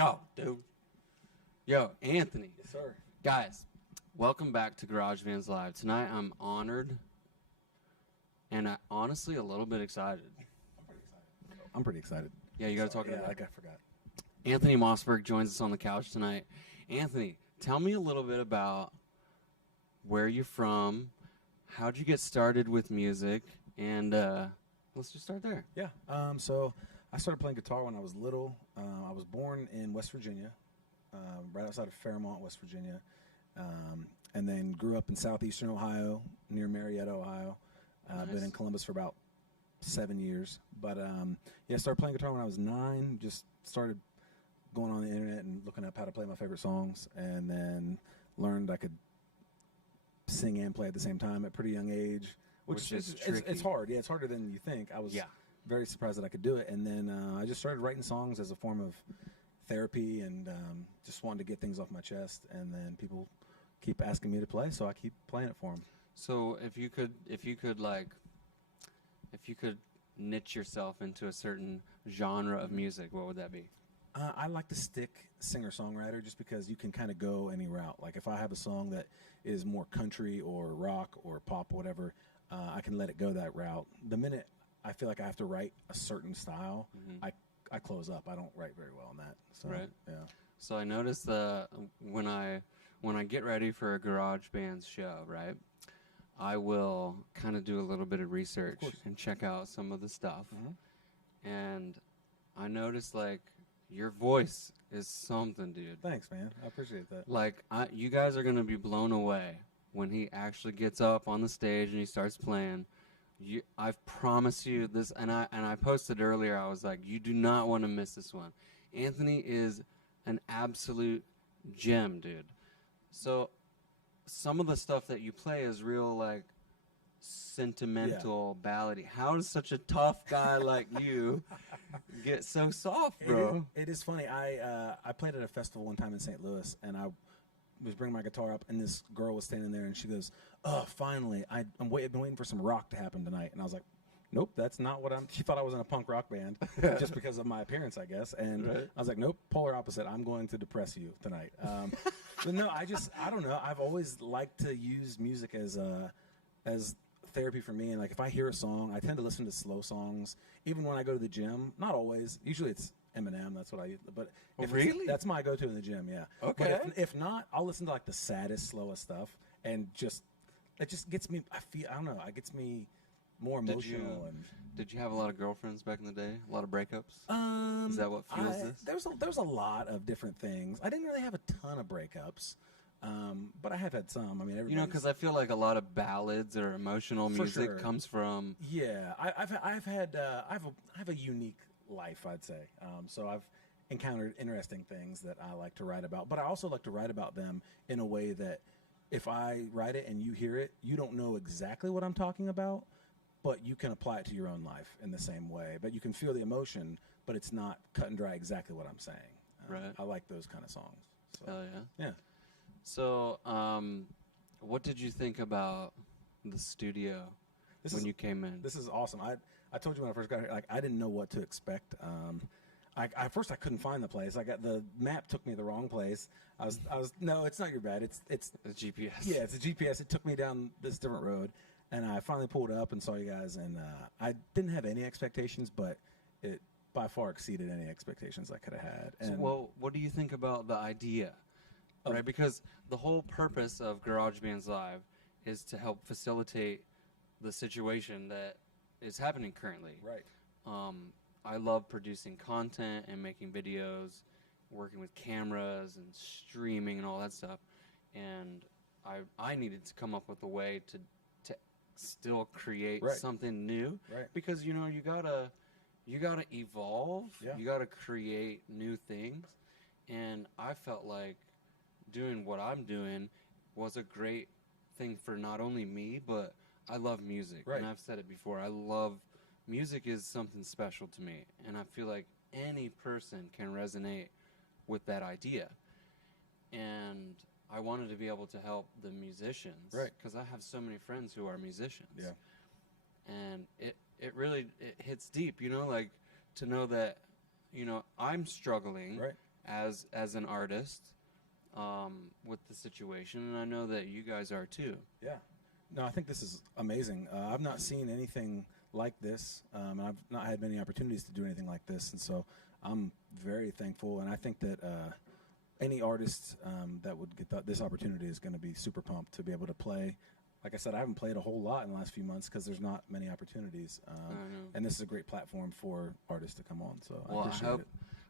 go, dude. Yo, Anthony. Yes, sir. Guys, welcome back to Garage Bands Live. Tonight I'm honored and honestly a little bit excited. I'm pretty excited. Yeah, you got to talk about it. Yeah, I forgot. Anthony Mossburg joins us on the couch tonight. Anthony, tell me a little bit about where you're from, how'd you get started with music, and let's just start there. Yeah. So I started playing guitar when I was little. I was born in West Virginia, right outside of Fairmont, West Virginia, and then grew up in southeastern Ohio, near Marietta, Ohio. I've been in Columbus for about 7 years. But, yeah, I started playing guitar when I was 9, just started going on the internet and looking up how to play my favorite songs, and then learned I could sing and play at the same time at a pretty young age, Which is it's tricky. hard. Yeah, it's harder than you think. I was very surprised that I could do it, and then I just started writing songs as a form of therapy and just wanted to get things off my chest, and then people keep asking me to play, so I keep playing it for them. So if you could niche yourself into a certain genre of music, what would that be? I like to stick singer-songwriter just because you can kind of go any route. Like if I have a song that is more country or rock or pop or whatever, I can let it go that route. The minute I feel like I have to write a certain style, I close up. I don't write very well on that. So, Right. Yeah. So I noticed when I get ready for a Garage Bands show, right, I will kind of do a little bit of research and check out some of the stuff. And I noticed, like, your voice is something, dude. Thanks, man. I appreciate that. Like, you guys are going to be blown away when he actually gets up on the stage and he starts playing. I promise you this, and I posted earlier, I was like, you do not want to miss this one. Anthony is an absolute gem, dude. So some of the stuff that you play is real, like, sentimental, ballady. How does such a tough guy like you get so soft, bro? It is funny. I played at a festival one time in St. Louis, and I was bringing my guitar up, and this girl was standing there, and she goes, "Oh, finally! I've been waiting for some rock to happen tonight." And I was like, "Nope, that's not what I'm." She thought I was in a punk rock band just because of my appearance, I guess. And I was like, "Nope, polar opposite. I'm going to depress you tonight." But no, I don't know. I've always liked to use music as therapy for me. And like if I hear a song, I tend to listen to slow songs. Even when I go to the gym, not always. Usually it's Eminem. That's what I use. But really, that's my go-to in the gym. Yeah. Okay. But if not, I'll listen to like the saddest, slowest stuff, and it just gets me. I don't know. It gets me more emotional. Did you have a lot of girlfriends back in the day? A lot of breakups? Is that what fuels this? There's a lot of different things. I didn't really have a ton of breakups, but I have had some. I mean, because I feel like a lot of ballads or emotional music comes from. Yeah, I have a unique life, I'd say. So I've encountered interesting things that I like to write about, but I also like to write about them in a way that if I write it and you hear it, you don't know exactly what I'm talking about, but you can apply it to your own life in the same way. But you can feel the emotion, but it's not cut and dry exactly what I'm saying. Right. I like those kind of songs. So, Hell yeah. Yeah. So, what did you think about the studio when you came in? This is awesome. I told you when I first got here, like I didn't know what to expect. At first I couldn't find the place. The map took me the wrong place. No, it's not your bad. It's a GPS. Yeah, it's a GPS. It took me down this different road, and I finally pulled up and saw you guys. And I didn't have any expectations, but it by far exceeded any expectations I could have had. And well, what do you think about the idea? Right, because the whole purpose of Garage Bands Live is to help facilitate the situation that is happening currently. Right. I love producing content and making videos, working with cameras and streaming and all that stuff. And I needed to come up with a way to still create something new. Right. Because you gotta evolve. Yeah. You gotta create new things. And I felt like doing what I'm doing was a great thing for not only me, but I love music. Right. And I've said it before. Music is something special to me. And I feel like any person can resonate with that idea. And I wanted to be able to help the musicians. Right. Because I have so many friends who are musicians. Yeah. And it really hits deep, like to know that, I'm struggling. Right. as an artist with the situation, and I know that you guys are too. Yeah. No, I think this is amazing. I've not seen anything like this. I've not had many opportunities to do anything like this, and so I'm very thankful. And I think that any artist that would get this opportunity is going to be super pumped to be able to play. Like I said, I haven't played a whole lot in the last few months because there's not many opportunities. And this is a great platform for artists to come on. So well, I appreciate it.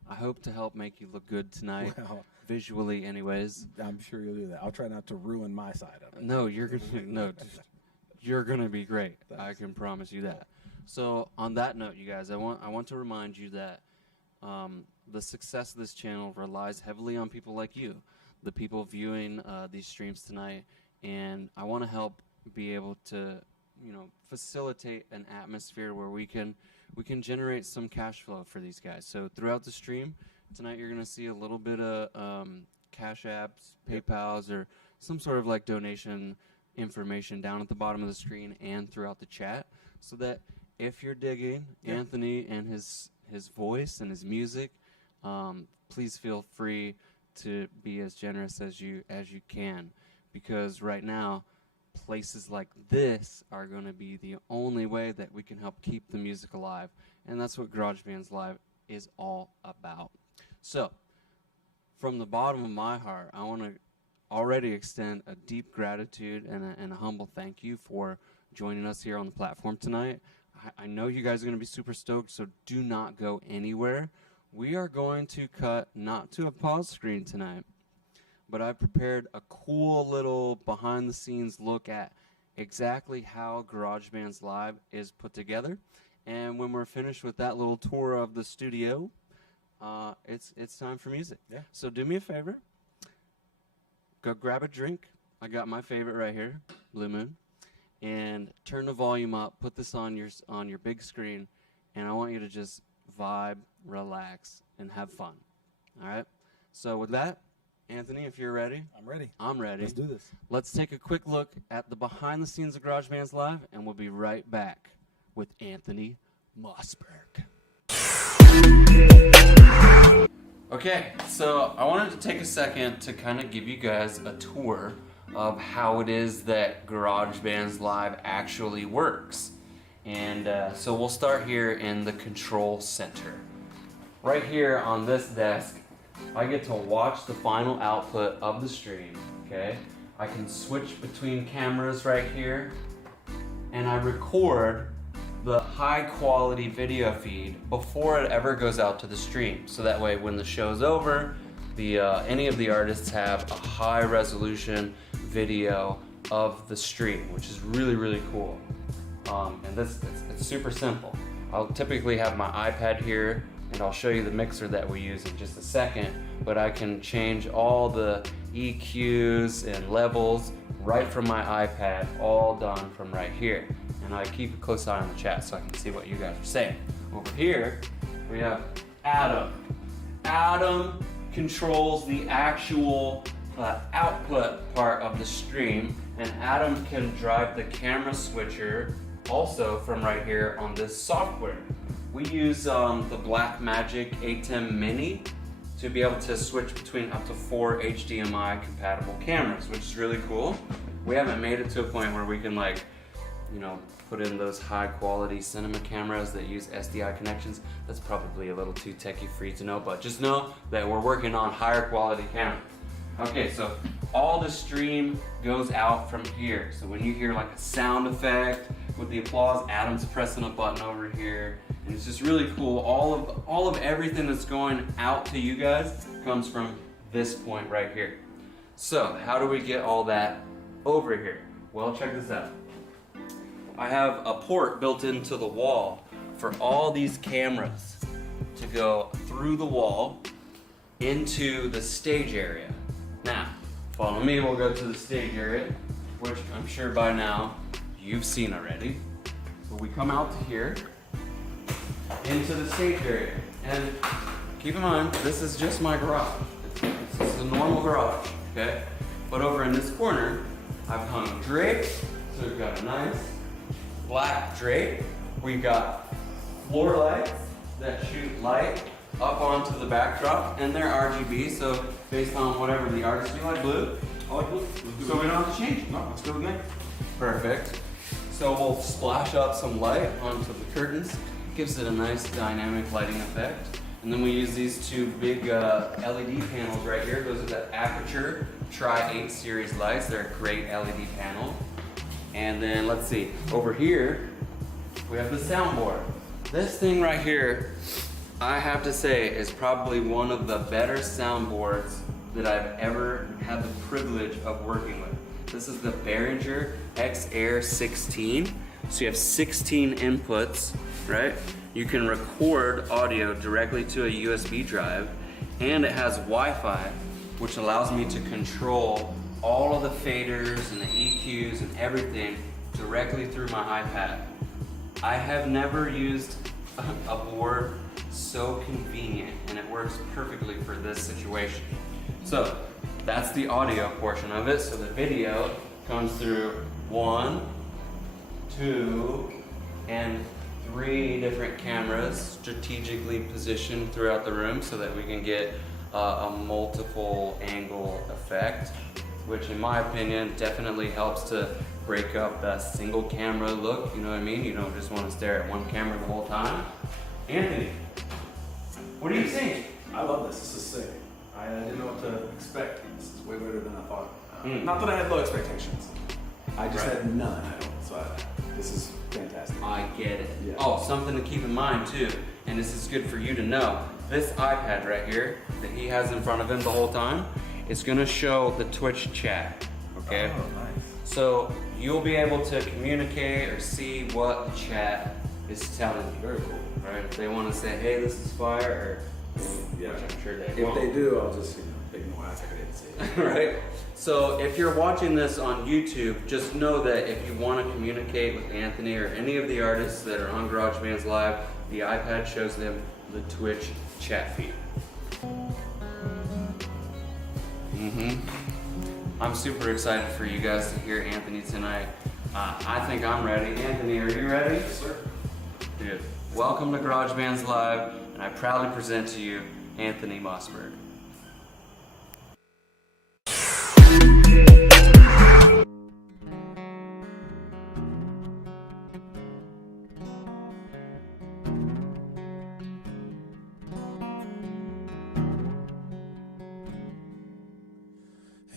I hope to help make you look good tonight, Well, visually, anyways. I'm sure you'll do that. I'll try not to ruin my side of it. No, you're gonna be great. Thanks. I can promise you that. So on that note, you guys, I want to remind you that the success of this channel relies heavily on people like you, the people viewing these streams tonight, and I want to help be able to, facilitate an atmosphere where we can generate some cash flow for these guys. So throughout the stream tonight, you're gonna see a little bit of Cash Apps, PayPals, or some sort of like donation information down at the bottom of the screen and throughout the chat, so that if you're digging Anthony and his voice and his music, please feel free to be as generous as you can, because right now places like this are going to be the only way that we can help keep the music alive, and that's what GarageBands Live is all about. So from the bottom of my heart, I want to already extend a deep gratitude and a humble thank you for joining us here on the platform tonight. I know you guys are going to be super stoked, so do not go anywhere. We are going to cut not to a pause screen tonight, but I prepared a cool little behind-the-scenes look at exactly how GarageBands Live is put together. And when we're finished with that little tour of the studio, it's time for music. Yeah. So do me a favor. Go grab a drink. I got my favorite right here, Blue Moon. And turn the volume up. Put this on your big screen. And I want you to just vibe, relax, and have fun. All right? So with that, Anthony, if you're ready. I'm ready. I'm ready. Let's do this. Let's take a quick look at the behind the scenes of GarageBands Live, and we'll be right back with Anthony Mossburg. Okay, so I wanted to take a second to kind of give you guys a tour of how it is that GarageBands Live actually works. And so we'll start here in the control center. Right here on this desk, I get to watch the final output of the stream, okay? I can switch between cameras right here, and I record the high quality video feed before it ever goes out to the stream. So that way when the show's over, any of the artists have a high resolution video of the stream, which is really, really cool. And it's super simple. I'll typically have my iPad here, and I'll show you the mixer that we use in just a second, but I can change all the EQs and levels right from my iPad, all done from right here. And I keep a close eye on the chat so I can see what you guys are saying. Over here, we have Adam. Adam controls the actual output part of the stream, and Adam can drive the camera switcher also from right here on this software. We use the Blackmagic A10 Mini to be able to switch between up to 4 HDMI compatible cameras, which is really cool. We haven't made it to a point where we can put in those high quality cinema cameras that use SDI connections. That's probably a little too techie for you to know, but just know that we're working on higher quality cameras. Okay, so all the stream goes out from here. So when you hear like a sound effect with the applause, Adam's pressing a button over here, and it's just really cool. All of everything that's going out to you guys comes from this point right here. So how do we get all that over here? Well, check this out. I have a port built into the wall for all these cameras to go through the wall into the stage area. Now, follow me, we'll go to the stage area, which I'm sure by now you've seen already. But we come out to here, into the stage area. And keep in mind, this is just my garage. It's a normal garage, okay? But over in this corner, I've hung drapes, so we've got a nice black drape. We've got floor lights that shoot light up onto the backdrop, and they're RGB, so based on whatever the artist, you like blue? I like blue. So we don't have to change. No, let's go with me. Perfect. So we'll splash up some light onto the curtains. Gives it a nice dynamic lighting effect. And then we use these two big LED panels right here. Those are the Aperture Tri-8 series lights. They're a great LED panel. And then let's see, over here, we have the soundboard. This thing right here, I have to say, is probably one of the better soundboards that I've ever had the privilege of working with. This is the Behringer X-Air 16. So you have 16 inputs, right? You can record audio directly to a USB drive, and it has Wi-Fi, which allows me to control all of the faders and the EQs and everything directly through my iPad. I have never used a board so convenient, and it works perfectly for this situation. So that's the audio portion of it. So the video comes through 1, 2, and 3 different cameras strategically positioned throughout the room so that we can get a multiple angle effect, which in my opinion definitely helps to break up that single camera look, you know what I mean? You don't just want to stare at one camera the whole time. Anthony, what do you think? I love this. This is sick. I didn't know what to expect. This is way better than I thought. Not that I had low expectations. I just had none. So this is fantastic. I get it. Yeah. Oh, something to keep in mind too, and this is good for you to know. This iPad right here that he has in front of him the whole time, it's gonna show the Twitch chat, okay? Oh, nice. So you'll be able to communicate or see what the chat is telling you. Very cool. Right? If they want to say, hey, this is fire, or Yeah. which I'm sure they If won't. they do, I'll just ignore. I think I didn't see it. Right? So if you're watching this on YouTube, just know that if you want to communicate with Anthony or any of the artists that are on GarageBand's Live, the iPad shows them the Twitch chat feed. I'm super excited for you guys to hear Anthony tonight. I think I'm ready. Anthony, are you ready? Yes, sir. Dude, welcome to GarageBand's Live, and I proudly present to you Anthony Mossburg.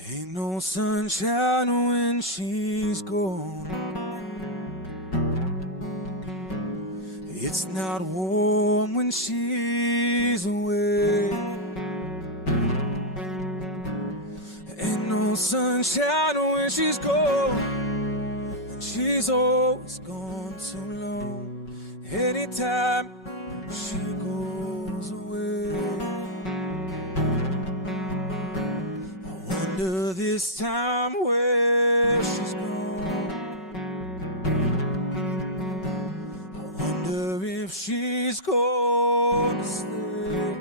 Ain't no sunshine when she's gone. It's not warm when she's away. Ain't no sunshine when she's gone, and she's always gone too long. Anytime she goes away, I wonder this time where she's gone. Wonder if she's gonna stay.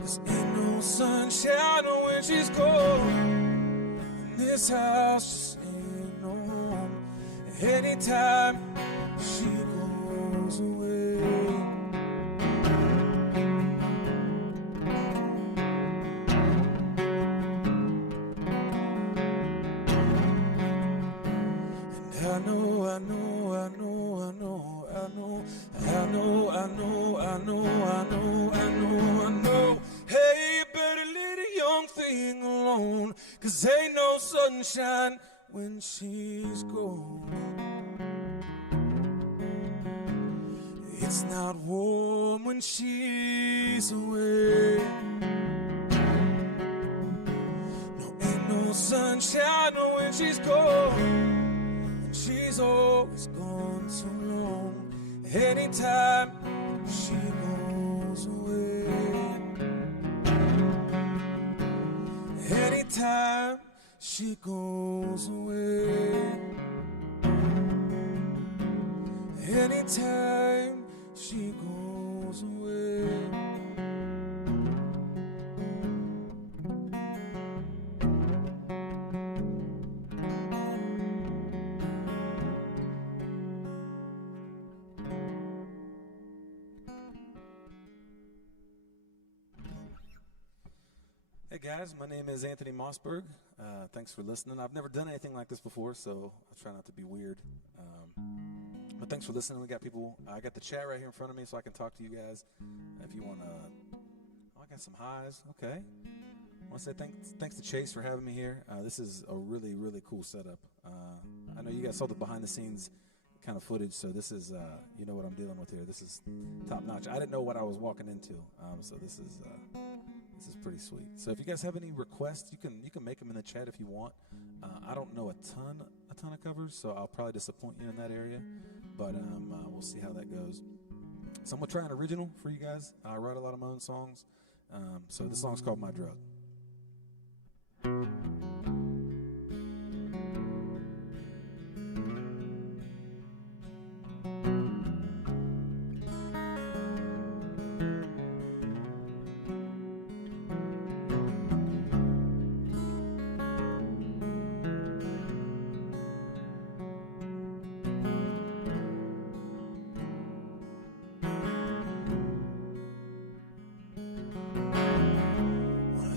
'Cause ain't no sunshine when she's gone, and this house just ain't no home. Anytime she goes away, and I know, I know, I know, I know, I know, I know, I know, I know, I know, I know, I know. Hey, you better leave the young thing alone, 'cause ain't no sunshine when she's gone. It's not warm when she's away. No, ain't no sunshine when she's gone. She's always gone too long. Anytime she goes away, anytime she goes away, anytime she goes away. guys, my name is Anthony Mossburg. Thanks for listening. I've never done anything like this before, so I'll try not to be weird. But thanks for listening. We got people. I got the chat right here in front of me, so I can talk to you guys. If you want to, I got some highs. Okay. I want to say thanks to Chase for having me here. This is a really, really cool setup. I know you guys saw the behind-the-scenes kind of footage, so this is, you know what I'm dealing with here. This is top-notch. I didn't know what I was walking into, so this is pretty sweet. So if you guys have any requests, you can make them in the chat if you want. I don't know a ton of covers, so I'll probably disappoint you in that area, but we'll see how that goes. So I'm gonna try an original for you guys. I write a lot of my own songs, so this song's called My Drug.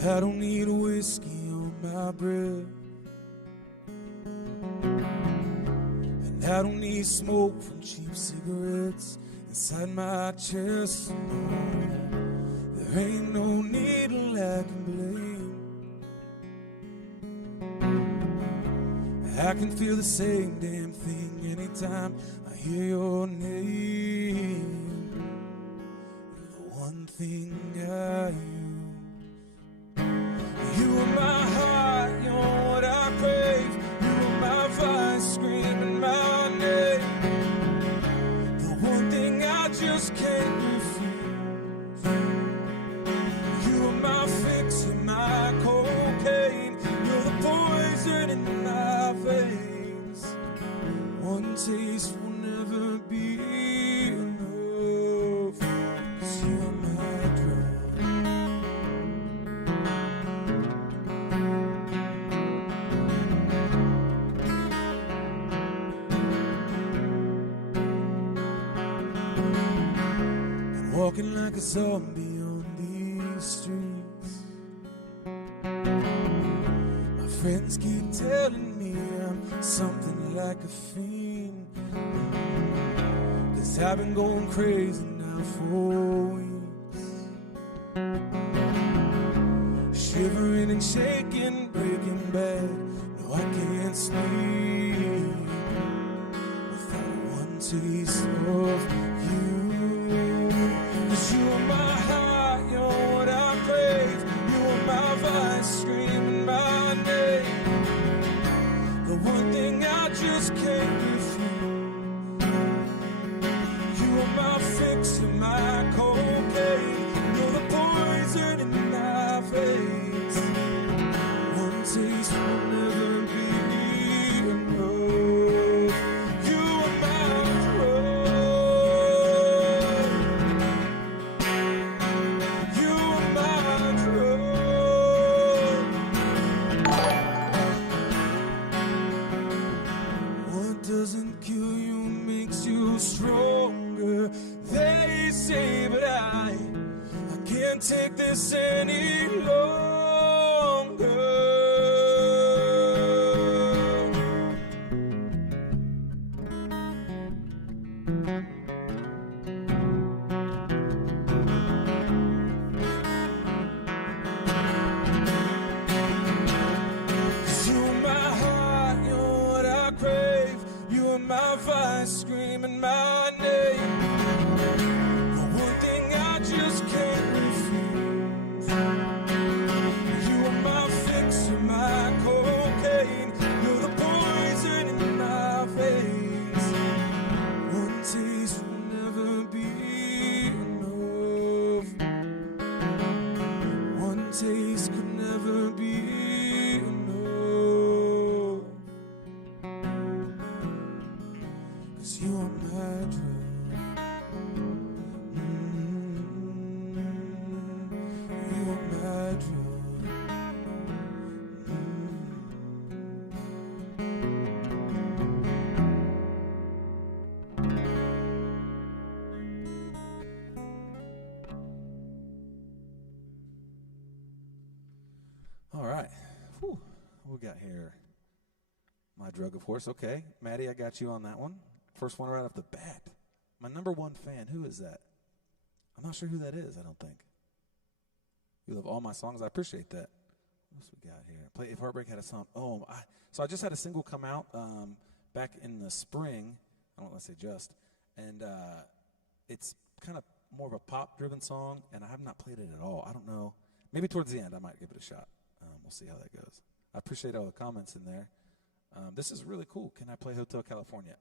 I don't need a whiskey on my breath, and I don't need smoke from cheap cigarettes inside my chest. No, there ain't no needle I can blame. I can feel the same damn thing anytime I hear your name. You're the one thing I use. You are my heart, you're what I crave. You are my vice, screaming my name. The one thing I just can't refuse. You are my fix, you're my cocaine. You're the poison in my veins. One taste will never be enough, 'cause you are my drug. Walking like a zombie on these streets. My friends keep telling me I'm something like a fiend, 'cause I've been going crazy now for weeks. Shivering and shaking, breaking bad. No, I can't sleep without one taste of you. 'Cause you are my heart, you're what I crave. You are my vice, screaming my name. The one thing I just can't refuse. You are my fix, you're my cocaine. You're the poison in my veins. One taste will never be enough. You are my drug. You are my drug. What doesn't kill you makes you stronger, they say, but I can't take this any longer. My vice, screaming my name. The one thing I just can't refuse. we got here? My Drug of Horse. Okay, Maddie, I got you on that one. First one right off the bat. My number one fan. Who is that? I'm not sure who that is. I don't think. You love all my songs. I appreciate that. What else we got here? Play If Heartbreak Had a Song. So I just had a single come out back in the spring. I don't want to say just, and it's kind of more of a pop-driven song, and I have not played it at all. I don't know. Maybe towards the end I might give it a shot. We'll see how that goes. I appreciate all the comments in there. This is really cool. Can I play Hotel California?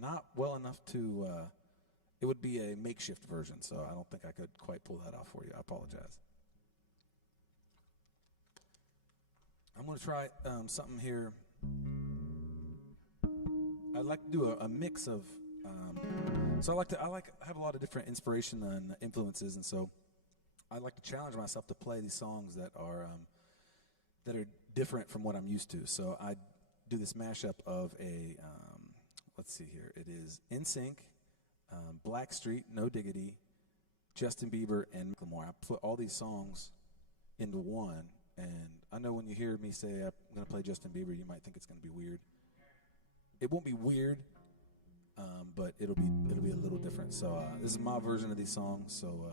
Not well enough to. It would be a makeshift version, so I don't think I could quite pull that off for you. I apologize. I'm going to try something here. I'd like to do a mix of. So I have a lot of different inspiration and influences, and so I like to challenge myself to play these songs that are different from what I'm used to. So I do this mashup of a. Let's see here. It is NSYNC, Blackstreet, No Diggity, Justin Bieber, and Macklemore. I put all these songs into one, and I know when you hear me say I'm going to play Justin Bieber, you might think it's going to be weird. It won't be weird, but it'll be a little different. So this is my version of these songs. So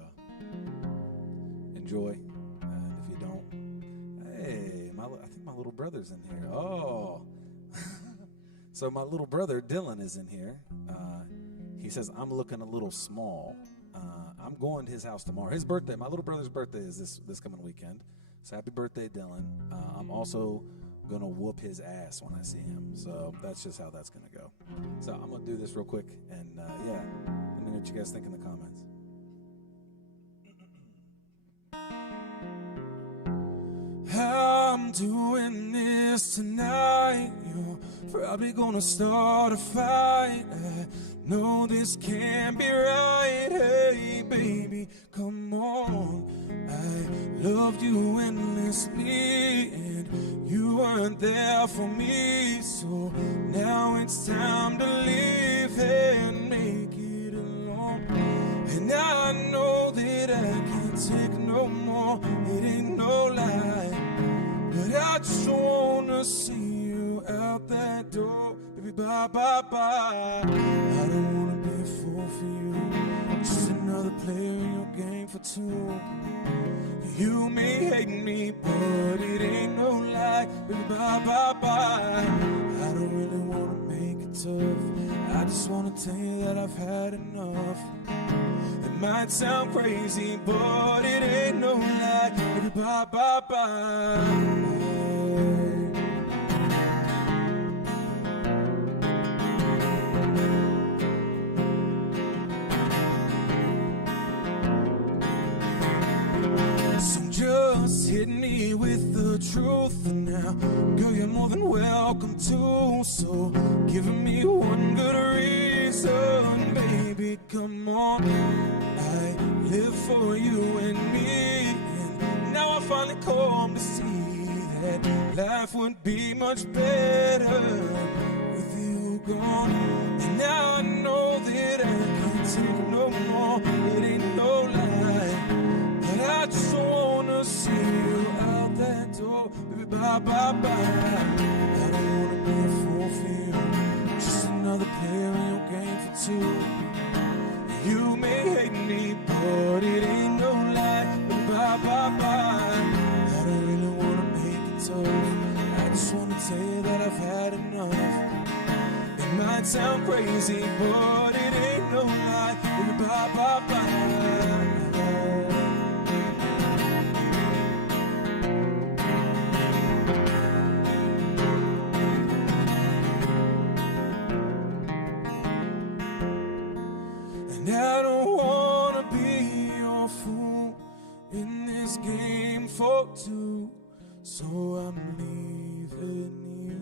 enjoy, and if you don't, hey, I think my little brother's in here. Oh, so my little brother Dylan is in here. He says I'm looking a little small. I'm going to his house tomorrow. His birthday, my little brother's birthday, is this coming weekend. So happy birthday, Dylan. I'm also going to whoop his ass when I see him. So that's just how that's going to go. So I'm going to do this real quick. And, yeah, let me know what you guys think in the comments. I'm doing this tonight. You're probably going to start a fight. I know this can't be right. Hey, baby, come on. I loved you endlessly, and you weren't there for me. So now it's time to leave and make it alone. And I know that I can't take no more. It ain't no lie, but I just wanna see you out that door. Baby, bye, bye, bye. I don't wanna be a fool for you, just another player in your game for two. You may hate me, but it ain't no lie. Baby, bye, bye, bye. I don't really wanna make it tough. I just wanna tell you that I've had enough. It might sound crazy, but it ain't no lie. Baby, bye, bye, bye. Just hit me with the truth, and now, girl, you're more than welcome to. So, giving me one good reason, baby, come on. I live for you and me, and now I finally come to see that life would be much better with you gone. And now I know that I can't take no more. It ain't no lie. I just wanna see you out that door. Baby, bye, bye, bye. I don't wanna be a fool for you, just another player in your game for two. You may hate me, but it ain't no lie. Baby, bye, bye, bye. I don't really wanna make it tough. I just wanna tell you that I've had enough. It might sound crazy, but it ain't no lie. Baby, bye, bye, bye. I don't wanna be your fool in this game for two, so I'm leaving you.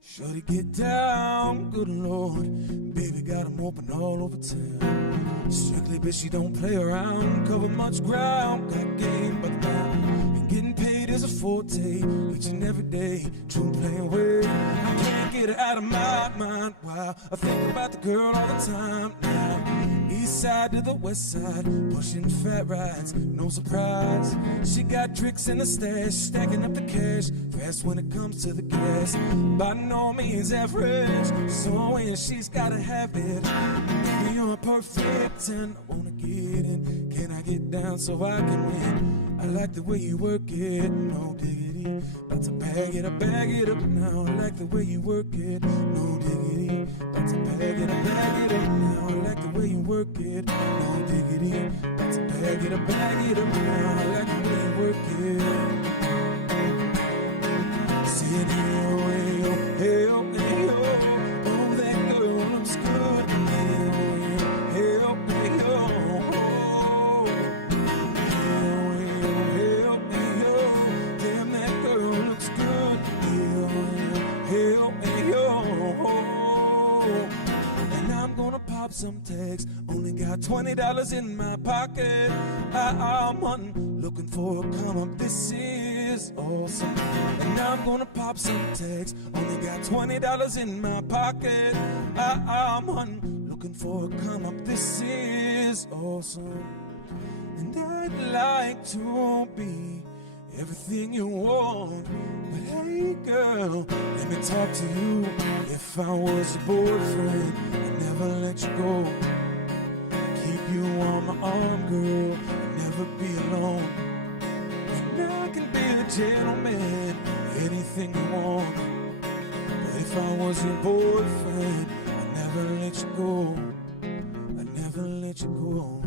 Shorty, get down, good Lord. Baby got 'em open all over town. Strictly, bitch, she don't play around. Cover much ground, got game, but now and getting paid is a forte, each and every day, true playing way. I can't get her out of my mind. Wow, I think about the girl all the time now. East side to the west side, pushing fat rides, no surprise. She got tricks in the stash, stacking up the cash, fast when it comes to the gas. By no means average, so when she's gotta have it. Baby, you're perfect and I wanna get in. Can I get down so I can win? I like the way you work it, no diggity. About to bag it up now. I like the way you work it, no diggity. About to bag it up now. I like the way you work it, no diggity. About to bag it up now. I like the way you work it. Saying hey oh, hey oh, hey oh, hey oh. Oh, that girl looks good. Hey oh, hey oh, hey oh. And I'm gonna pop some tags. Only got $20 in my pocket. I'm hunting, looking for a come up. This is awesome. And I'm gonna pop some tags. Only got $20 in my pocket. I'm hunting, looking for a come up. This is awesome. And I'd like to be everything you want. But hey girl, let me talk to you. If I was your boyfriend, I'd never let you go. I'd keep you on my arm, girl, I'd never be alone. And I can be the gentleman, anything you want. But if I was your boyfriend, I'd never let you go. I'd never let you go.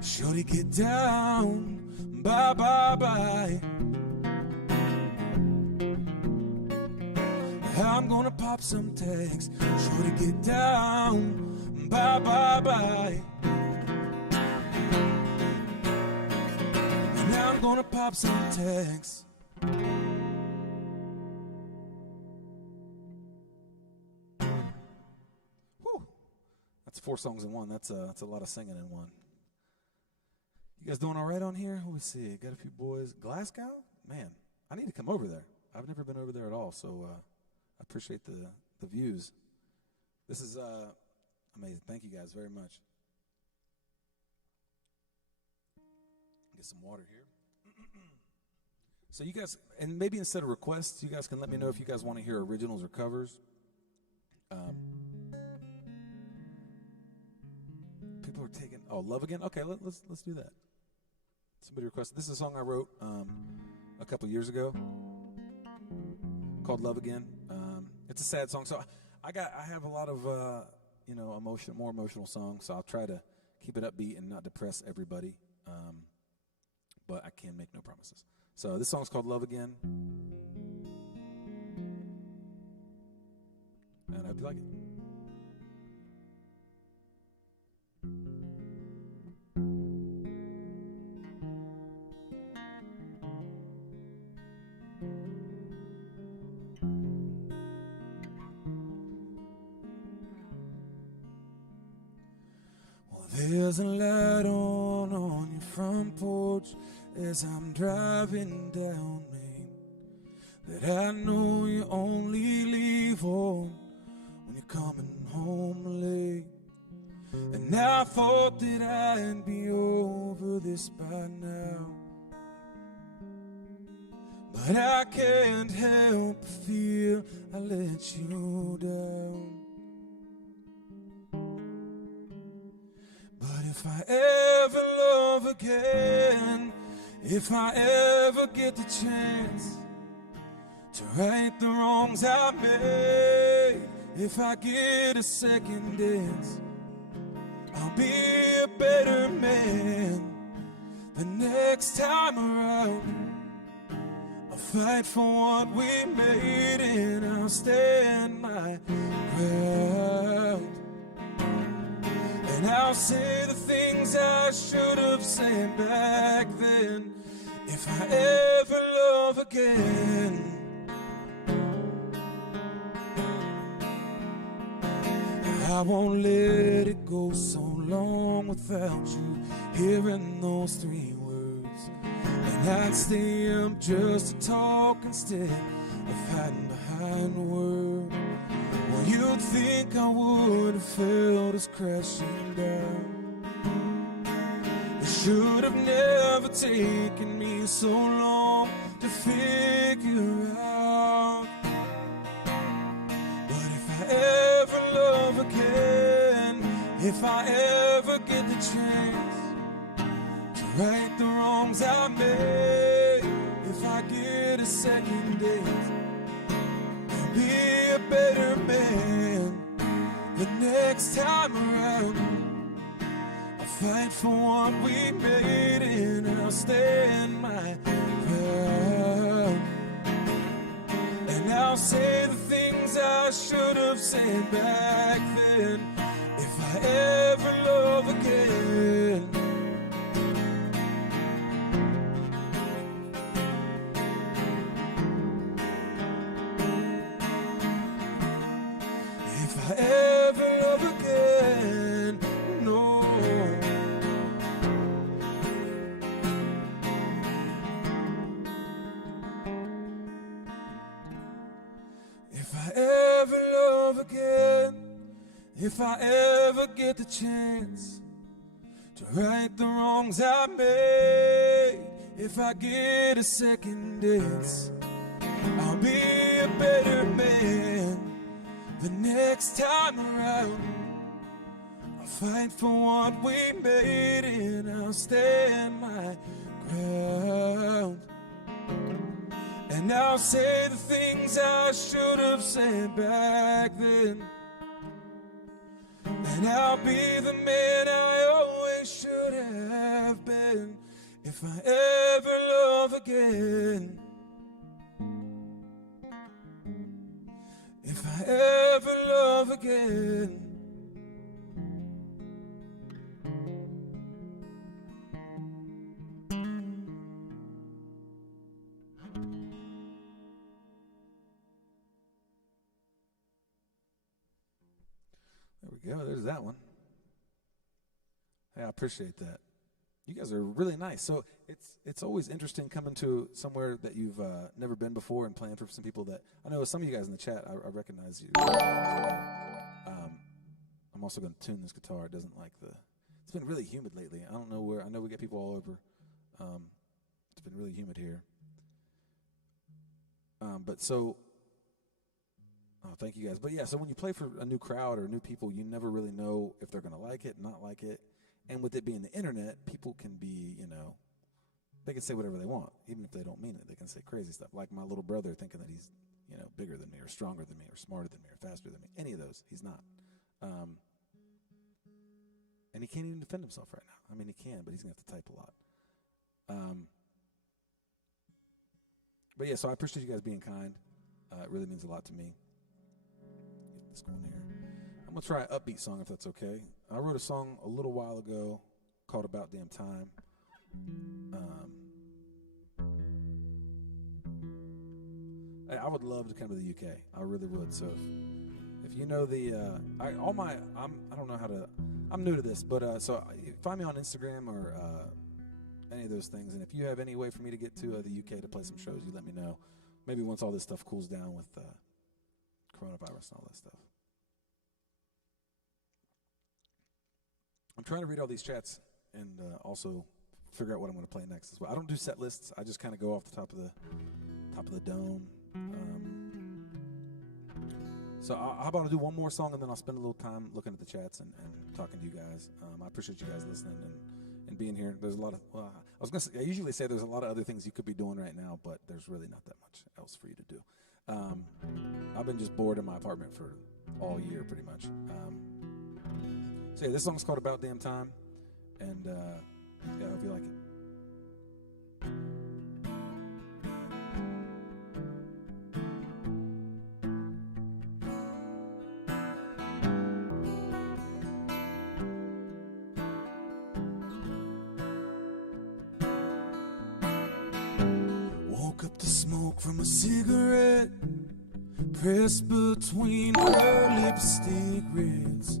Shorty, get down, bye, bye, bye. I'm gonna pop some tags. Shorty, get down, bye, bye, bye. And I'm gonna pop some tags. Whew. That's 4 songs in one. That's a lot of singing in one. You guys doing all right on here? Let's see. Got a few boys. Glasgow? Man, I need to come over there. I've never been over there at all, so I appreciate the views. This is amazing. Thank you guys very much. Get some water here. So you guys, and maybe instead of requests, you guys can let me know if you guys want to hear originals or covers. People are taking, Love Again? Okay, let's do that. Somebody requested. This is a song I wrote a couple years ago called Love Again. It's a sad song. So I have a lot of more emotional songs, so I'll try to keep it upbeat and not depress everybody. But I can make no promises. So this song's called Love Again. And I hope you like it. There's a light on your front porch as I'm driving down Main that I know you only leave on when you're coming home late. And I thought that I'd be over this by now, but I can't help but feel I let you down. But if I ever love again, if I ever get the chance to right the wrongs I made, if I get a second dance, I'll be a better man the next time around. I'll fight for what we made and I'll stand my ground. And I'll say the things I should have said back then. If I ever love again, I won't let it go so long without you hearing those three words. And I'd stay up just to talk instead of hiding behind the word. Well, you'd think I would have felt us crashing down. It should have never taken me so long to figure out. But if I ever love again, if I ever get the chance to right the wrongs I made, if I get a second date, I'll be a better man the next time around. I'll fight for what we made and I'll stand my ground. And I'll say the things I should have said back then, if I ever love again. If I ever love again, no. If I ever love again, if I ever get the chance to right the wrongs I made, if I get a second dance, I'll be a better man the next time around. I'll fight for what we made and I'll stand my ground. And I'll say the things I should have said back then. And I'll be the man I always should have been, if I ever love again. If I ever love again. There we go. There's that one. Hey, I appreciate that. You guys are really nice. So it's always interesting coming to somewhere that you've never been before and playing for some people that I know. Some of you guys in the chat, I recognize you. I'm also going to tune this guitar. It doesn't like the. It's been really humid lately. I don't know where. I know we get people all over. It's been really humid here. But so. Oh, thank you guys. But yeah, so when you play for a new crowd or new people, you never really know if they're going to like it, not like it. And with it being the internet, people can be, they can say whatever they want, even if they don't mean it. They can say crazy stuff, like my little brother thinking that he's, bigger than me or stronger than me or smarter than me or faster than me. Any of those, he's not. And he can't even defend himself right now. I mean, he can, but he's going to have to type a lot. But yeah, so I appreciate you guys being kind. It really means a lot to me. Get this going here. I'm going to try an upbeat song if that's okay. I wrote a song a little while ago called About Damn Time. I would love to come to the UK. I really would. So if you know I don't know how to, I'm new to this, but so find me on Instagram or any of those things. And if you have any way for me to get to the UK to play some shows, you let me know. Maybe once all this stuff cools down with coronavirus and all that stuff. I'm trying to read all these chats and also figure out what I'm going to play next as well. I don't do set lists. I just kind of go off the top of the dome. So how about I do one more song and then I'll spend a little time looking at the chats and talking to you guys. I appreciate you guys listening and being here. There's a lot of I usually say there's a lot of other things you could be doing right now, but there's really not that much else for you to do. I've been just bored in my apartment for all year pretty much. So yeah, this song's called About Damn Time, and yeah, I hope you like it. Woke up to smoke from a cigarette pressed between her lipstick. secrets.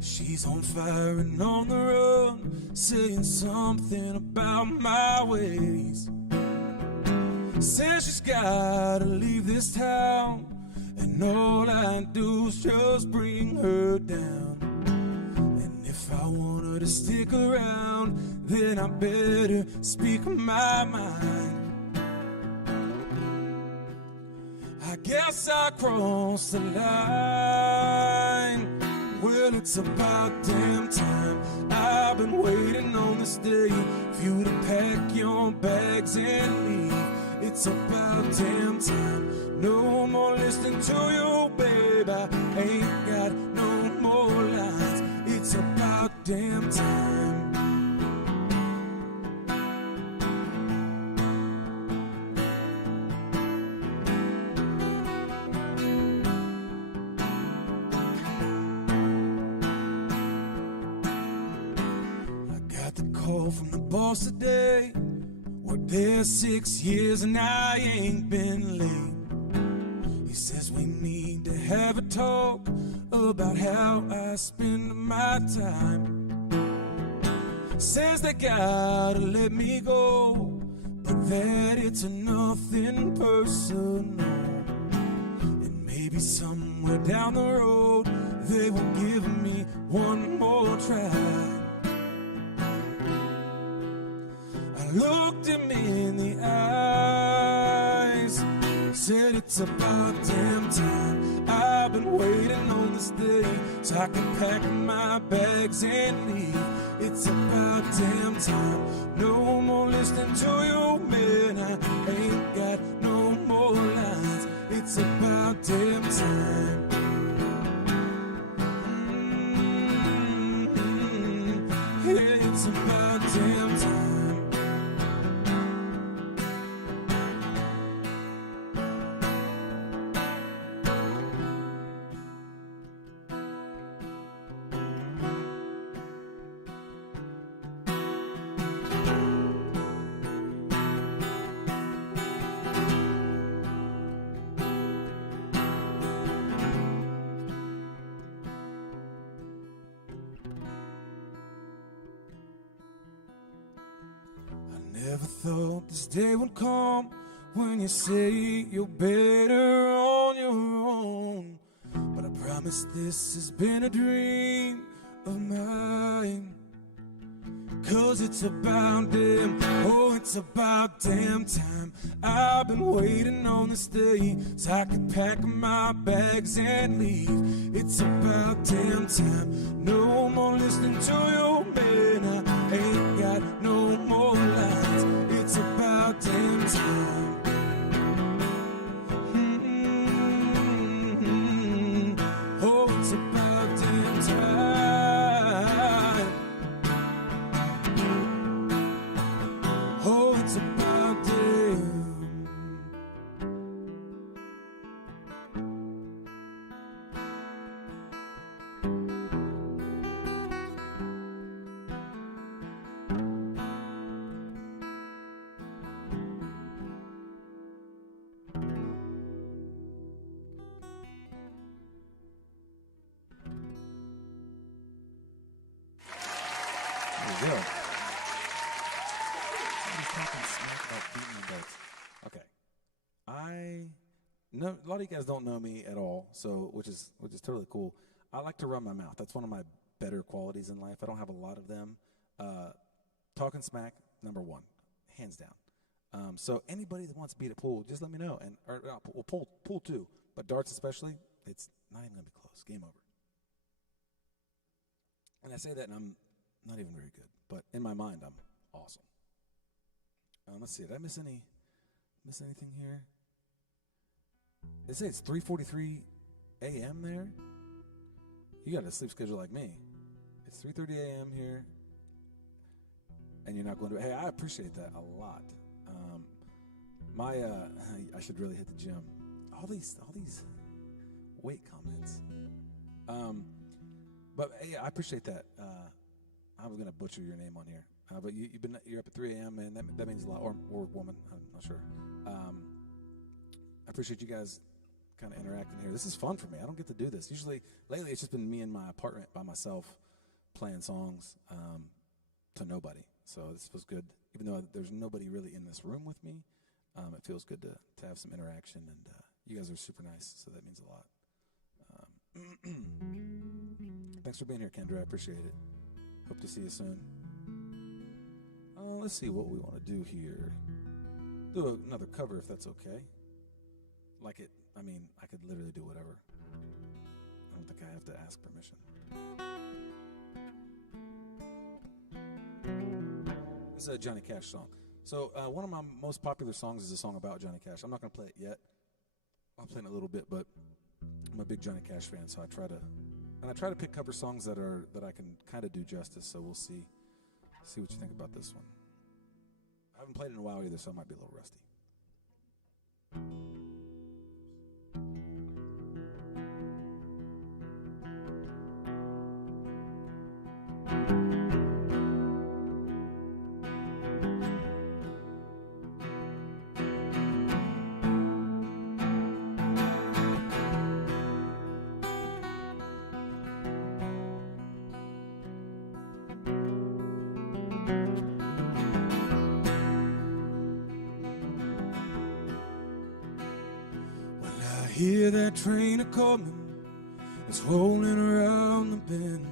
She's on fire and on the run, saying something about my ways. Says she's gotta leave this town, and all I do is just bring her down. And if I want her to stick around, then I better speak my mind. I guess I crossed the line. Well, it's about damn time. I've been waiting on this day for you to pack your bags and leave. It's about damn time. No more listening to you, babe. I ain't got no more lines. It's about damn time. From the boss today, worked there 6 years and I ain't been late. He says we need to have a talk about how I spend my time. Says they gotta let me go, but that it's nothing personal. And maybe somewhere down the road they will give me one more try. Looked him in the eyes, said it's about damn time. I've been waiting on this day so I can pack my bags and leave. It's about damn time. No more listening to you, man. I ain't got no more lines. It's about damn time. Yeah, it's about damn time. Never thought this day would come when you say you're better on your own. But I promise this has been a dream of mine. 'Cause it's about damn, oh it's about damn time. I've been waiting on this day so I could pack my bags and leave. It's about damn time. No more listening to you, man. I ain't got no more lines. It's about damn time. Oh, it's about damn time. Oh, it's about damn. There we go. Somebody's talking smack about beating the boats. Okay. A lot of you guys don't know me at all, so which is totally cool. I like to run my mouth. That's one of my better qualities in life. I don't have a lot of them. Talking smack, number one, hands down. So anybody that wants to beat a pool, just let me know. Pool too, but darts especially, it's not even gonna be close. Game over. And I say that, and I'm not even very good, but in my mind, I'm awesome. Let's see. Did I miss anything here? They say it's 3:43 a.m. there. You got a sleep schedule like me. It's 3:30 a.m. here, and you're not going to. Hey, I appreciate that a lot. I should really hit the gym. All these weight comments. But hey, I appreciate that. I'm gonna butcher your name on here, but you're up at 3 a.m. and that means a lot. Or woman, I'm not sure. I appreciate you guys kind of interact in here. This is fun for me. I don't get to do this. Usually, lately, it's just been me in my apartment by myself playing songs to nobody. So this feels good. Even though there's nobody really in this room with me, it feels good to have some interaction. And you guys are super nice, so that means a lot. Thanks for being here, Kendra. I appreciate it. Hope to see you soon. Let's see what we want to do here. Do another cover if that's okay. Like it, I mean, I could literally do whatever. I don't think I have to ask permission. This is a Johnny Cash song. So one of my most popular songs is a song about Johnny Cash. I'm not going to play it yet. I'll play it in a little bit, but I'm a big Johnny Cash fan, so I try to pick cover songs that I can kind of do justice. So we'll see what you think about this one. I haven't played it in a while either, so I might be a little rusty. Hear that train a-comin', it's rolling around the bend,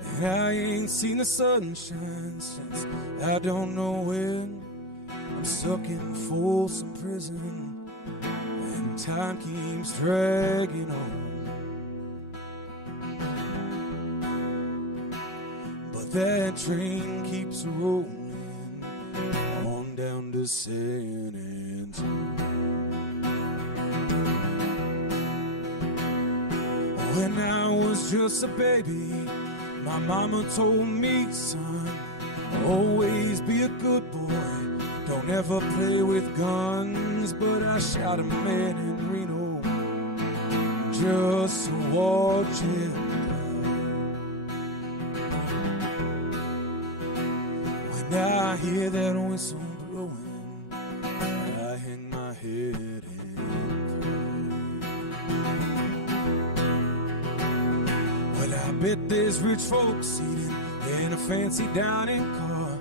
and I ain't seen the sunshine since I don't know when. I'm stuck in Folsom Prison, and time keeps dragging on. But that train keeps rolling on down to San Antonio. When I was just a baby, my mama told me, son, always be a good boy, don't ever play with guns. But I shot a man in Reno just to watch him die. When I hear that whistle blowing, I hang my head and I bet there's rich folks seated in a fancy dining car.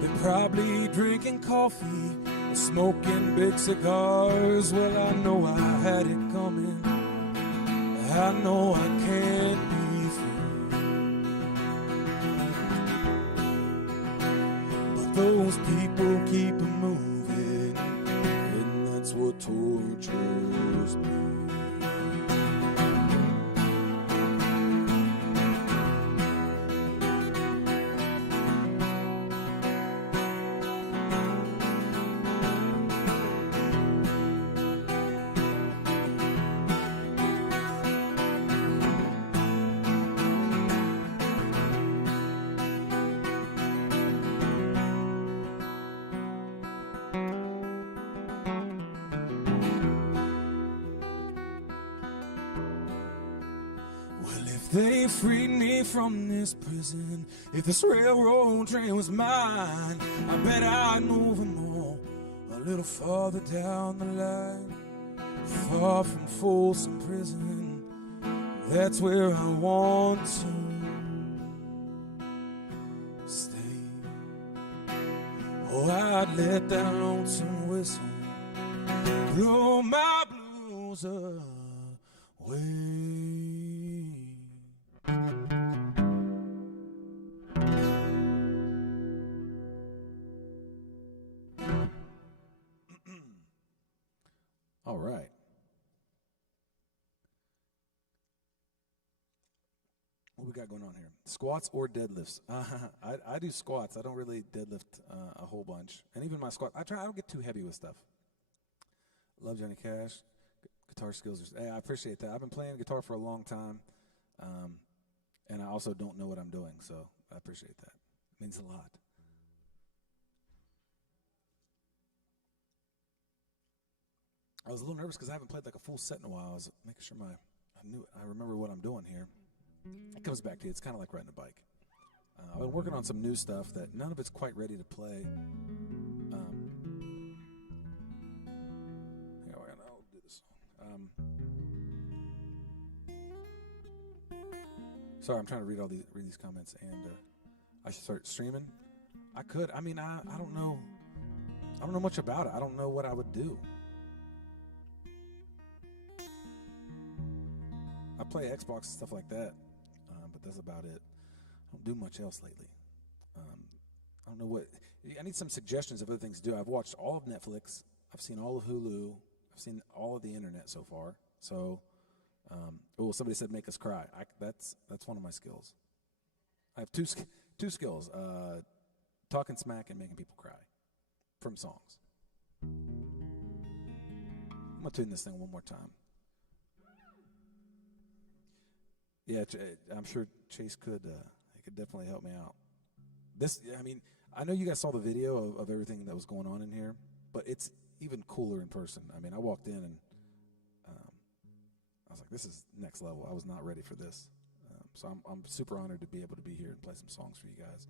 They're probably drinking coffee and smoking big cigars. Well, I know I had it coming. I know I can't be free. But those people keep moving, and that's what tortures me. They freed me from this prison. If this railroad train was mine, I bet I'd move them all a little farther down the line. Far from Folsom Prison, that's where I want to stay. Oh, I'd let that lonesome whistle blow my blues away. All right. What we got going on here? Squats or deadlifts? I do squats. I don't really deadlift a whole bunch. And even my squat, I don't get too heavy with stuff. Love Johnny Cash. Guitar skills. I appreciate that. I've been playing guitar for a long time. And I also don't know what I'm doing, so I appreciate that. It means a lot. I was a little nervous because I haven't played like a full set in a while. I was making sure I remember what I'm doing here. It comes back to you. It's kind of like riding a bike. I've been working on some new stuff that none of it's quite ready to play. I'll do this song. Sorry, I'm trying to read these comments, and I should start streaming. I could. I mean, I don't know. I don't know much about it. I don't know what I would do. I play Xbox and stuff like that, but that's about it. I don't do much else lately. I don't know what. I need some suggestions of other things to do. I've watched all of Netflix. I've seen all of Hulu. I've seen all of the internet so far. So, somebody said make us cry. That's one of my skills. I have two skills: talking smack and making people cry from songs. I'm gonna tune this thing one more time. Yeah, I'm sure Chase could. He could definitely help me out. I know you guys saw the video of everything that was going on in here, but it's even cooler in person. I mean, I walked in and I was like, "This is next level." I was not ready for this, so I'm super honored to be able to be here and play some songs for you guys.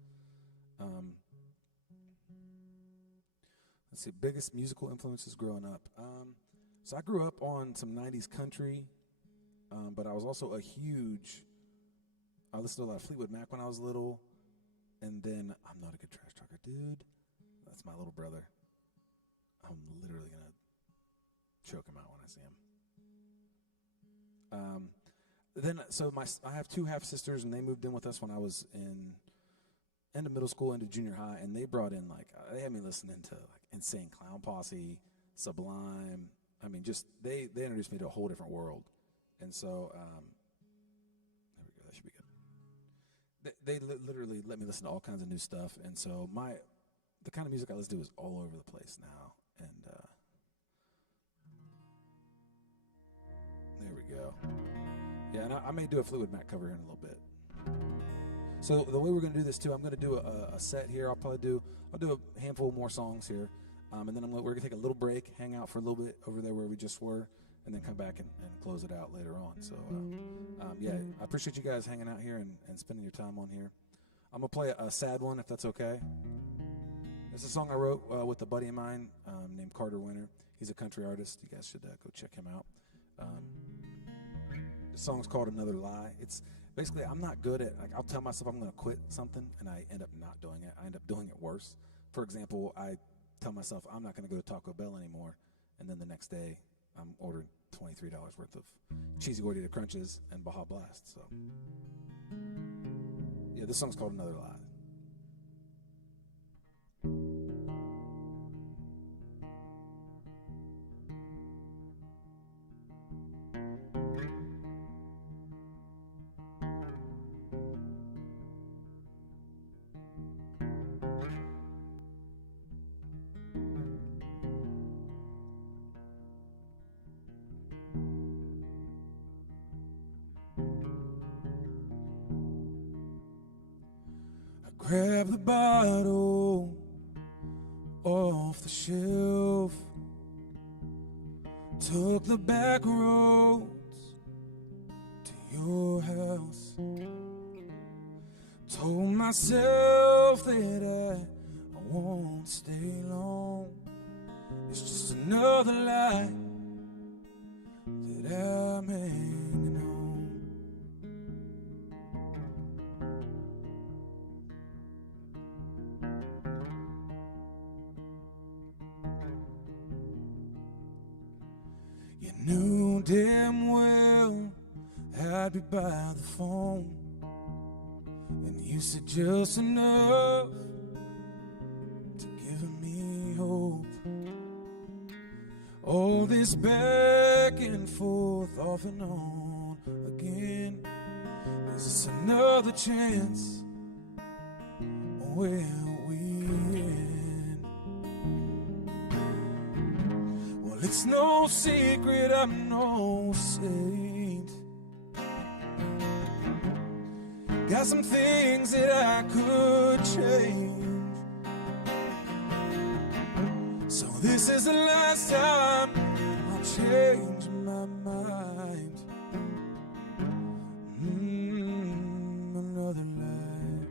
Let's see, biggest musical influences growing up. So I grew up on some '90s country. But I was also I listened to a lot of Fleetwood Mac when I was little. And then, I'm not a good trash talker, dude. That's my little brother. I'm literally going to choke him out when I see him. I have two half-sisters, and they moved in with us when I was in end of middle school, into junior high. And they brought in, they had me listening to, Insane Clown Posse, Sublime. I mean, just, they introduced me to a whole different world. And so, there we go. That should be good. They literally let me listen to all kinds of new stuff, and so the kind of music I listen to is all over the place now. And there we go. Yeah, and I may do a Fleetwood Mac cover here in a little bit. So the way we're going to do this too, I'm going to do a set here. I'll do a handful more songs here, and then we're going to take a little break, hang out for a little bit over there where we just were. And then come back and close it out later on. So, I appreciate you guys hanging out here and spending your time on here. I'm going to play a sad one, if that's okay. It's a song I wrote with a buddy of mine named Carter Winter. He's a country artist. You guys should go check him out. The song's called Another Lie. It's basically, I'm not good at, I'll tell myself I'm going to quit something, and I end up not doing it. I end up doing it worse. For example, I tell myself I'm not going to go to Taco Bell anymore, and then the next day, I'm ordering $23 worth of cheesy gordita crunches and Baja Blast. So, yeah, this song's called Another Lie. Grab the bottle off the shelf, took the back roads to your house, told myself that I won't stay long. It's just another lie that I'm hanging on. You knew damn well I'd be by the phone, and you said just enough to give me hope. All this back and forth, off and on again. Is this another chance? Will we end? Well, it's no secret I'm no saint. Got some things that I could change. So this is the last time I'll change my mind. Another lie.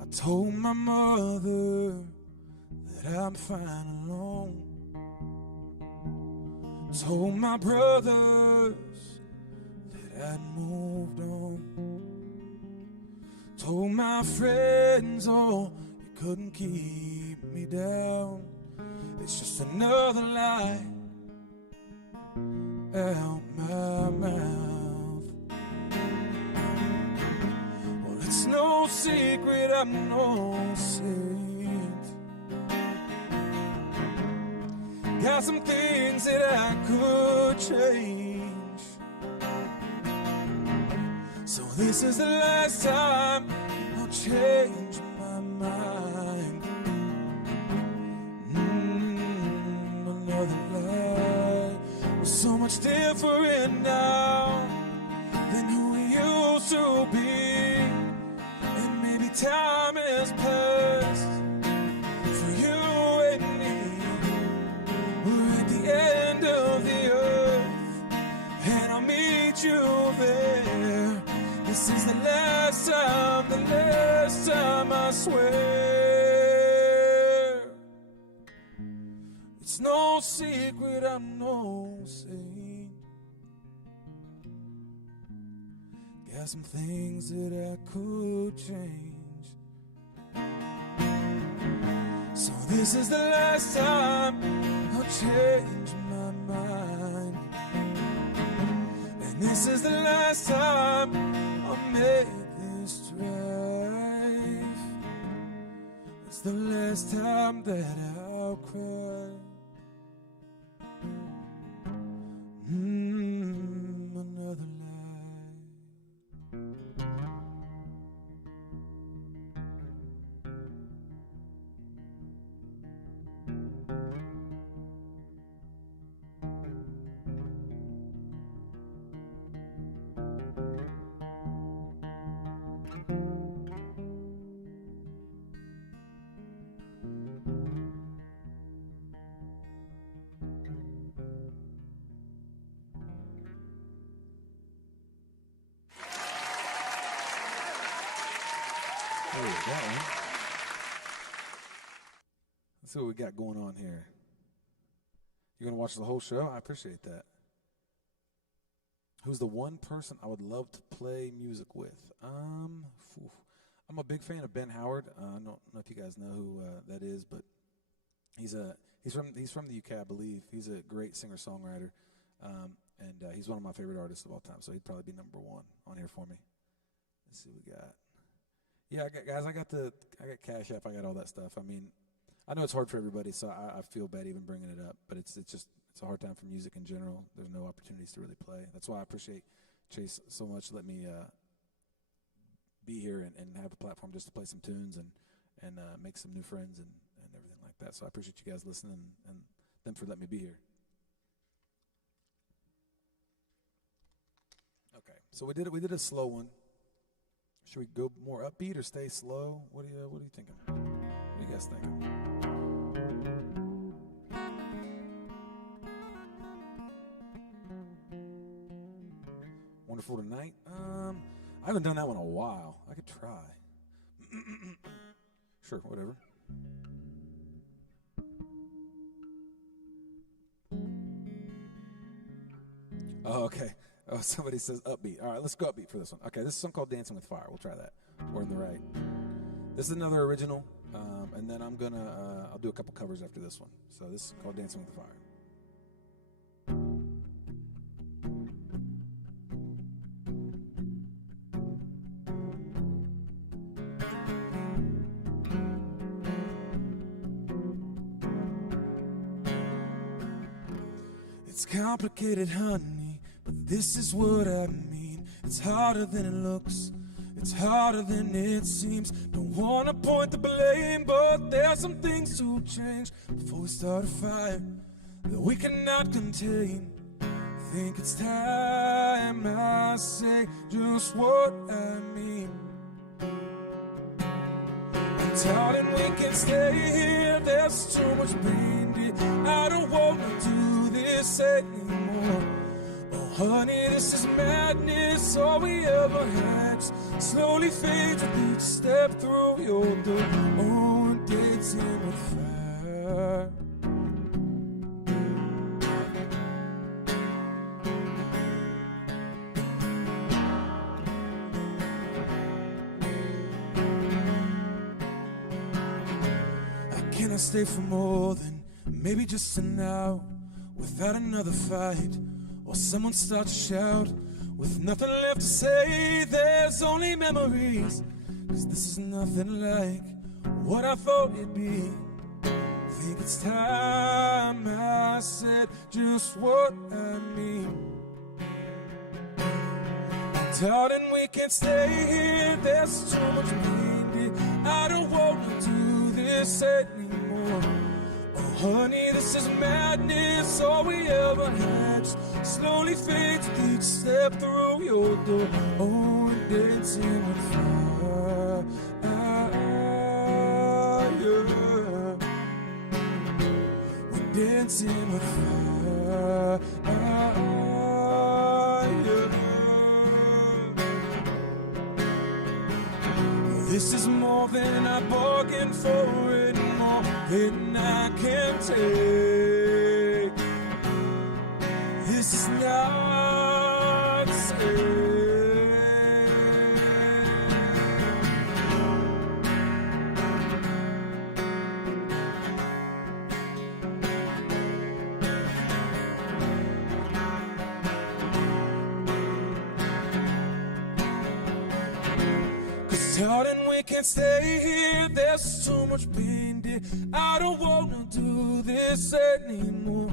I Told my mother that I'm fine alone. Told my brothers that I'd moved on. Told my friends, oh, you couldn't keep me down. It's just another lie out my mouth. Well, it's no secret I'm no saint. Got some things that I could change. So this is the last time I'll change my mind. Another lie was so much different now than who we used to be. And maybe time has passed for you and me. We're at the end of the earth, and I'll meet you there. This is the last time I swear. It's no secret I'm no saint. Got some things that I could change. So this is the last time I'll change my mind. And this is the last time I'll make this drive. It's the last time that I'll cry. Another lie. Let's see what we got going on here. You're going to watch the whole show? I appreciate that. Who's the one person I would love to play music with? I'm a big fan of Ben Howard. I don't know if you guys know who that is, but he's from the UK, I believe. He's a great singer-songwriter, and he's one of my favorite artists of all time, so he'd probably be number one on here for me. Let's see what we got. Yeah, I got Cash App. I got all that stuff. I mean, I know it's hard for everybody, so I feel bad even bringing it up. But it's a hard time for music in general. There's no opportunities to really play. That's why I appreciate Chase so much. Let me be here and have a platform just to play some tunes and make some new friends and everything like that. So I appreciate you guys listening and them for letting me be here. Okay, so we did a slow one. Should we go more upbeat or stay slow? What are you thinking? What are you guys thinking? Wonderful Tonight. I haven't done that one in a while. I could try. Sure, whatever. Oh, okay. Oh, somebody says upbeat. All right, let's go upbeat for this one. Okay, this is a song called Dancing with Fire. We'll try that. We're in the right. This is another original, and then I'll do a couple covers after this one. So this is called Dancing with Fire. It's complicated, honey, but this is what I mean. It's harder than it looks, it's harder than it seems. Don't wanna point the blame, but there's some things to change before we start a fire that we cannot contain. Think it's time I say just what I mean. And darling, we can stay here, there's too much pain, dear. I don't wanna do this anymore. Oh, Honey, this is madness, all we ever had. Slowly fades with each step through your door. Oh, and dancing with fire. Can I stay for more than maybe just an hour without another fight? Or someone start to shout with nothing left to say. There's only memories, 'cause this is nothing like what I thought it'd be. Think it's time I said just what I mean. Darling, we can't stay here, there's too much pain. I don't want to do this anymore. Oh honey, this is madness, all we ever had. Slowly fades with each step through your door. Oh, and dancing with fire. Yeah. We're dancing with fire. Yeah. This is more than I bargained for, and more than I can take. This is not safe. 'Cause darling, we can't stay here, there's too much pain, dear. I don't wanna do this anymore.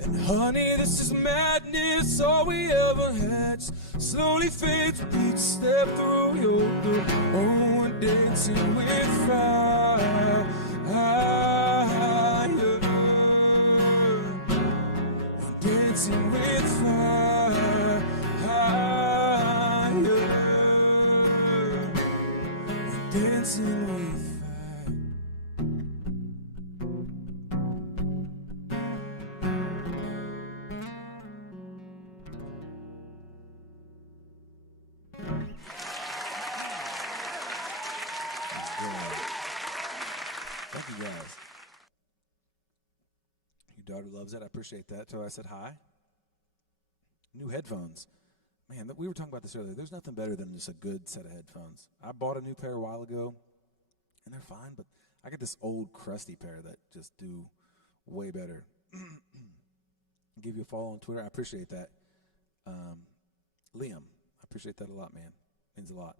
And honey, this is madness, all we ever had. Slowly fades with each step through your door. Oh, we're dancing with fire. We're dancing with fire. We're dancing with fire. Thank you guys. Your daughter loves it. I appreciate that. So I said hi. New headphones. Man, we were talking about this earlier. There's nothing better than just a good set of headphones. I bought a new pair a while ago, and they're fine, but I got this old crusty pair that just do way better. Give you a follow on Twitter. I appreciate that. Liam, I appreciate that a lot, man. Means a lot.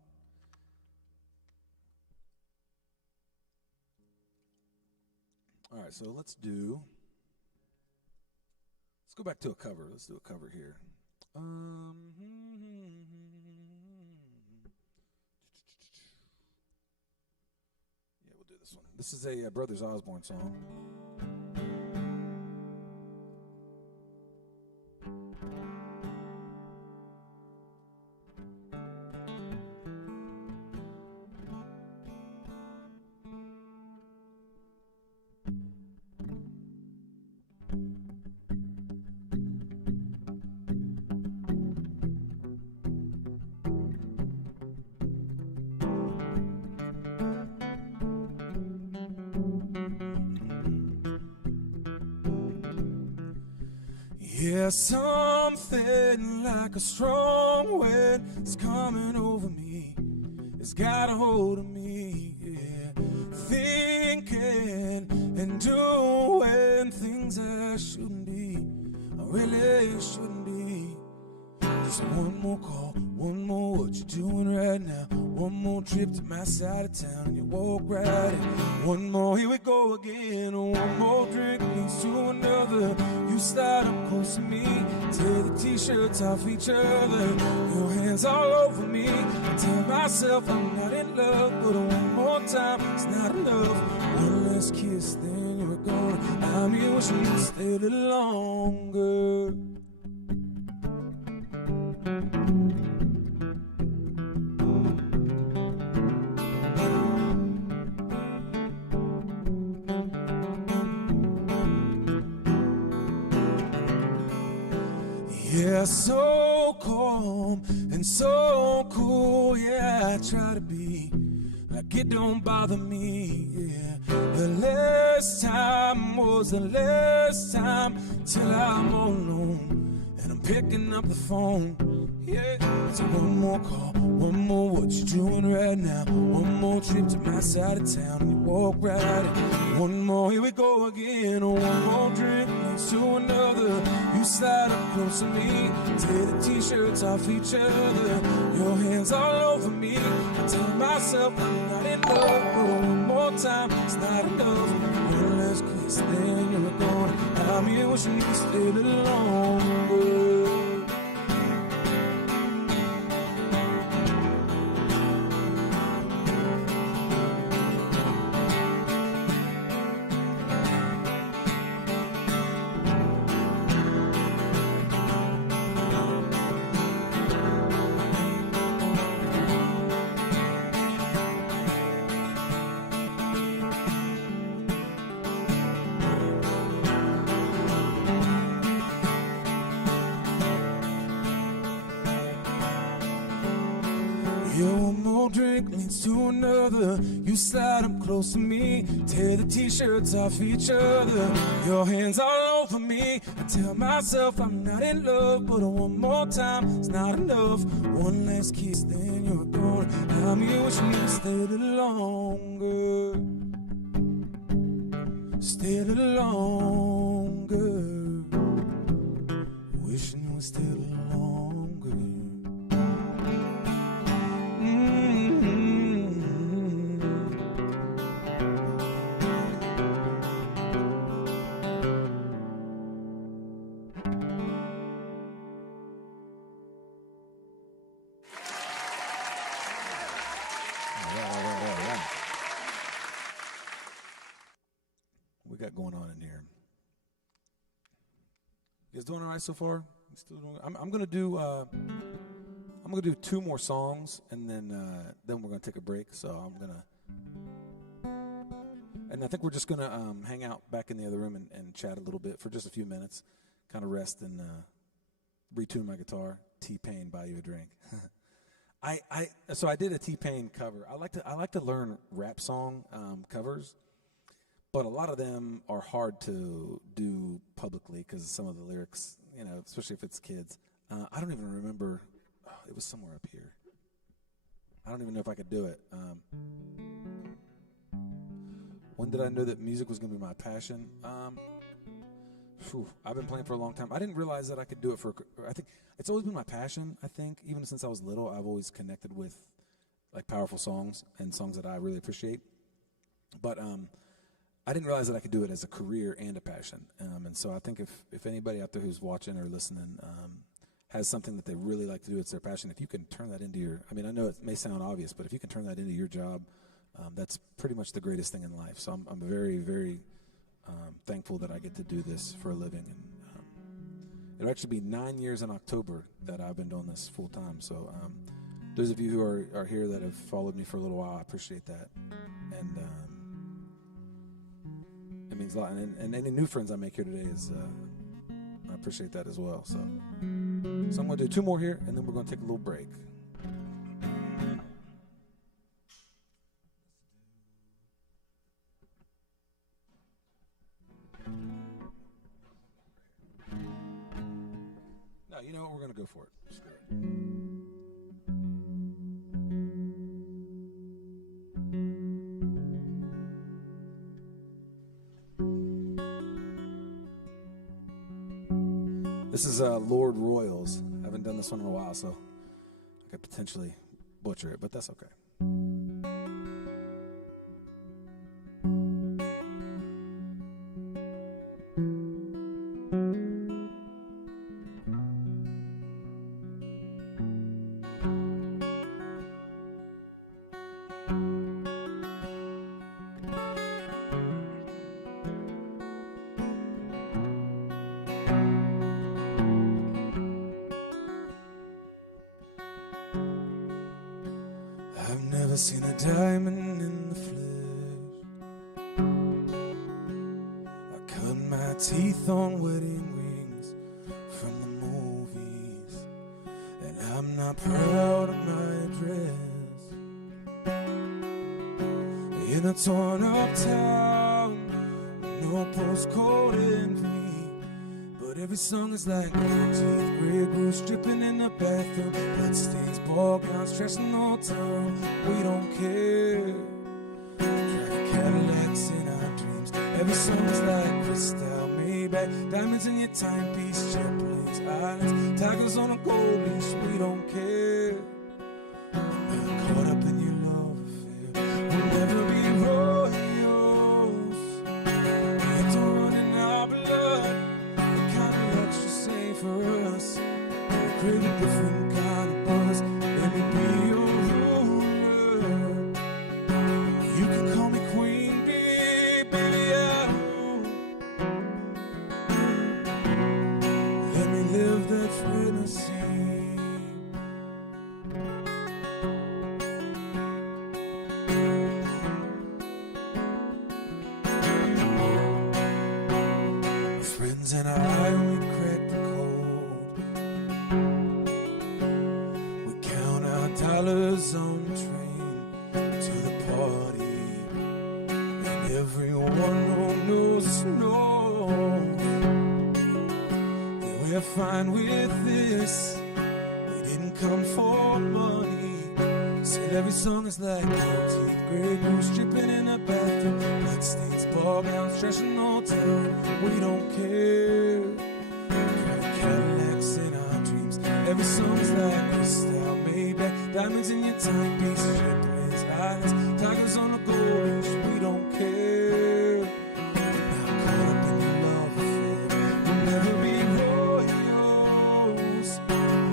All right, so let's go back to a cover. Let's do a cover here. Yeah, we'll do this one. This is a Brothers Osborne song. Yeah, something like a strong wind is coming over me. It's got a hold of me, yeah. Thinking and doing things I shouldn't be. I really shouldn't be. Just one more call, one more what you doing right now. One more trip to my side of town and you walk right in. One more, here we go again. One more drink leads to another. You slide up close to me, tear the t-shirts off each other. Your hands all over me. I tell myself I'm not in love, but one more time it's not enough. One last kiss, then you're gone. I'm here wishing you'd stay a little longer. Yeah, so calm and so cool. Yeah, I try to be like it don't bother me. Yeah, the last time was the last time till I'm all alone and I'm picking up the phone. Yeah, so one more call, one more. What you doing right now? One more trip to my side of town and you walk right in. One more, here we go again. Oh, one more drink leads to another. You slide up close to me, tear the t-shirts off each other. Your hands all over me. I tell myself I'm not in love, but one more time it's not enough. One last kiss, then you're gone. I'm here wishing you stayed a little longer. Yeah, one more drink leads to another. You slide up close to me, tear the t-shirts off each other. Your hands all over me. I tell myself I'm not in love, but one more time it's not enough. One last kiss, then you're gone. I'm here wishing you stay a little longer. Stay a little longer. Wishing you would stay a little longer. We got going on in here. You guys doing all right so far? Still doing, I'm gonna do 2 more songs and then we're gonna take a break. So I think we're just gonna hang out back in the other room and chat a little bit for just a few minutes, kind of rest and retune my guitar. T-Pain, buy you a drink. So I did a T-Pain cover. I like to learn rap song covers. But a lot of them are hard to do publicly because some of the lyrics, especially if it's kids. I don't even remember. Oh, it was somewhere up here. I don't even know if I could do it. When did I know that music was going to be my passion? I've been playing for a long time. I didn't realize that I could do it I think it's always been my passion, I think. Even since I was little, I've always connected with like powerful songs and songs that I really appreciate. But I didn't realize that I could do it as a career and a passion. And so I think if anybody out there who's watching or listening has something that they really like to do, it's their passion, if you can turn that into I know it may sound obvious, but if you can turn that into your job, that's pretty much the greatest thing in life. So I'm very, very thankful that I get to do this for a living. And it'll actually be 9 years in October that I've been doing this full time. So those of you who are here that have followed me for a little while, I appreciate that. And it means a lot. And any new friends I make here today I appreciate that as well. So I'm going to do 2 more here, and then we're going to take a little break. No, you know what? We're going to go for it. Just do it. This is Lord Royals. I haven't done this one in a while, so I could potentially butcher it, but that's okay. I've never seen a diamond in the flesh. I cut my teeth on wedding rings from the movies. not proud of my address. In a torn up town, no postcode in me, but every song is like teeth, gray goose dripping in the bathroom, bloodstains, ball gowns, trash in the old town. We don't care. Driving Cadillacs in our dreams. Every song is like crystal, Maybach, diamonds in your timepiece, jet planes, islands, tigers on a gold leash. We don't care. We're caught up in your love affair. We'll never be royals. It don't run in our blood. The kind of luck you say for us. We crave a different kind of buzz. Let me be your ruler. You can call me Queen Bee, baby, I will. Let me live that fantasy. Friends and I, we crack the code. We count our dollars on the train to the party, and everyone knows us knows that we're fine with this. We didn't come for money. Still every song is like gold teeth, gray goose dripping in a bathroom, bloodstains, ball gowns, trash in old town. We don't care. Driving Cadillacs in our dreams. Every song is like crystal, Maybach, diamonds in your timepiece, jet planes, islands, tigers on a gold leash. We don't care. Now caught up in your love affair. We'll never be royals.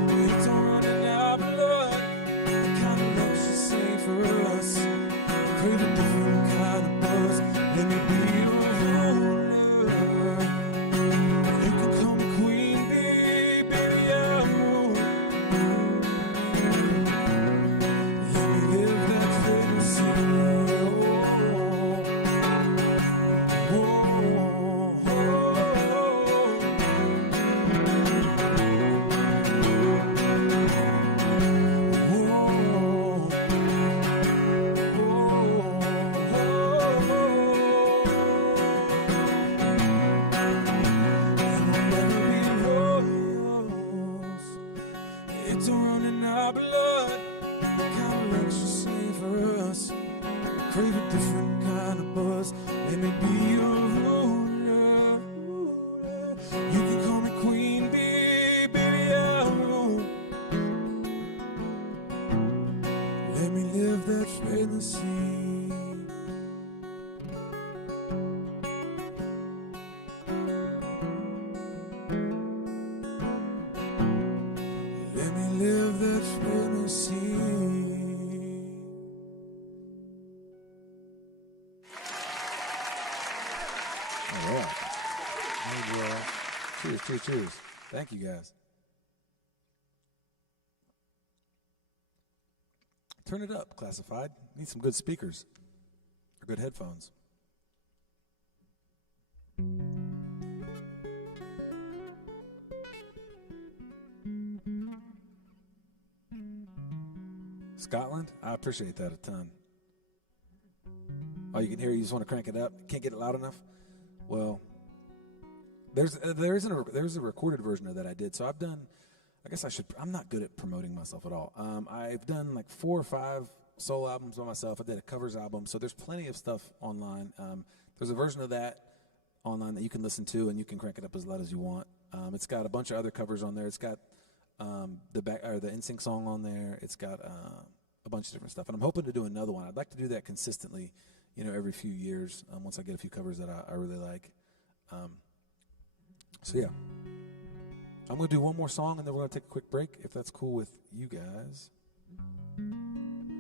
It don't run in our blood. The kind of love she say for us. Crave a different kind of buzz. Let me be your ruler. You can call me Queen Bee, baby, I will. Let me live that fantasy. It's a run in our blood. Kind of looks the same for us. Crave a different kind of buzz. Let me be your ruler. You can call me Queen Bee, baby, I will. Let me live that fantasy. Let me live that fantasy. All right. Cheers, cheers, cheers. Thank you, guys. Turn it up, Classified. Need some good speakers or good headphones. Scotland? I appreciate that a ton. Oh, you can hear, you just want to crank it up? Can't get it loud enough? Well, there's a recorded version of that I did. So I've done, I guess I'm not good at promoting myself at all. I've done like 4 or 5 solo albums by myself. I did a covers album. So there's plenty of stuff online. There's a version of that online that you can listen to, and you can crank it up as loud as you want. It's got a bunch of other covers on there. It's got the NSYNC song on there. It's got a bunch of different stuff, and I'm hoping to do another one. I'd like to do that consistently, every few years. Once I get a few covers that I really like. So yeah, I'm gonna do one more song, and then we're gonna take a quick break, if that's cool with you guys.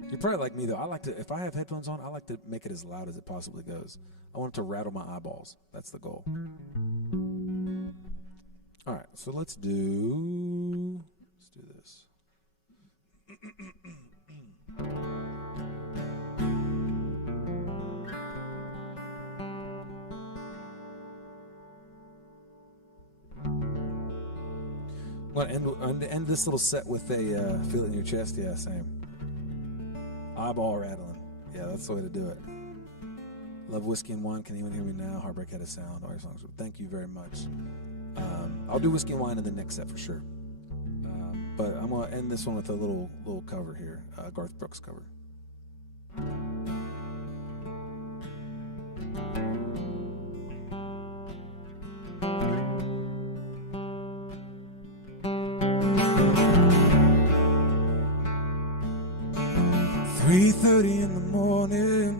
You're probably like me though. I like to, if I have headphones on, I like to make it as loud as it possibly goes. I want it to rattle my eyeballs. That's the goal. All right, so let's do this. Want to end this little set with a feel it in your chest? Yeah, same. Eyeball rattling. Yeah, that's the way to do it. Love Whiskey and Wine. Can anyone hear me now? Heartbreak Had a Sound. All your songs. Thank you very much. I'll do Whiskey and Wine in the next set for sure. But I'm going to end this one with a little cover here. Garth Brooks cover. In the morning,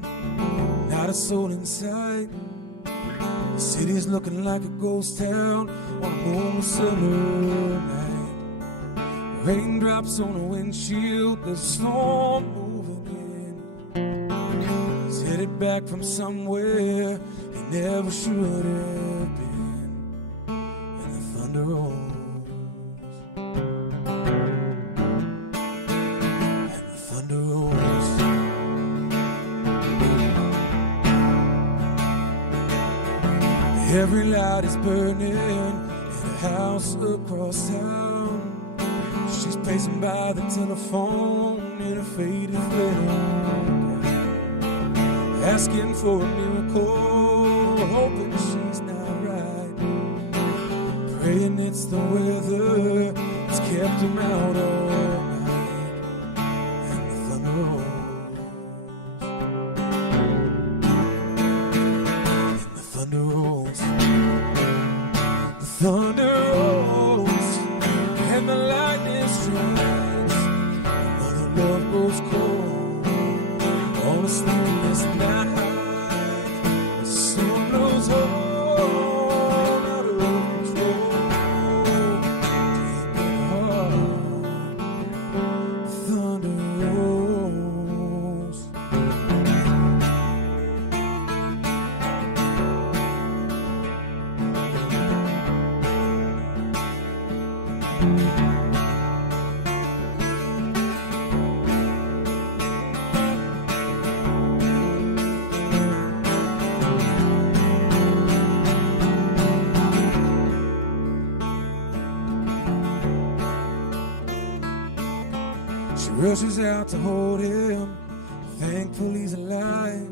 not a soul in sight. The city's looking like a ghost town on a moonless summer night. Raindrops on the windshield, the storm moving in. He's headed back from somewhere he never should have been. And the thunder rolls. Every light is burning in a house across town. She's pacing by the telephone in a faded flannel, asking for a miracle, hoping she's not right, praying it's the weather that's kept him out all night. And the thunder rolls. Thunder rolls and the lightning strikes. Another love grows cold on a sleepless night. The sun blows on out of control. Deep in heart, thunder rolls. She rushes out to hold him, thankful he's alive.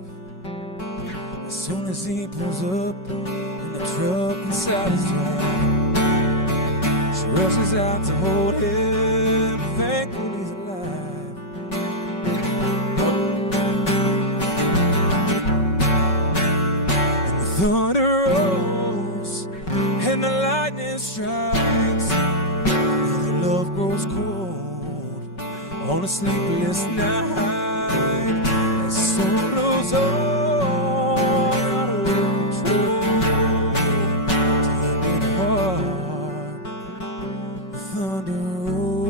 As soon as he pulls up and the truck inside his drive, she rushes out to hold him, thankful he's alive. And the thunder rolls and the lightning strikes. Another love grows cold on a sleepless night. The sun blows on out of control. Deep in heart, the thunder rolls.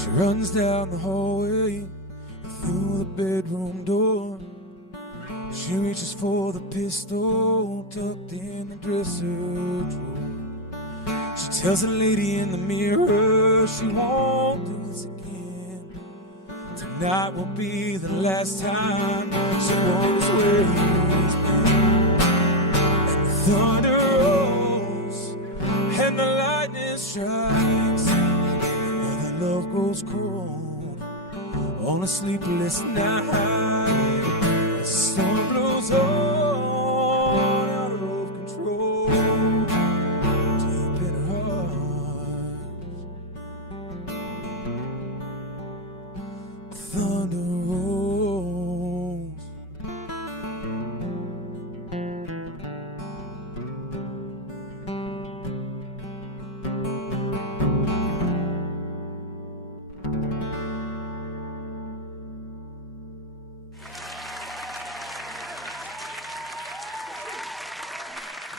She runs down the hallway through the bedroom door. She reaches for the pistol tucked in the dresser drawer. She tells the lady in the mirror she won't do this again. Tonight will be the last time she wonders where he's been. And the thunder rolls and the lightning strikes. Another love grows cold on a sleepless night. The sun blows on out of control. Deep in her heart, thunder rolls.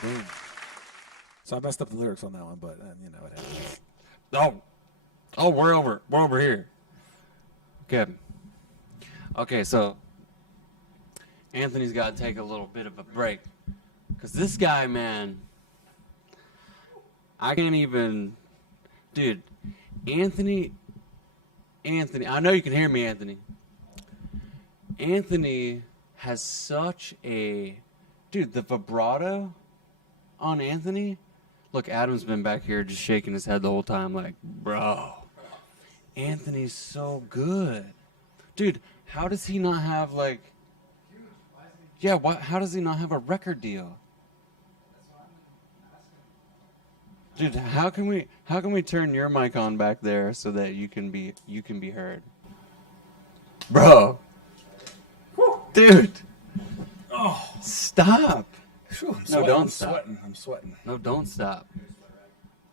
Boom. So I messed up the lyrics on that one, but you know it happens. Oh, we're over here. Okay, so Anthony's got to take a little bit of a break, because this guy, man, I can't even, dude. Anthony, I know you can hear me, Anthony. Anthony has such a... Dude, the vibrato on Anthony... Look, Adam's been back here just shaking his head the whole time like, bro, Anthony's so good. Dude, how does he not have, like... Yeah, how does he not have a record deal? Dude, how can we turn your mic on back there so that you can be heard? Bro. Dude. Oh, Stop. whew, No, don't stop. I'm sweating. No, don't stop.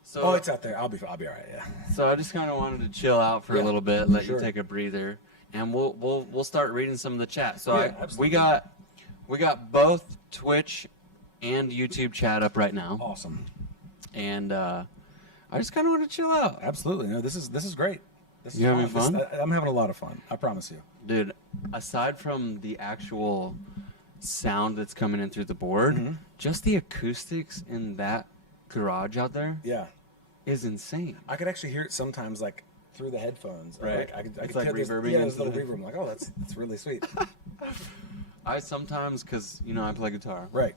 So, Oh, it's out there. I'll be all right. Yeah. So I just kind of wanted to chill out for a Yeah, little bit, let sure. you take a breather, and we'll start reading some of the chat. So Yeah, absolutely. we got both Twitch and YouTube chat up right now, Awesome. and I just kind of want to chill out, Absolutely. No, this is great. This is You having fun? fun? I'm having a lot of fun. I promise you. dude. Aside from the actual sound that's coming in through the board, Mm-hmm. just the acoustics in that garage out there Yeah. is insane. I could actually hear it sometimes, like through the headphones. Right. Like, I could It's like hear this- reverbing Yeah, this into little the- reverb. I'm like, oh, that's really sweet. I sometimes, because I play guitar. Right.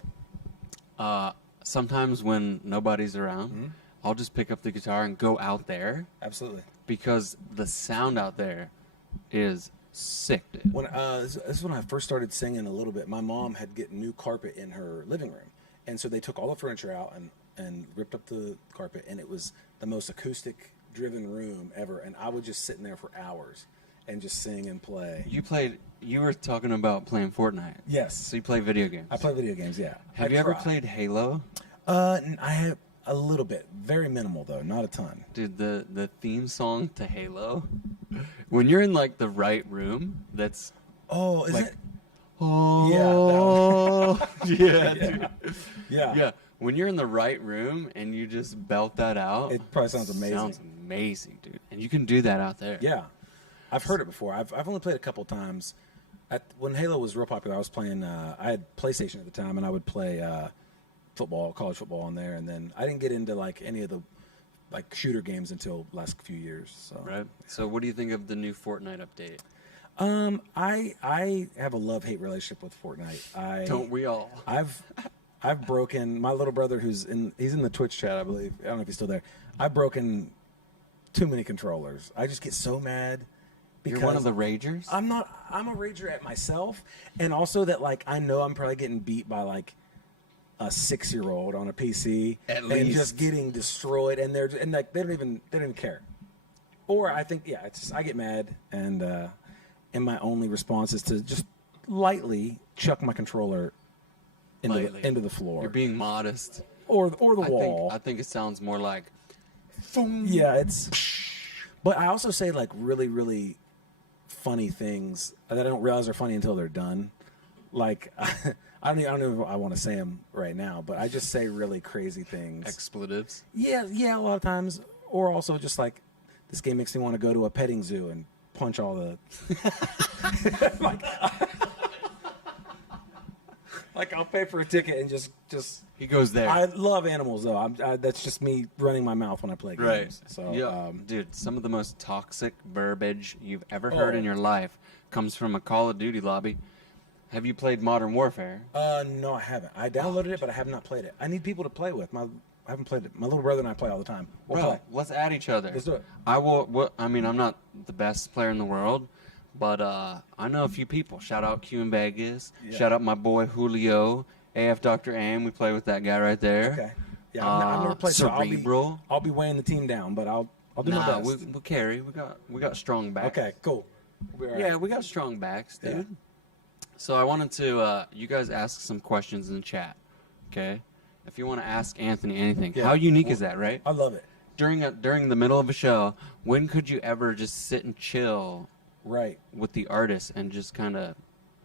Sometimes when nobody's around, Mm-hmm. I'll just pick up the guitar and go out there Absolutely. because the sound out there is sick, dude. When this is when I first started singing a little bit. My mom had get new carpet in her living room, and so they took all the furniture out and ripped up the carpet, and it was the most acoustic driven room ever. And I would just sit in there for hours and just sing and play. You were talking about playing Fortnite. Yes, So you play video games. I play video games. Yeah. Have I you ever try. played Halo? I have a little bit, very minimal though, not a ton. Dude, the theme song to Halo, when you're in like the right room, that's Oh, is like, it? oh, yeah, dude. Yeah. Yeah, when you're in the right room and you just belt that out, It probably sounds amazing. Sounds amazing, dude. And you can do that out there. Yeah, I've heard it before. I've only played a couple times. When Halo was real popular, I was playing. I had PlayStation at the time, and I would play football, college football on there. And then I didn't get into like any of the like shooter games until last few years. So Right. So what do you think of the new Fortnite update? I have a love-hate relationship with Fortnite. Don't we all? I've broken my little brother he's in the Twitch chat, I believe. I don't know if he's still there. I've broken too many controllers. I just get so mad because You're one of the ragers? I'm a rager at myself, and also that like I know I'm probably getting beat by like a 6-year-old on a PC At and least. just getting destroyed, and like they don't even care. Or I think it's just, I get mad, and my only response is to just lightly chuck my controller Lightly. into the floor. You're being modest. or the wall. I think it sounds more like Yeah, it's. But I also say like really, really funny things that I don't realize are funny until they're done. Like I don't know if I want to say them right now, but I just say really crazy things. expletives. Yeah, a lot of times, or also just like this game makes me want to go to a petting zoo and punch all the. like I'll pay for a ticket and just. He goes there. I love animals though. That's just me running my mouth when I play games. Right. So yeah. Dude, some of the most toxic verbiage you've ever heard in your life comes from a Call of Duty lobby. Have you played Modern Warfare? No, I haven't. I downloaded it, but I have not played it. I need people to play with. I haven't played it. My little brother and I play all the time. We'll Bro, play. let's add each other. Let's do it. I will. I mean, I'm not the best player in the world, but I know a few people. Shout out Q in Vegas. Yeah. Shout out my boy Julio. AF Dr. Aim. We play with that guy right there. Okay. Yeah, I've never played. So Cerebral. I'll be weighing the team down, but I'll do my Nah, best. we'll carry. We got strong backs. Okay, cool. We'll be all right. Yeah, we got strong backs, dude. Yeah. So I wanted to, you guys ask some questions in the chat, okay? If you want to ask Anthony anything, Yeah. how unique is that, right? I love it. During the middle of a show, when could you ever just sit and chill Right. with the artist and just kind of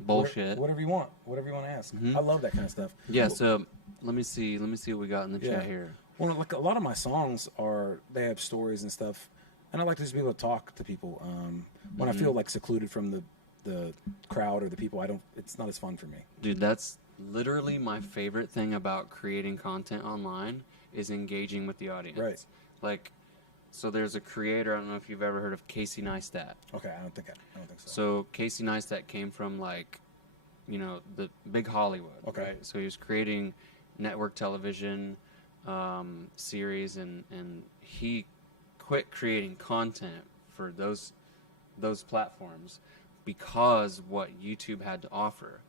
bullshit? Whatever you want. Whatever you want to ask. Mhm. I love that kind of stuff. Yeah. So let me see what we got in the Yeah. chat here. Well, like a lot of my songs they have stories and stuff, and I like to just be able to talk to people. When I feel like secluded from the crowd or the people, it's not as fun for me. Dude, that's literally my favorite thing about creating content online is engaging with the audience. Right. Like, So there's a creator. I don't know if you've ever heard of Casey Neistat. Okay, I don't think so. So Casey Neistat came from like, the big Hollywood. Okay. Right? So he was creating network television series, and he quit creating content for those platforms because what YouTube had to offer.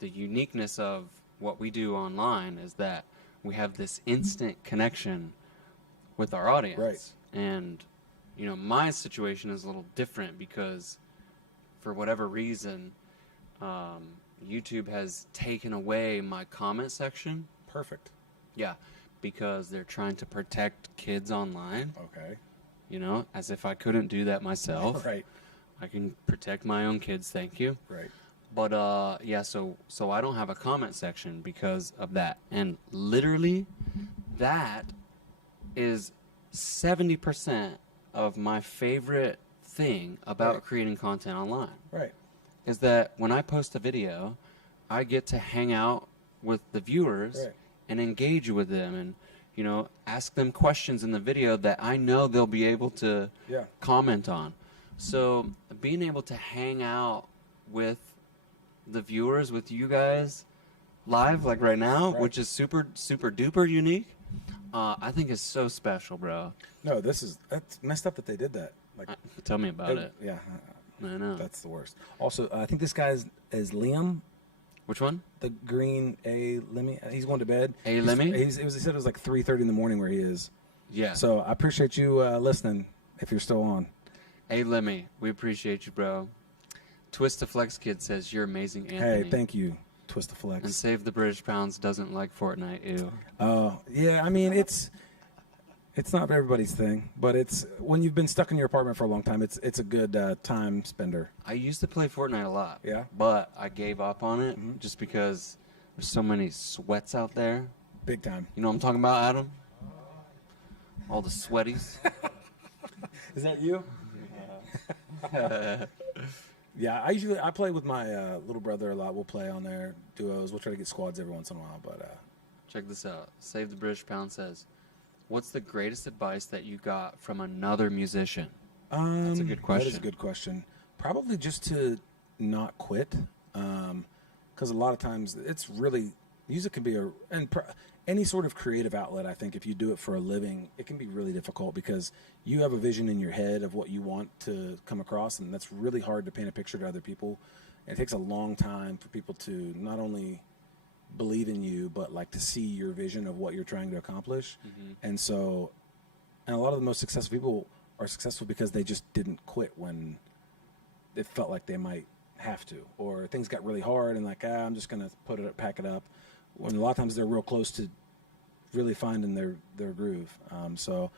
The uniqueness of what we do online is that we have this instant connection with our audience. Right. And, my situation is a little different because for whatever reason, YouTube has taken away my comment section. Perfect. Yeah, because they're trying to protect kids online. Okay. As if I couldn't do that myself. Right. I can protect my own kids, thank you. Right. But yeah, so I don't have a comment section because of that. And literally that is 70% of my favorite thing about Right. creating content online. Right. Is that when I post a video, I get to hang out with the viewers Right. and engage with them and ask them questions in the video that I know they'll be able to Yeah. comment on. So being able to hang out with the viewers, with you guys live like right now, Right. which is super duper unique, I think is so special, bro. No, that's messed up that they did that. Like, Tell me about it. Yeah, I know. that's the worst. Also, I think this guy is Liam, Which one? the green A Lemmy. He's going to bed. A Lemmy? He said it was like 3:30 in the morning where he is. Yeah. So I appreciate you listening. If you're still on. Hey, Lemmy, we appreciate you, bro. Twist the Flex Kid says you're amazing, Anthony. Hey, thank you, Twist the Flex. And Save the British Pounds doesn't like Fortnite. Ew. Oh, yeah. I mean, it's not everybody's thing, but it's when you've been stuck in your apartment for a long time. It's a good time spender. I used to play Fortnite a lot. Yeah? But I gave up on it just because there's so many sweats out there. Big time. You know what I'm talking about, Adam? All the sweaties. Is that you? Yeah, I play with my little brother a lot. We'll play on there, duos. We'll try to get squads every once in a while, but Check this out. Save the British Pound says, what's the greatest advice that you got from another musician? That's a good question. That is a good question. Probably just to not quit, because a lot of times it's really music can be any sort of creative outlet. I think if you do it for a living, it can be really difficult because you have a vision in your head of what you want to come across, and that's really hard to paint a picture to other people. And it takes a long time for people to not only believe in you, but like to see your vision of what you're trying to accomplish. And so, and a lot of the most successful people are successful because they just didn't quit when it felt like they might have to, or things got really hard and like, I'm just gonna pack it up. When a lot of times they're real close to really finding their groove. So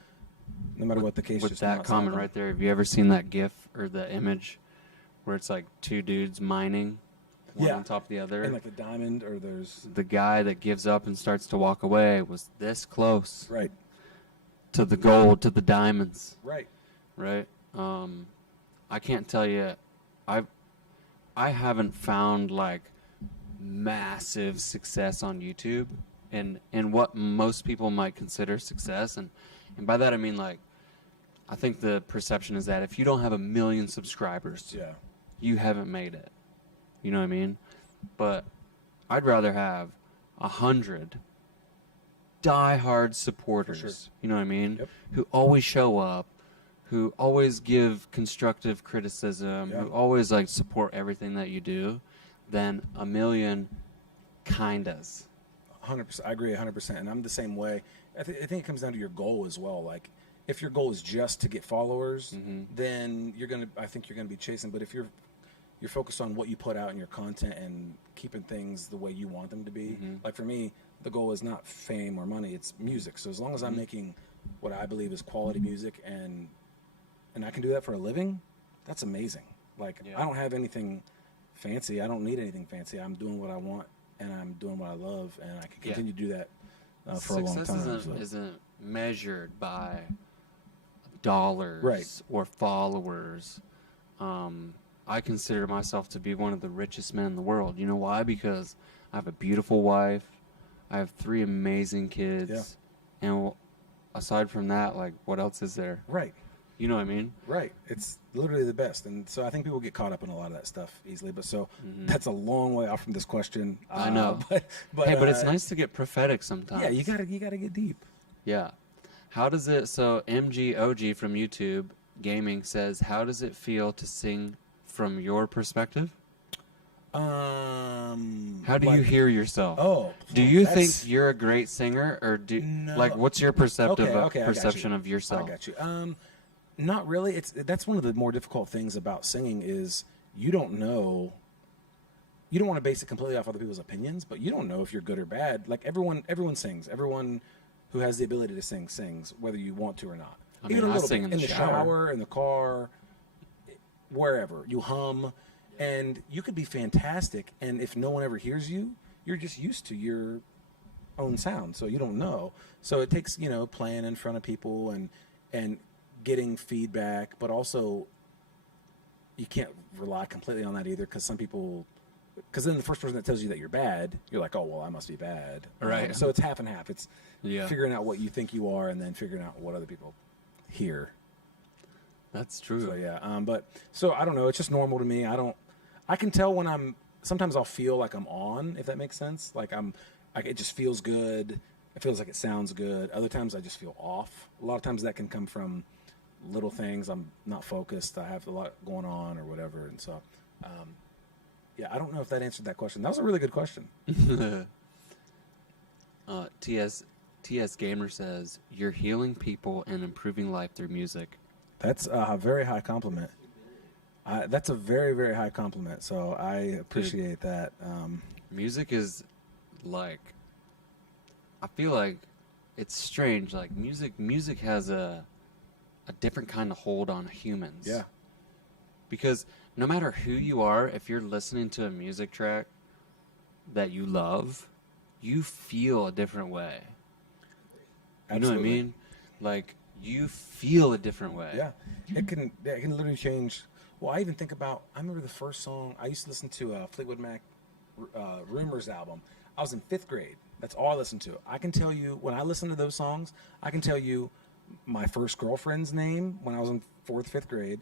no matter what the case, With just that not comment stopping. right there, have you ever seen that GIF or the image where it's like two dudes mining, one Yeah. on top of the other? And like the diamond, or there's The guy that gives up and starts to walk away was this close right, to the gold, to the diamonds, right, right? I can't tell you, I haven't found like massive success on YouTube and what most people might consider success, and by that I mean like, I think the perception is that if you don't have 1 million subscribers, yeah, you haven't made it. You know what I mean? But I'd rather have 100 diehard supporters. For sure. You know what I mean? Yep. Who always show up, who always give constructive criticism, Yeah. who always like support everything that you do, than 1 million kindas. 100%. I agree 100%, and I'm the same way. I think it comes down to your goal as well. Like, if your goal is just to get followers, then I think you're gonna be chasing. But if you're focused on what you put out in your content and keeping things the way you want them to be, like for me, the goal is not fame or money; it's music. So as long as I'm making what I believe is quality music and I can do that for a living, that's amazing. Like, Yeah. I don't have anything fancy. I don't need anything fancy. I'm doing what I want, and I'm doing what I love, and I can continue to do that for a long time. Success isn't measured by dollars Right. or followers. I consider myself to be one of the richest men in the world. You know why? Because I have a beautiful wife. I have 3 amazing kids. And aside from that, like, what else is there? Right. You know what I mean? Right. It's literally the best. And so I think people get caught up in a lot of that stuff easily. But so that's a long way off from this question. I know. But Hey, but it's nice to get prophetic sometimes. Yeah, you gotta get deep. Yeah. How does it, so MGOG from YouTube Gaming says, how does it feel to sing from your perspective? How do you hear yourself? Oh, do you think you're a great singer, or No. like, what's your perception you. of yourself? I got you. Not really. That's one of the more difficult things about singing is you don't know. You don't want to base it completely off other people's opinions, but you don't know if you're good or bad. Like everyone sings. Everyone who has the ability to sing sings, whether you want to or not. I mean, I sing in the shower, in the car, wherever. You hum, and you could be fantastic, and if no one ever hears you, you're just used to your own sound, so you don't know. So it takes, playing in front of people and getting feedback, but also you can't rely completely on that either, because then the first person that tells you that you're bad, you're like, oh, well, I must be bad. Right. So it's half and half. It's figuring out what you think you are and then figuring out what other people hear. That's true. So, yeah. So I don't know. It's just normal to me. I can tell when sometimes I'll feel like I'm on, if that makes sense. Like it just feels good. It feels like it sounds good. Other times I just feel off. A lot of times that can come from little things. I'm not focused. I have a lot going on or whatever. And so, yeah, I don't know if that answered that question. That was a really good question. TS Gamer says, you're healing people and improving life through music. That's a very high compliment. That's a very, very high compliment. So I appreciate that. Music is like, I feel like it's strange. Like music has a different kind of hold on humans. Yeah. Because no matter who you are, if you're listening to a music track that you love, you feel a different way. You Absolutely. know what I mean? Like, you feel a different way. Yeah. It can literally change. Well, I even think about, I remember the first song, I used to listen to Fleetwood Mac Rumors album. I was in 5th grade. That's all I listened to. I can tell you, when I listen to those songs, I can tell you my first girlfriend's name when I was in 4th, 5th grade,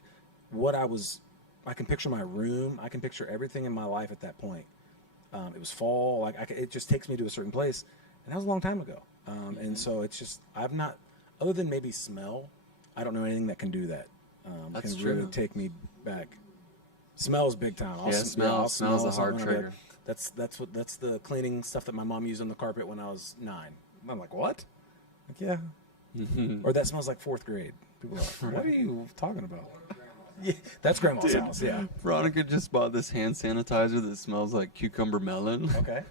I can picture my room. I can picture everything in my life at that point. It was fall. It just takes me to a certain place. And that was a long time ago. And so it's just, I've not, other than maybe smell, I don't know anything that can do that. That's can true. really take me back. Smell is big time. Smells a hard trigger. That's the cleaning stuff that my mom used on the carpet when I was 9. I'm like, what? Like, yeah. Or that smells like 4th grade. People are like, what are you talking about? Yeah, that's grandma's house. Yeah. Veronica just bought this hand sanitizer that smells like cucumber melon. Okay.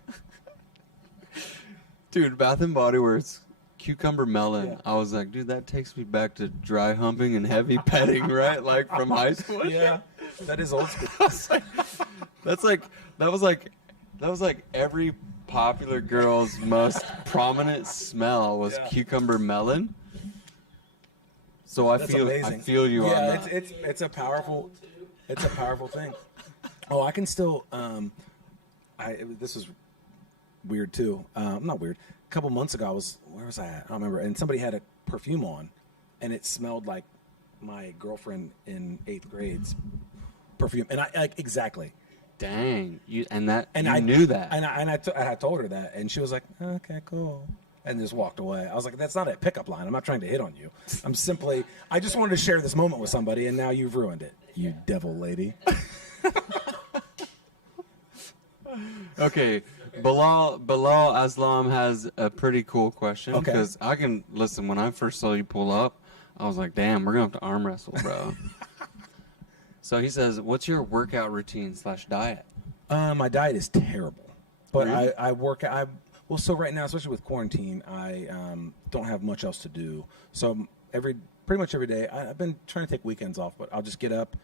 Dude, Bath and Body Works cucumber melon. Yeah. I was like, dude, that takes me back to dry humping and heavy petting, right? Like from high school. Yeah. That is old school. That was like every popular girl's most prominent smell was cucumber melon. So I feel you on that. It's a powerful thing. Oh, I can still this is weird too. Not weird. A couple months ago where was I at? I don't remember. And somebody had a perfume on and it smelled like my girlfriend in 8th grade's perfume. And I exactly. Dang. You knew that. And I told her that and she was like, "Okay, cool." And just walked away. I was like, that's not a pickup line. I'm not trying to hit on you. I just wanted to share this moment with somebody, and now you've ruined it, you devil lady. Okay, Bilal Aslam has a pretty cool question. Okay. Because I can, listen, when I first saw you pull up, I was like, damn, we're going to have to arm wrestle, bro. So he says, what's your workout routine / diet? My diet is terrible. But really? I work out. Well, so right now, especially with quarantine, I don't have much else to do. So pretty much every day, I've been trying to take weekends off, but I'll just get up,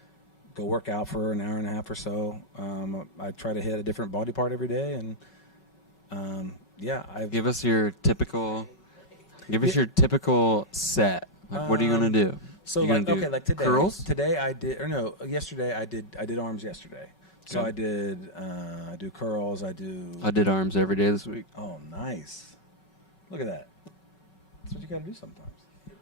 go work out for an hour and a half or so. I try to hit a different body part every day, and give us your typical set. Like, what are you gonna do? So like today. Curls? Today yesterday I did arms yesterday. So I do curls. I did arms every day this week. Oh, nice! Look at that. That's what you got to do sometimes.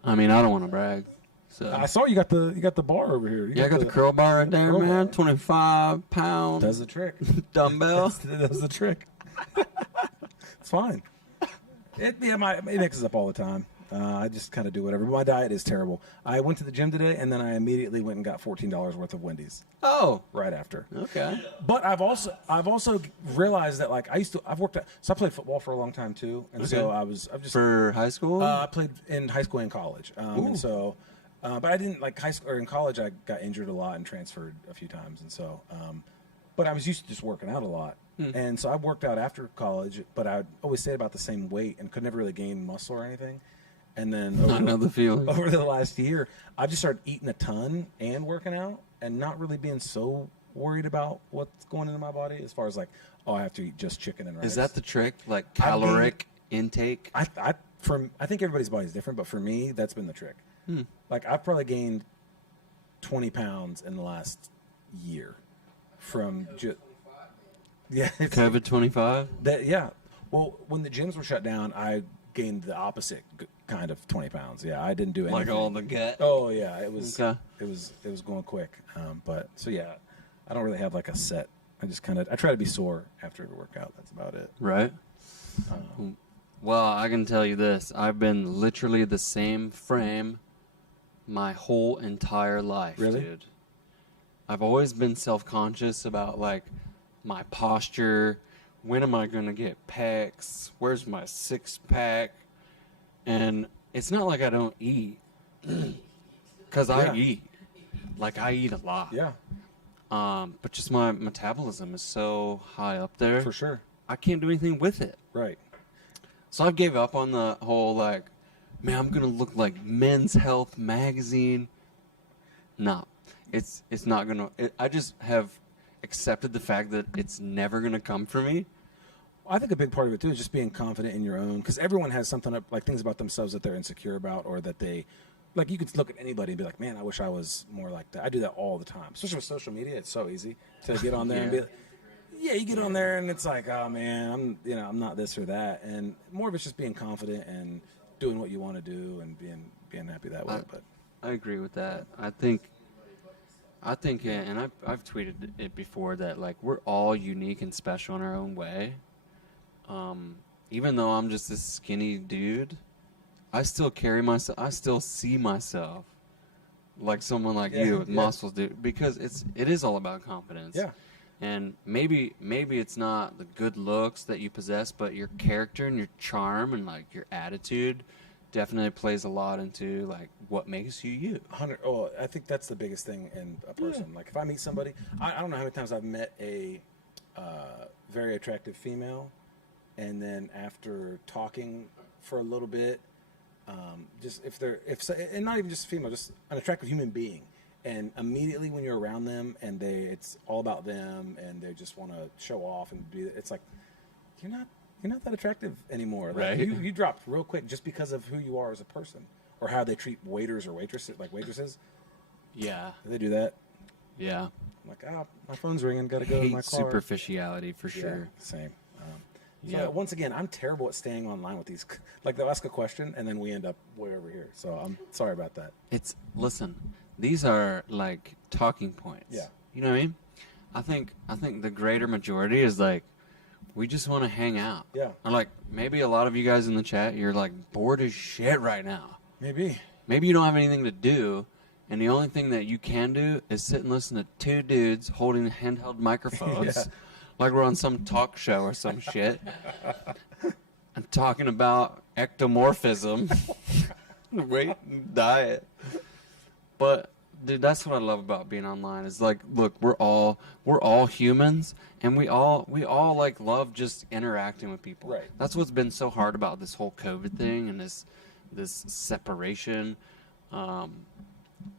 I mean, I don't want to brag. So I saw you got the bar over here. I got the curl bar right there, curl man. bar. 25 pound Does the trick. dumbbell. Does the trick. It's fine. It mixes up all the time. I just kind of do whatever. My diet is terrible. I went to the gym today, and then I immediately went and got $14 worth of Wendy's Oh, right after. okay. But I've also realized that, like, I've worked at, so I played football for a long time too, and so Okay. I've just For high school? I played in high school and college, and so, but I didn't like high school or in college. I got injured a lot and transferred a few times, and so, but I was used to just working out a lot, and so I worked out after college. But I always stayed about the same weight and could never really gain muscle or anything. And then I know the feeling. over the last year, I just started eating a ton and working out, and not really being so worried about what's going into my body as far as like, oh, I have to eat just chicken and rice. Is that the trick? Like I've gained- caloric intake? I think everybody's body's different, but for me, that's been the trick. Like, I've probably gained 20 pounds in the last year from just COVID 25? that. Yeah. Well, when the gyms were shut down, I gained the opposite kind of 20 pounds. Yeah, I didn't do anything. Like all the gut? Oh yeah, it was. Okay. It was going quick. But so yeah, I don't really have like a set. I try to be sore after every workout. That's about it. Right. Well, I can tell you this. I've been literally the same frame my whole entire life, Really? dude. I've always been self-conscious about, like, my posture. When am I going to get pecs? Where's my six-pack? And it's not like I don't eat. Because Yeah. I eat. Like, I eat a lot. Yeah, But just my metabolism is so high up there. for sure. I can't do anything with it. Right. So I've gave up on the whole, like, man, I'm going to look like Men's Health magazine. No, it's not going to. I just have accepted the fact that it's never going to come for me. I think a big part of it too is just being confident in your own, because everyone has something like things about themselves that they're insecure about, or that they like. You could look at anybody and be like, man, I wish I was more like that. I do that all the time, especially with social media. It's so easy to get on there and be like, yeah, you get on there and it's like, oh man, I'm not this or that, and more of it's just being confident and doing what you want to do and being happy that way. But I agree with that. I think, yeah, and I've tweeted it before that, like, we're all unique and special in our own way. Even though I'm just this skinny dude, I still carry myself. I still see myself like someone like you with muscles, dude. Because it is all about confidence. yeah, And maybe it's not the good looks that you possess, but your character and your charm and, like, your attitude definitely plays a lot into, like, what makes you you. 100. Oh, I think that's the biggest thing in a person. Like, if I meet somebody, I don't know how many times I've met a very attractive female, and then after talking for a little bit, just and not even just a female, just an attractive human being, and immediately when you're around them and it's all about them and they just want to show off and it's like, you're not that attractive anymore. Like, Right. you dropped real quick just because of who you are as a person, or how they treat waiters or waitresses. Yeah. They do that. Yeah. I'm like, my phone's ringing, gotta go Hate in my car. superficiality for Yeah, sure. same. Yeah. Once again, I'm terrible at staying online with these. Like, they'll ask a question and then we end up way over here. So I'm sorry about that. Listen, these are like talking points. Yeah. You know what I mean? I think the greater majority is like, we just want to hang out. Yeah. Or like, maybe a lot of you guys in the chat, you're like bored as shit right now. Maybe. Maybe you don't have anything to do, and the only thing that you can do is sit and listen to two dudes holding handheld microphones, Yeah. like we're on some talk show or some shit, and talking about ectomorphism, weight and diet. But dude, that's what I love about being online. Is like, look, we're all humans, and we all like love just interacting with people. Right. That's what's been so hard about this whole COVID thing and this separation.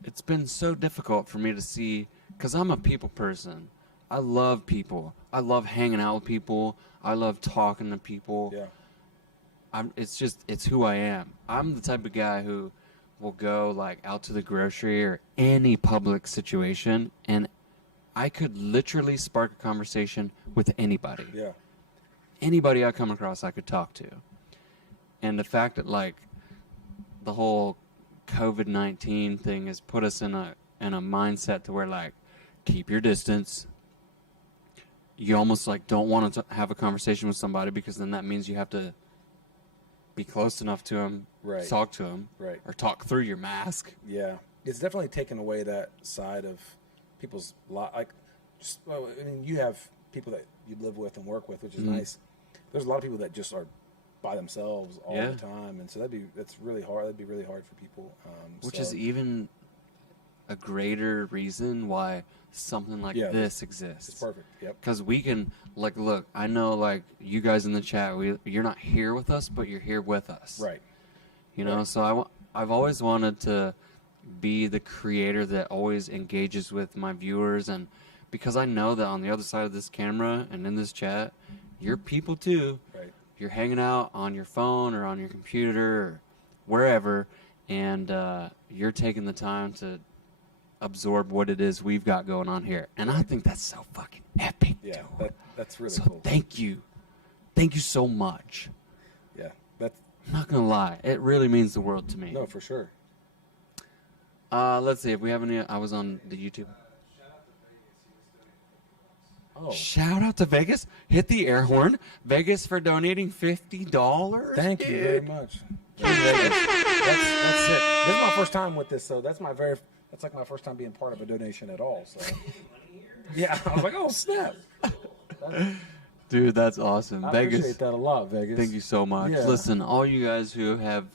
It's been so difficult for me to see, because I'm a people person. I love people. I love hanging out with people. I love talking to people. Yeah. It's who I am. I'm the type of guy who will go like out to the grocery or any public situation, and I could literally spark a conversation with anybody. Yeah. Anybody I come across, I could talk to. And the fact that, like, the whole COVID-19 thing has put us in a mindset to where like keep your distance. You almost like don't want to have a conversation with somebody because then that means you have to be close enough to them, Right. talk to them, Right. or talk through your mask. Yeah, it's definitely taken away that side of people's like. Well, I mean, you have people that you live with and work with, which is nice. There's a lot of people that just are by themselves all the time, and so that's really hard. That'd be really hard for people. Which so, is even a greater reason why something like this exists. It's perfect. Yep. Because we can, like, look, I know, like, you guys in the chat, you're not here with us, but you're here with us. Right. You know, Right. so I've always wanted to be the creator that always engages with my viewers, and because I know that on the other side of this camera and in this chat, you're people too. Right. You're hanging out on your phone or on your computer or wherever, and you're taking the time to absorb what it is we've got going on here. And I think that's so fucking epic. Yeah, dude. that's really So cool. thank you. Thank you so much. Yeah, that's I'm not going to lie. It really means the world to me. no, for sure. Let's see if we have any. I was on the YouTube. Oh, Shout out to Vegas. Hit the air horn. Vegas for donating $50. thank you very much. That's sick. This is my first time with this, so that's like my first time being part of a donation at all. So yeah, I was like, oh snap. Dude, that's awesome. I Vegas. appreciate that a lot, Vegas. Thank you so much. Yeah. Listen, all you guys who have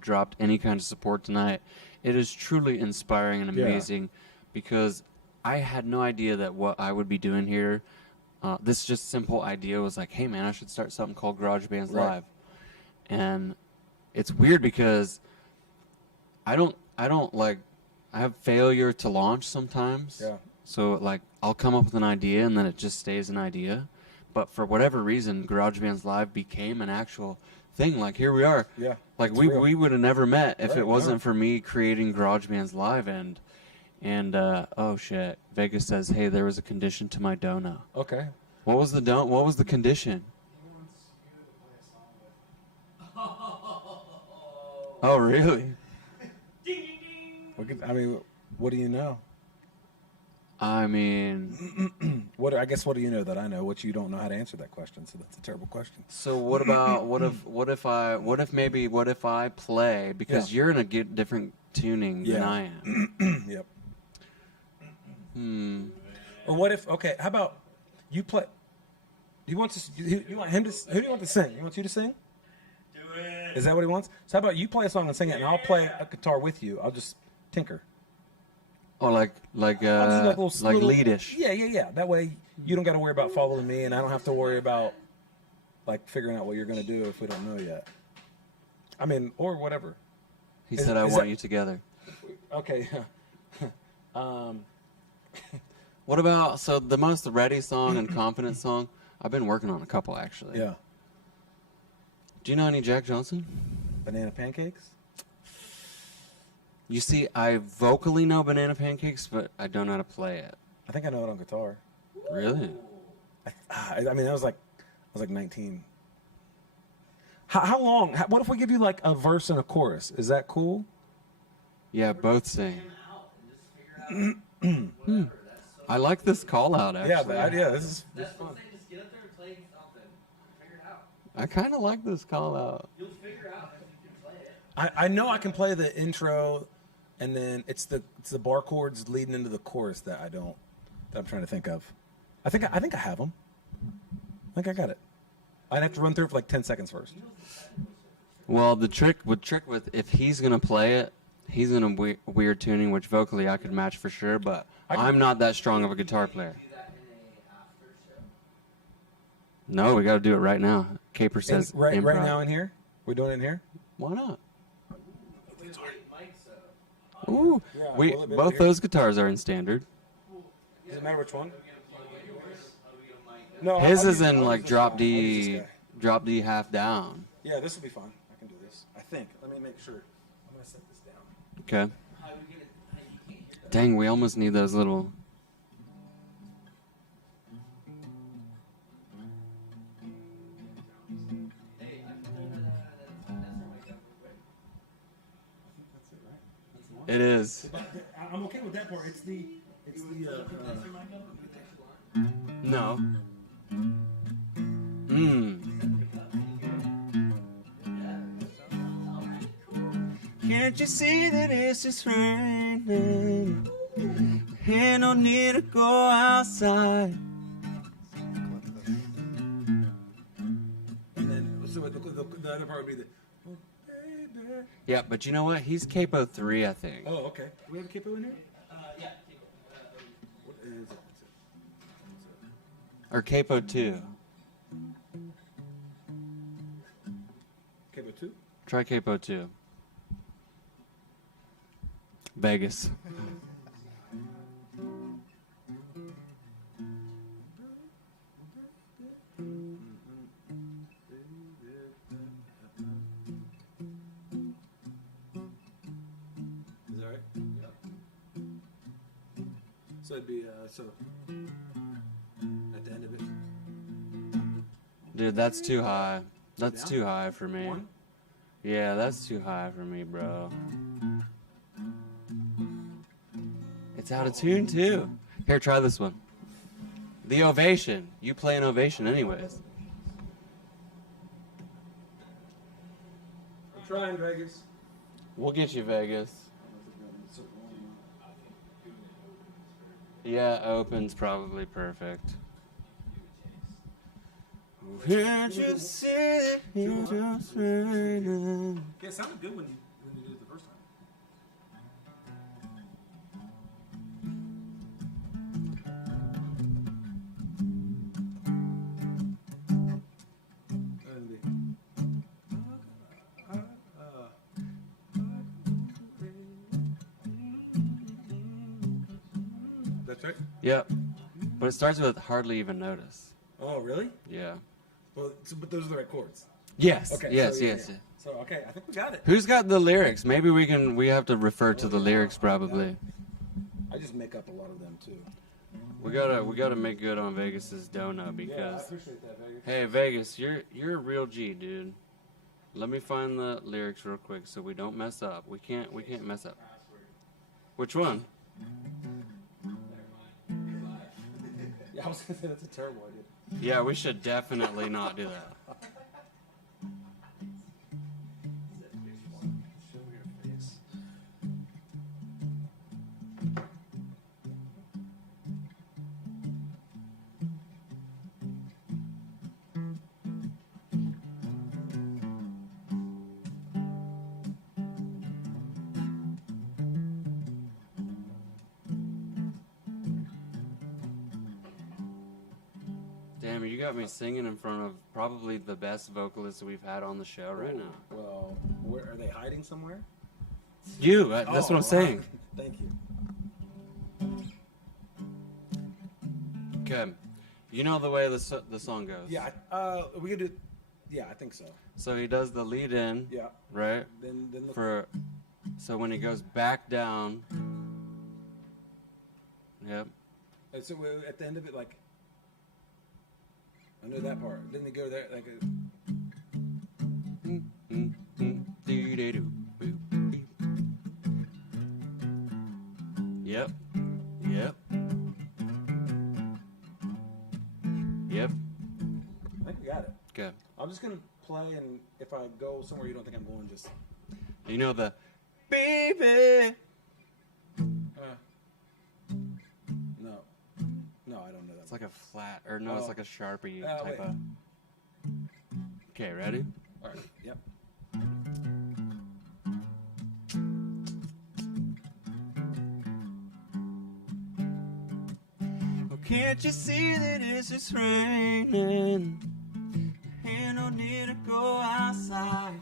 dropped any kind of support tonight, it is truly inspiring and Yeah. amazing because I had no idea that what I would be doing here, this just simple idea was like, hey man, I should start something called Garage Bands Right. Live. And it's weird because I don't like, I have failure to launch sometimes. Yeah. So like I'll come up with an idea and then it just stays an idea. But for whatever reason, Garage Bands Live became an actual thing. Like here we are. Yeah. Like it's we real. would have never met if Right, it wasn't no. for me creating Garage Bands Live and oh shit, Vegas says, hey, there was a condition to my dono. Okay. What was the what was the condition? Oh really? I mean, what do you know? I mean, What do you know that I know? What you don't know how to answer that question? So that's a terrible question. so what about what if I play because Yeah. you're in a different tuning than Yeah. I am. Yep. Hmm. Or what if? Okay, how about you play? You want to? You want him to? Who do you want to sing? You want you to sing? Do it. Is that what he wants? So how about you play a song and sing it, and I'll play a guitar with you. I'll just tinker. Oh, like I'll just do little- leadish. Yeah. That way you don't got to worry about following me, and I don't have to worry about like figuring out what you're gonna do if we don't know yet. I mean, or whatever. He Is- said, "I is want that- you together." Okay. What about the most ready song and confident song? I've been working on a couple actually. Yeah. Do you know any Jack Johnson? Banana pancakes. You see, I vocally know Banana Pancakes, but I don't know how to play it. I think I know it on guitar. Really? I mean, I was like 19. How long? What if we give you like a verse and a chorus? Is that cool? Yeah, both sing. Him out and just figure out whatever. That's so I like this call out actually. Yeah, the idea. This is That's what I'm saying. Just get up there and play something. Figure it out. I kind of like this call out. You'll figure out if you can play it. I know I can play the intro, and then it's the bar chords leading into the chorus that I'm trying to think of. I think I have them. I think I got it. I'd have to run through it for like 10 seconds first. Well, the trick with if he's gonna play it, he's in a weird tuning, which vocally I could match for sure. But I'm not that strong of a guitar player. Do that in a after show. No, we got to do it right now. Caper says right improv. now in here? We're doing it in here? Why not? We have mics up. Ooh, Yeah, we will it be both here? those guitars are in standard. Does it matter which one? How do we get a mic? No, His I'll is use- in I'll like use this drop guy. I'll use D, this guy. drop D half down. Yeah, this will be fun. I can do this. I think. Let me make sure. I'm going to set this down. Okay. How do we get it? How you can't hear that? Dang, we almost need those little. Hey, I can tell you that's our mic up real quick. I think that's it, right? It is. I'm okay with that part. It's the No. Can't you see that it's just raining? Ain't no need to go outside. and then so the other part would be the oh, baby. Yeah, but you know what? He's capo 3, I think. Oh, okay. Do we have a capo in here? Yeah. What is it? Or capo 2. Capo 2? Try capo 2. Vegas. Is that right? Yep. So it'd be so at the end of it. Dude, that's too high. That's Down? too high for me. One? Yeah, that's too high for me, bro. It's out of tune, too. Here, try this one. The Ovation. You play an Ovation anyways. I'm trying Vegas. We'll get you Vegas. Yeah, open's probably perfect. Can't you see it? It's just raining. Yeah, it sounded good when you did it the first time. That's right. Yep. But it starts with hardly even notice. Oh, really? Yeah. Well, but those are the right chords. Yes. Okay. Yes. so, yeah, yes. yeah. So okay, I think we got it. Who's got the lyrics? Maybe we have to refer to the lyrics probably. I just make up a lot of them too. We gotta make good on Vegas's donut Yeah, I because appreciate that, Vegas. hey Vegas, you're a real G, dude. Let me find the lyrics real quick so we don't mess up. We can't mess up. Which one? Yeah, I was gonna say that's a terrible idea. Yeah, we should definitely not do that. Show your face. Damn, you got me singing in front of probably the best vocalist we've had on the show right Ooh, now. Well, where are they hiding somewhere? You, that's what I'm saying. Thank you. Okay, you know the way the song goes. Yeah, we could do. Yeah, I think so. So he does the lead in, Yeah. right? Then look. So when he goes back down. Yep. And so at the end of it, like, I know that part. Then they go there, like, Yep. Yep. Yep. I think we got it. Okay. I'm just gonna play, and if I go somewhere you don't think I'm going, just. You know the baby. No. No, I don't know that. It's like a flat, or no, it's Oh. like a Sharpie Wait. type of. Okay, ready? All right. Yep. Oh, can't you see that it's just raining? Ain't no need to go outside.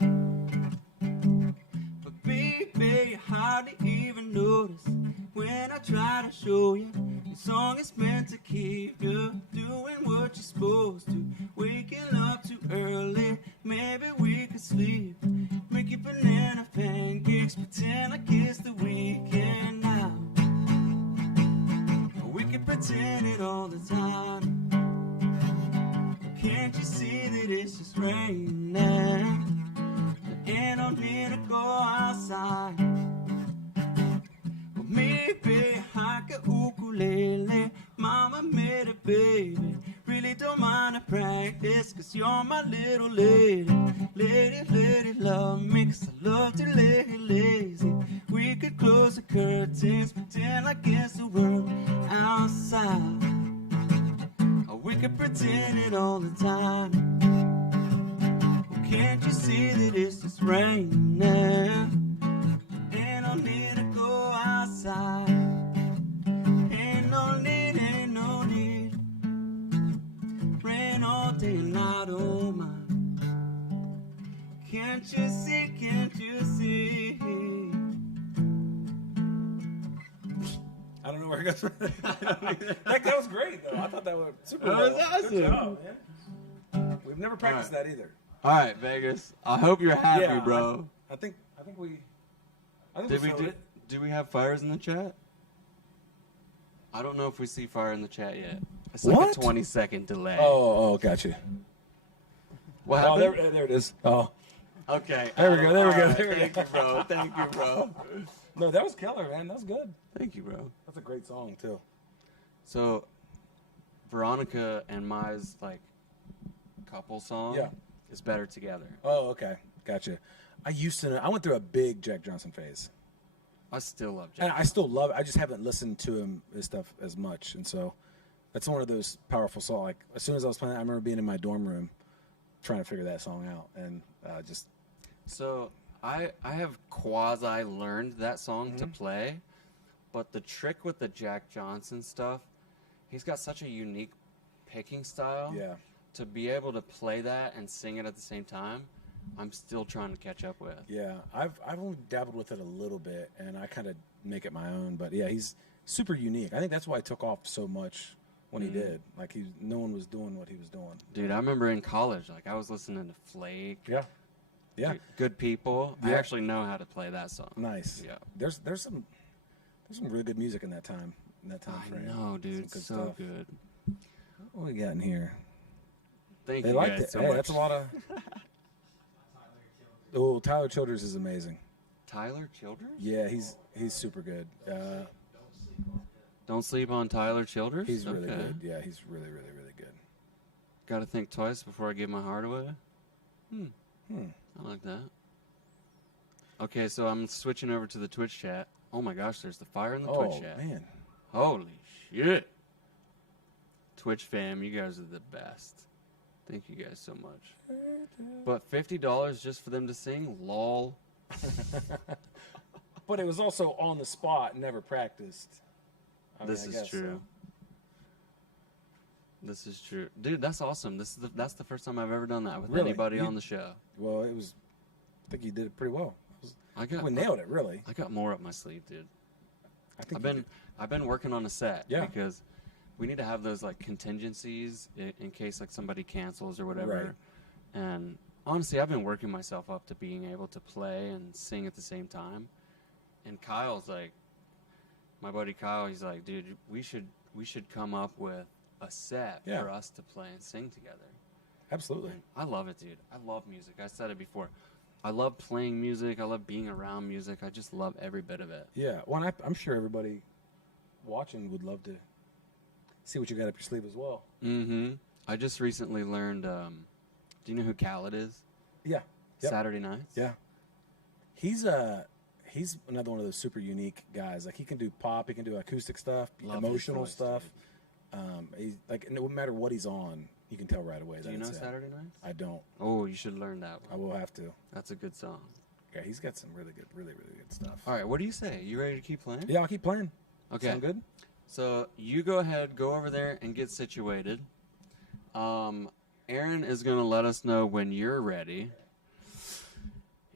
But baby, you hardly even notice when I try to show you. The song is meant to keep you doing what you're supposed to. Waking up too early, maybe we could sleep. Make you banana pancakes, pretend like it's the weekend now. We could pretend it all the time. Can't you see that it's just raining? There ain't no need to go outside. baby, like a ukulele. Mama made a baby. Really don't mind the practice, 'cause you're my little lady. Lady, lady, love me, 'cause I love to lay lazy. We could close the curtains, pretend like it's the world outside. Or we could pretend it all the time. Well, can't you see that it's just raining? Ain't no need to go outside. Ain't no need, ain't no need. Rain all day and night, oh my. Can't you see, can't you see? I don't know where it goes. that was great, though. I thought that was super. That was well. awesome. Good job, man. We've never practiced that either. All right, Vegas. I hope you're happy, Yeah, bro. I think we. I think Did we we filled it. do we have fires in the chat? I don't know if we see fire in the chat yet. It's like What? a 20-second delay. Oh, gotcha. What Oh, happened? there it is. Oh, Okay. There we go, there we go, All right, there we Thank go. you, bro. Thank you, bro. no, that was killer, man. That was good. Thank you, bro. That's a great song too. So, Veronica and Mai's like couple song Yeah. is Better Together. Oh, okay, gotcha. I went through a big Jack Johnson phase. I still love And Jack. I still love it. I just haven't listened to his stuff as much, and so that's one of those powerful songs. Like as soon as I was playing, I remember being in my dorm room trying to figure that song out, and just So I have quasi learned that song to play, but the trick with the Jack Johnson stuff, he's got such a unique picking style. yeah, To be able to play that and sing it at the same time, I'm still trying to catch up with. yeah. I've only dabbled with it a little bit, and I kind of make it my own. But yeah, he's super unique. I think that's why it took off so much when he did. Like no one was doing what he was doing. Dude, I remember in college, like I was listening to Flake. Yeah, yeah. Good People. I Yeah. actually know how to play that song. Nice. Yeah. There's some really good music in that time. In that time I frame. know, dude. Some So stuff. good. What we got in here? Thank They you liked guys it. so Hey, much. that's a lot of. Oh, Tyler Childers is amazing. Tyler Childers? Yeah, he's super good. Don't sleep on Tyler Childers? He's really Okay. good. Yeah, he's really, really, really good. Got to think twice before I give my heart away. Hmm. I like that. Okay, so I'm switching over to the Twitch chat. Oh my gosh, there's the fire in the Oh Twitch chat. man, Holy shit. Twitch fam, you guys are the best. Thank you guys so much. But $50 just for them to sing? Lol. but it was also on the spot, never practiced. I This mean, I is guess true. This is true. Dude, that's awesome. That's the first time I've ever done that with Really? anybody You- on the show. Well, it was. I think you did it pretty well. I got We nailed it, really. I got more up my sleeve, dude. I think I've been working on a set Yeah. because we need to have those like contingencies in case like somebody cancels or whatever. Right. And honestly, I've been working myself up to being able to play and sing at the same time. And Kyle's like, my buddy Kyle, he's like, dude, we should come up with a set Yeah. for us to play and sing together. absolutely. And I love it, dude. I love music. I said it before. I love playing music. I love being around music. I just love every bit of it. Yeah. Well, and I'm sure everybody watching would love to see what you got up your sleeve as well. Mm-hmm. I just recently learned, do you know who Khaled is? Yeah. Yep. Saturday Nights? Yeah. He's another one of those super unique guys. Like he can do pop, he can do acoustic stuff, Love his emotional voice, stuff. He's like no matter what he's on, you can tell right away. Do that you know it's him. Saturday Nights? I don't. Oh, you should learn that I one. will have to. That's a good song. Yeah, he's got some really good stuff. All right, what do you say? You ready to keep playing? Yeah, I'll keep playing. Okay. Sound good? So you go ahead, go over there and get situated. Aaron is going to let us know when you're ready.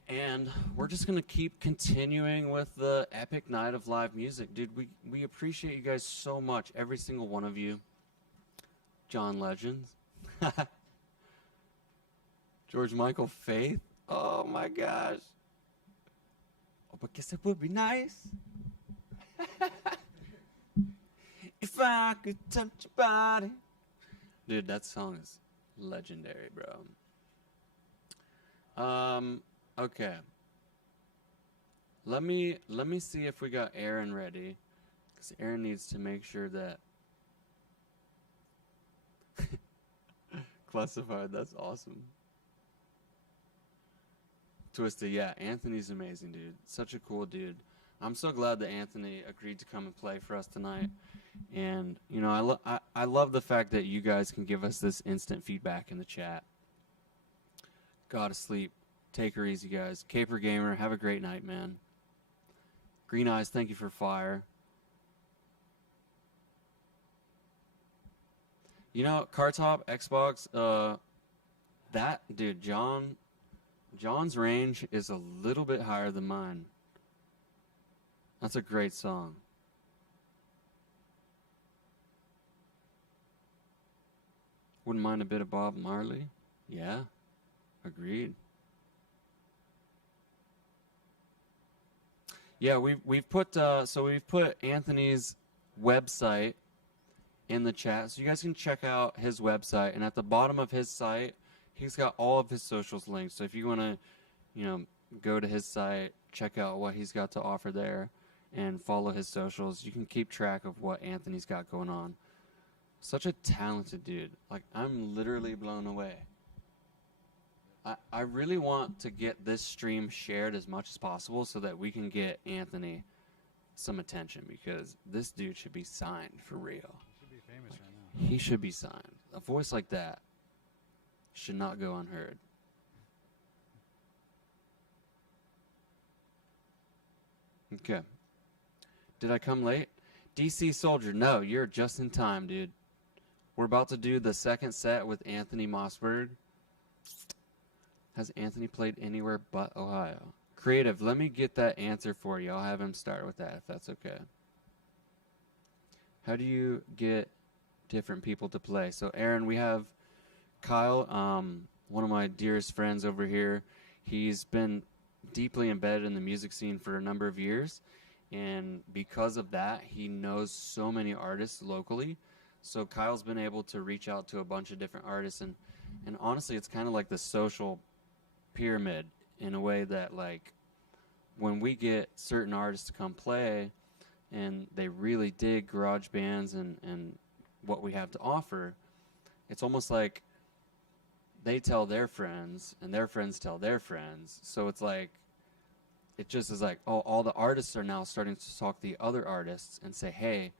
And we're just going to keep continuing with the epic night of live music. Dude, we appreciate you guys so much, every single one of you. John Legends. George Michael Faith. Oh my gosh. Oh, but guess it would be nice if I could touch your body. Dude, that song is legendary, bro. Okay. Let me see if we got Aaron ready. Because Aaron needs to make sure that classified. That's awesome. Twisted, yeah. Anthony's amazing, dude. Such a cool dude. I'm so glad that Anthony agreed to come and play for us tonight. And you know, I love the fact that you guys can give us this instant feedback in the chat. Gotta sleep. Take her easy, guys. Caper Gamer, have a great night, man. Green Eyes, thank you for fire. You know, Cartop, Xbox, that, dude, John's range is a little bit higher than mine. That's a great song. Wouldn't mind a bit of Bob Marley. Yeah, agreed. Yeah, we've put Anthony's website in the chat, so you guys can check out his website. And at the bottom of his site, he's got all of his socials linked. So if you want to, you know, go to his site, check out what he's got to offer there, and follow his socials, you can keep track of what Anthony's got going on. Such a talented dude. Like, I'm literally blown away. I really want to get this stream shared as much as possible so that we can get Anthony some attention, because this dude should be signed for real. He should be famous right now. He should be signed. A voice like that should not go unheard. Okay. Did I come late? DC Soldier, no, you're just in time, dude. We're about to do the second set with Anthony Mossburg. Has Anthony played anywhere but Ohio? Creative, let me get that answer for you. I'll have him start with that if that's okay. How do you get different people to play? So, Aaron, we have Kyle, one of my dearest friends over here. He's been deeply embedded in the music scene for a number of years, and because of that, he knows so many artists locally. So Kyle's been able to reach out to a bunch of different artists, and honestly, it's kind of like the social pyramid in a way that, like, when we get certain artists to come play and they really dig garage bands and what we have to offer, it's almost like they tell their friends and their friends tell their friends. So it's like, it just is like, oh, all the artists are now starting to talk to the other artists and say, hey,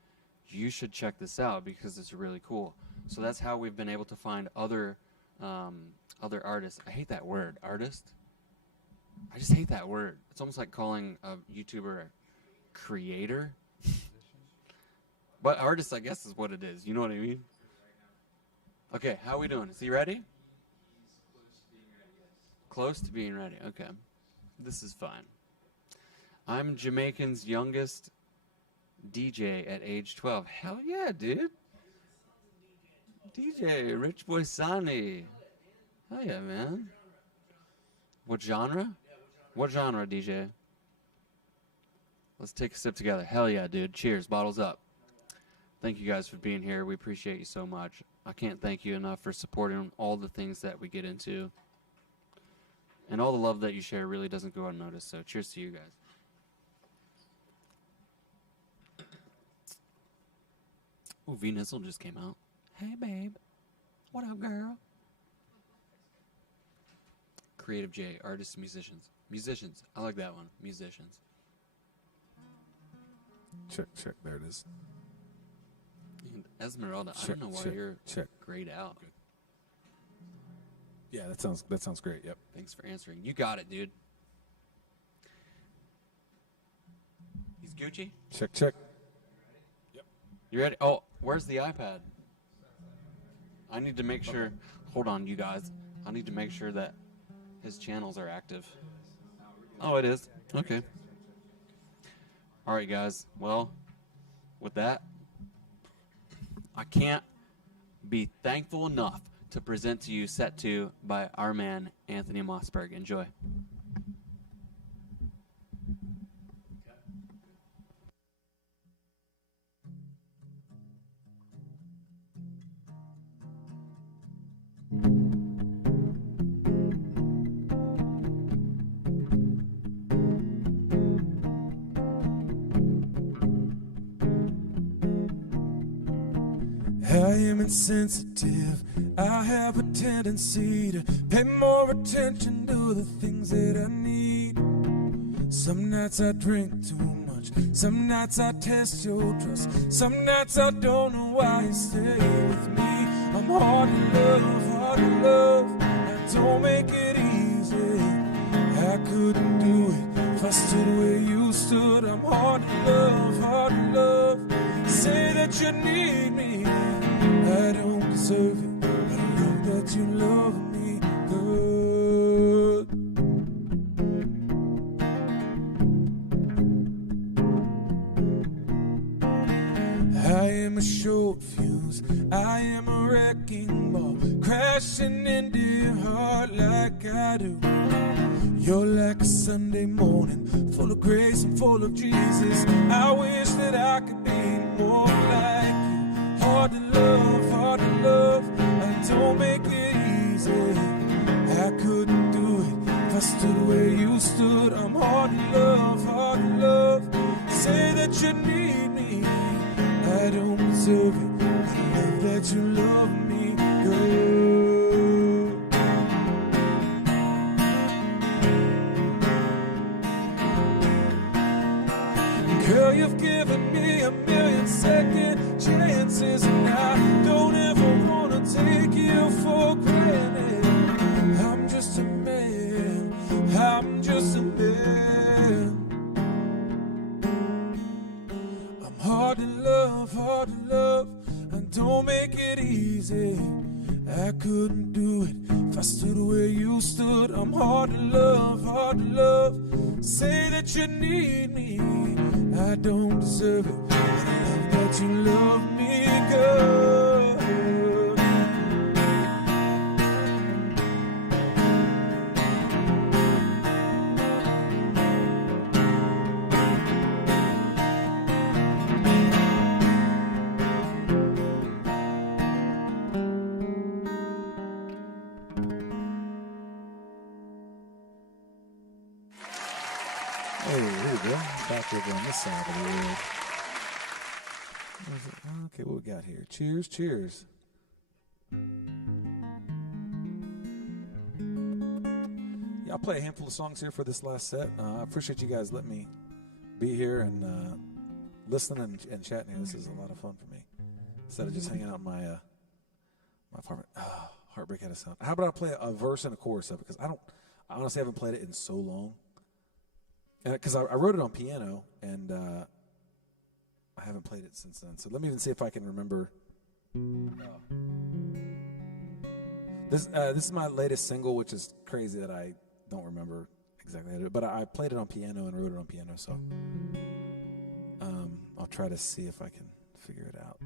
you should check this out because it's really cool. So that's how we've been able to find other artists. I hate that word, artist. I just hate that word. It's almost like calling a YouTuber a creator. But artist, I guess, is what it is. You know what I mean? Okay, how are we doing? Is he ready? Close to being ready. Okay. This is fine. I'm Jamaican's youngest DJ at age 12. Hell yeah, dude. DJ, Rich Boy Sonny. Hell yeah, man. What genre? What genre, DJ? Let's take a sip together. Hell yeah, dude. Cheers. Bottles up. Thank you guys for being here. We appreciate you so much. I can't thank you enough for supporting all the things that we get into. And all the love that you share really doesn't go unnoticed. So cheers to you guys. Oh, V Nizzle just came out. Hey, babe. What up, girl? Creative J, artists, musicians. Musicians. I like that one. Musicians. Check. There it is. And Esmeralda, I Check, don't know why check, you're check. grayed out. Yeah, that sounds great. Yep. Thanks for answering. You got it, dude. He's Gucci? Check. You ready? Oh, where's the iPad? I need to make sure. Hold on, you guys. I need to make sure that his channels are active. Oh, it is. Okay. All right, guys. Well, with that, I can't be thankful enough to present to you set 2 by our man, Anthony Mossburg. Enjoy. I am insensitive. I have a tendency to pay more attention to the things that I need. Some nights I drink too much. Some nights I test your trust. Some nights I don't know why you stay with me. I'm hard to love, hard to love. I don't make it easy. I couldn't do it if I stood where you stood. I'm hard to love, hard to love. Say that you need me. I don't deserve it. I love that you love me good. I am a short fuse. I am a wrecking ball, crashing into your heart like I do. You're like a Sunday morning, full of grace and full of Jesus. I wish that I could be more like you. Hard to love, hard to love. I don't make it easy. I couldn't do it if I stood where you stood. I'm hard to love, hard to love. Say that you need me. I don't deserve it. I love that you love me good. Girl, you've given me a million second chances, and I don't ever wanna take you for granted. I'm just a man, I'm just a man. I'm hard to love, hard to love. I don't make it easy. I couldn't do it if I stood where you stood. I'm hard to love, hard to love. Say that you need me. I don't deserve it, but I love that you love me good. Hey, here we go. Back over on this side of the world. Okay, what we got here? Cheers, cheers. Yeah, I'll play a handful of songs here for this last set. I appreciate you guys letting me be here and listening and chatting here. This is a lot of fun for me. Instead of just hanging out in my apartment. Oh, Heartbreak Had a Sound. How about I play a verse and a chorus of it? Because I honestly haven't played it in so long. Because I wrote it on piano, and I haven't played it since then. So let me even see if I can remember. This is my latest single, which is crazy that I don't remember exactly how to do it. But I played it on piano and wrote it on piano, so I'll try to see if I can figure it out.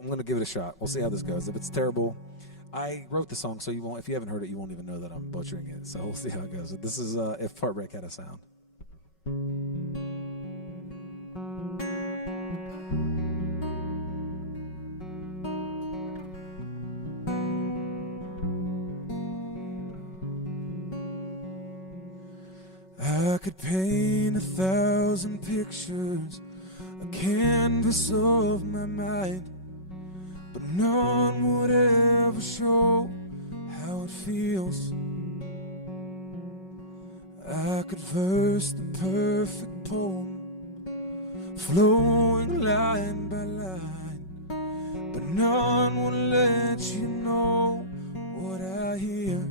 I'm going to give it a shot. We'll see how this goes. If it's terrible, I wrote the song, so you won't. If you haven't heard it, you won't even know that I'm butchering it. So we'll see how it goes. This is If Heartbreak Had a Sound. I could paint 1,000 pictures, a canvas of my mind, but none would ever show how it feels. I could verse the perfect poem, flowing line by line, but none would let you know what I hear.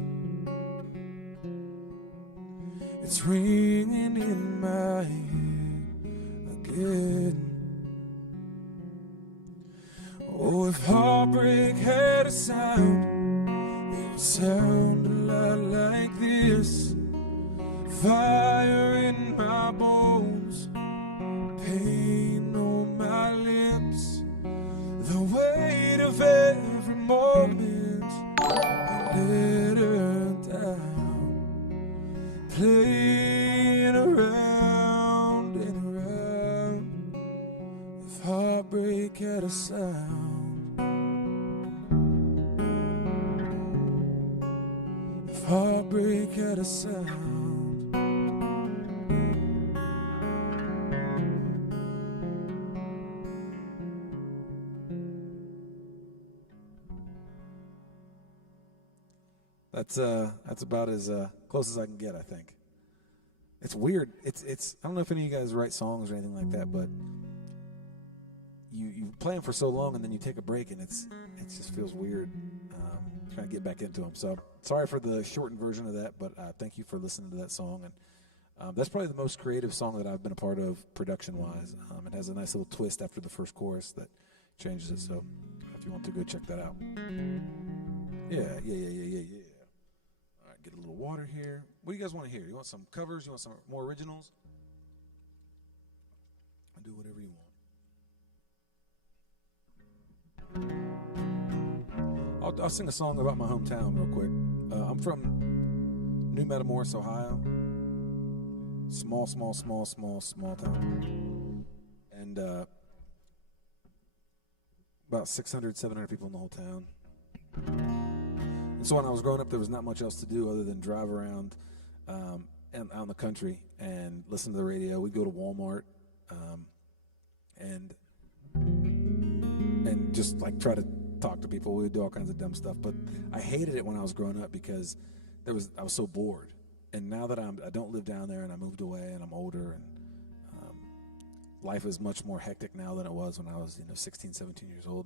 It's ringing in my head again. Oh, if heartbreak had a sound, it would sound a lot like this. Fire in my bones, pain on my lips, the weight of every moment I let her down, playing around sound, if heartbreak had a sound, that's about as close as I can get, I think. It's weird. It's I don't know if any of you guys write songs or anything like that, but you play them for so long and then you take a break and it just feels weird trying to get back into them. So sorry for the shortened version of that, but thank you for listening to that song. And that's probably the most creative song that I've been a part of production-wise. It has a nice little twist after the first chorus that changes it. So if you want to, go check that out. Yeah. All right, get a little water here. What do you guys want to hear? You want some covers? You want some more originals? I'll do whatever you want. I'll sing a song about my hometown real quick. I'm from New Matamoros, Ohio. Small town. And about 600, 700 people in the whole town. And so when I was growing up, there was not much else to do other than drive around and out in the country and listen to the radio. We'd go to Walmart and just like try to talk to people. We would do all kinds of dumb stuff. But I hated it when I was growing up because I was so bored. And now that I don't live down there and I moved away and I'm older and life is much more hectic now than it was when I was 16, 17 years old.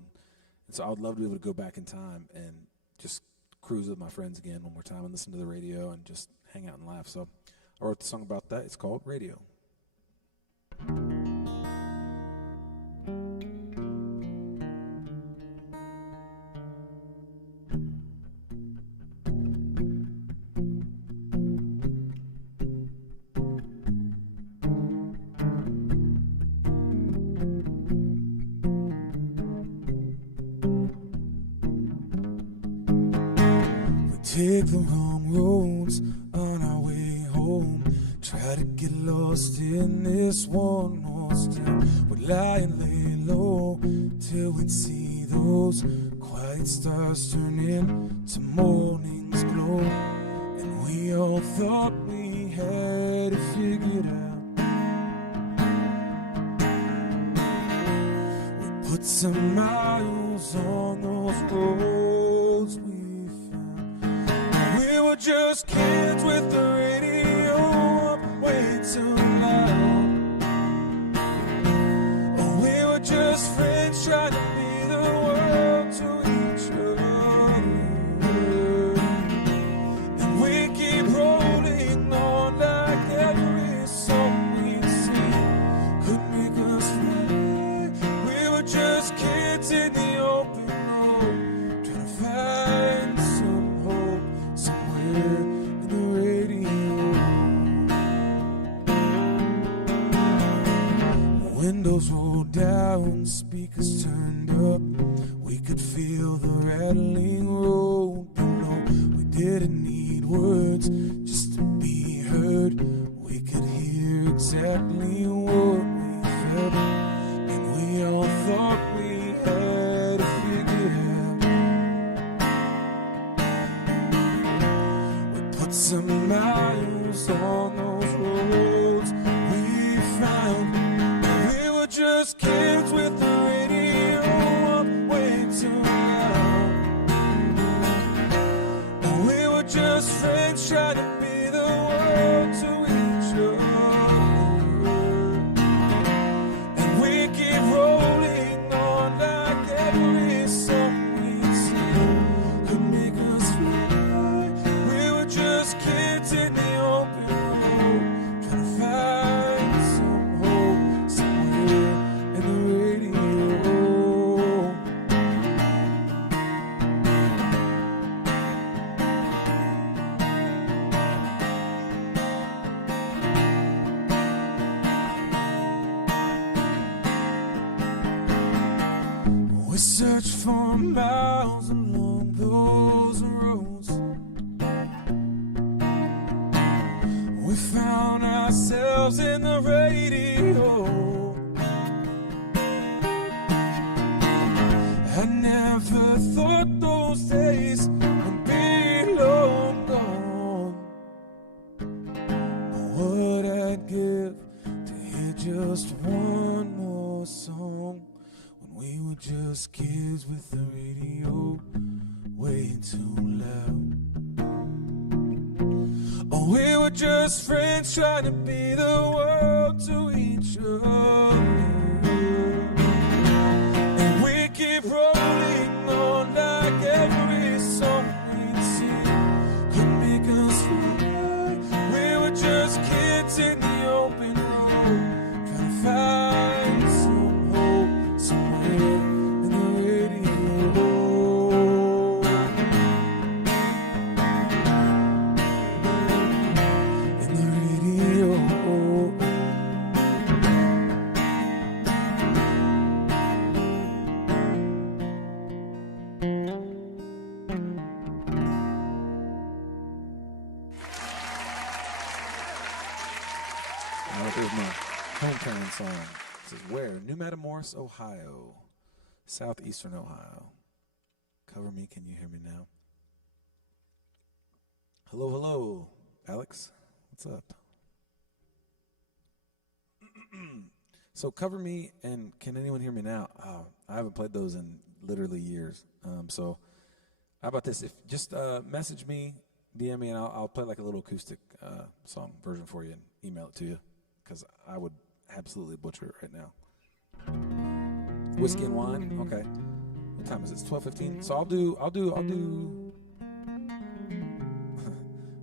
And so I would love to be able to go back in time and just cruise with my friends again one more time and listen to the radio and just hang out and laugh. So I wrote the song about that. It's called Radio. Take the wrong roads on our way home. Try to get lost in this one horse town. We'd lie and lay low till we'd see those quiet stars turn into morning's glow. And we all thought we had it figured out. We put some miles on those roads we were just kids with the radio up way too loud. Oh, we were just friends trying to be the world to each other. And we keep rolling on like every song we sing could make us free. We were just kids in the open road trying to find some hope somewhere in the radio. Windows rolled down, speakers turned up. We could feel the rattling road below. We didn't need words just to be heard. We could hear exactly what we felt. And we all thought we had it figured out. Some miles on those roads we found. We were just kids with the radio up way too loud. We were just friends trying to be the world to each other. And we keep rolling on like every song we sing could make us fly. We were just kids in the open road trying to find some hope somewhere in the radio. We searched for miles along those roads. We found ourselves in the radio. those days would be long gone. What I'd give to hear just one more song when we were just kids with the radio way too loud. Oh, we were just friends trying to be the world to each other. And we keep rolling on like every song we'd sing could make us fly. We were just kids in the open road, trying to find some hope somewhere in the radio. In the radio. Here's my hometown song. This is where? New Matamoros, Ohio. Southeastern Ohio. Cover me, can you hear me now? Hello, hello, Alex. What's up? So cover me and can anyone hear me now? Oh, I haven't played those in literally years. So how about this? If just message me, DM me, and I'll play like a little acoustic song version for you and email it to you, because I would absolutely butcher it right now. Whiskey and wine. Okay. What time is it? It's 12:15. So I'll do.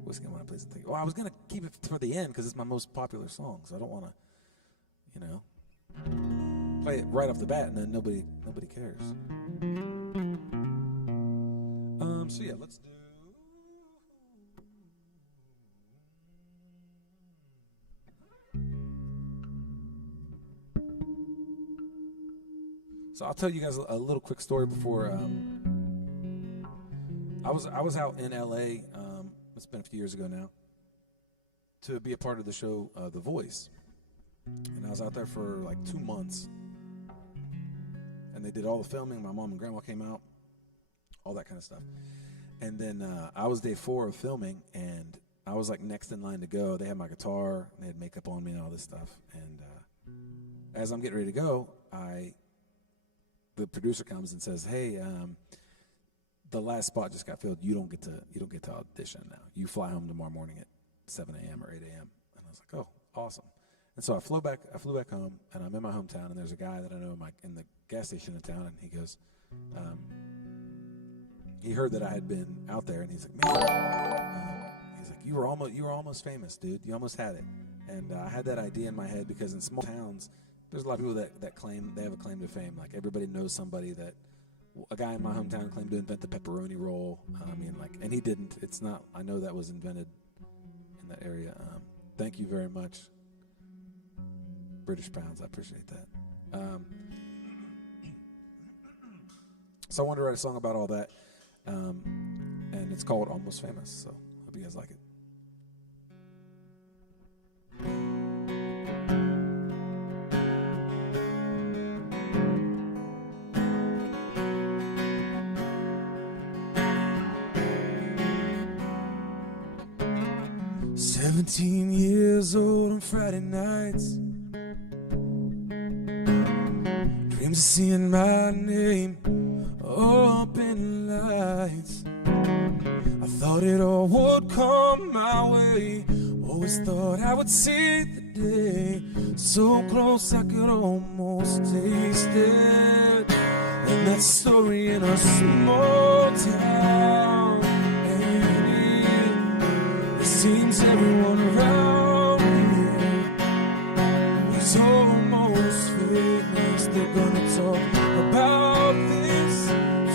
Whiskey and wine, please. Well, I was gonna keep it for the end because it's my most popular song, so I don't want to, play it right off the bat and then nobody cares. So yeah, let's do. So I'll tell you guys a little quick story before. I was out in LA. It's been a few years ago now. To be a part of the show, The Voice, and I was out there for like 2 months. And they did all the filming. My mom and grandma came out, all that kind of stuff. And then I was day 4 of filming, and I was like next in line to go. They had my guitar, they had makeup on me, and all this stuff. And as I'm getting ready to go, the producer comes and says, "Hey, the last spot just got filled. You don't get to audition now. You fly home tomorrow morning at 7 a.m. or 8 a.m." And I was like, "Oh, awesome." And so I flew back home, and I'm in my hometown, and there's a guy that I know in the gas station in town, and he goes, he heard that I had been out there, and he's like, "Man," he's like, you were almost famous, dude. You almost had it." And I had that idea in my head because in small towns, there's a lot of people that claim they have a claim to fame. Like everybody knows somebody that. A guy in my hometown claimed to invent the pepperoni roll. And he didn't. It's not. I know that was invented in that area. Thank you very much, British pounds. I appreciate that. So I wanted to write a song about all that, and it's called "Almost Famous." So hope you guys like it. 17 years old on Friday nights, dreams of seeing my name up in lights. I thought it all would come my way, always thought I would see the day, so close I could almost taste it. And that story in a small town, it seems everyone around here is almost famous. They're gonna talk about this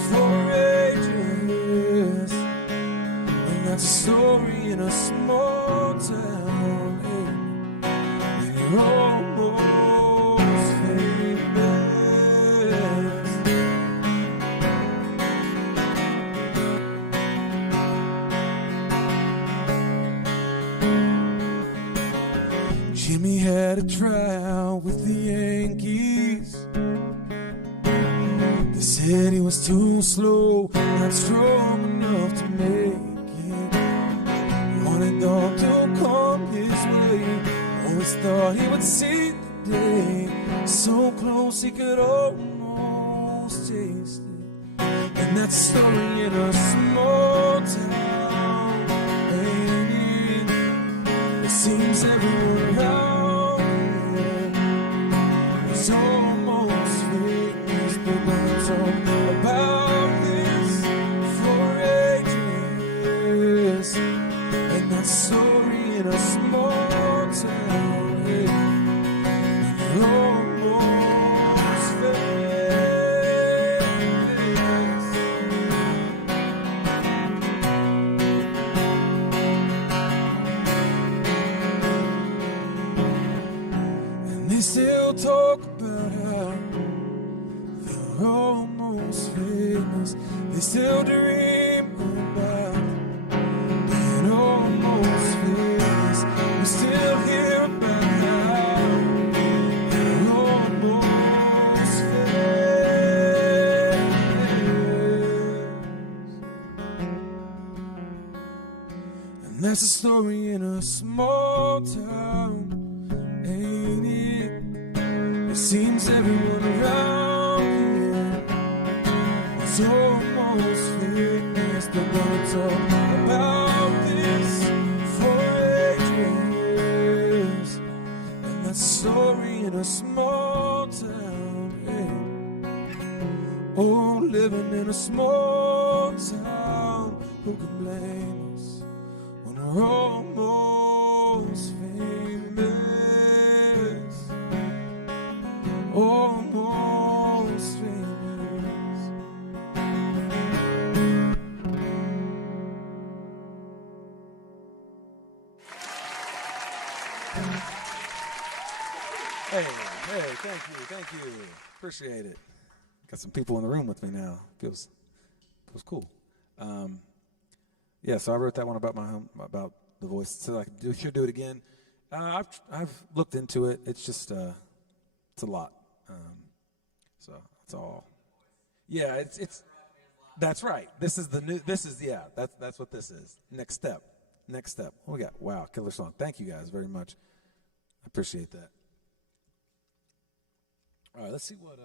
for ages. And that's a story in a small town, and you're almost famous. Jimmy had a tryout with the Yankees. They said he was too slow, not strong enough to make it. He wanted all to come his way. Always thought he would see the day. So close he could almost taste it. And that story in a small town, ain't it? It seems everyone around here was almost famous. But we'll talk about this for ages. And that story in a small town, hey, almost famous. And they still talk about how they're almost famous. They still dream about being almost famous. We still hear about how they're almost famous. And that's a story in a small town, ain't it? It seems everyone around here was almost famous. They're gonna talk about this for ages. And that story in a small town, hey. Oh, living in a small town, who can blame us when we're almost famous? Almost famous. Hey, thank you. Appreciate it. Got some people in the room with me now. Feels cool. Yeah, so I wrote that one about about the voice. So I should do it again. I've looked into it. It's just it's a lot. So that's all. Yeah, it's that's right. This is the new. This is that's what this is. Next step. What we got? Wow, killer song. Thank you guys very much. I appreciate that. All right, let's see what.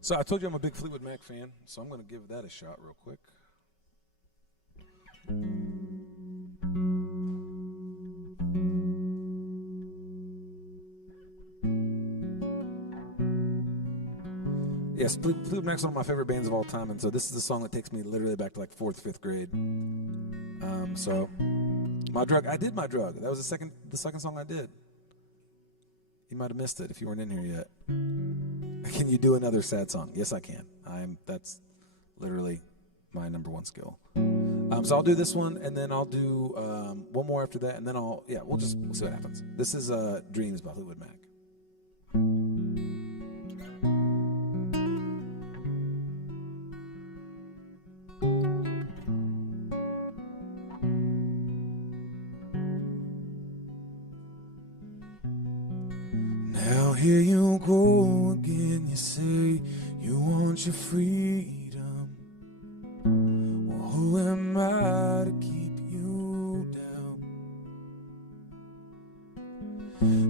So I told you I'm a big Fleetwood Mac fan, so I'm going to give that a shot real quick. Yes, Fleetwood Mac's one of my favorite bands of all time, and so this is a song that takes me literally back to like 4th, 5th grade. So my drug, I did my drug. That was the second song I did. You might have missed it if you weren't in here yet. Can you do another sad song? Yes, I can. That's literally my number one skill. So I'll do this one, and then I'll do one more after that, and then we'll see what happens. This is Dreams by Fleetwood Mac. Now here you go again, you say you want your freedom. Well, who am I to keep you down?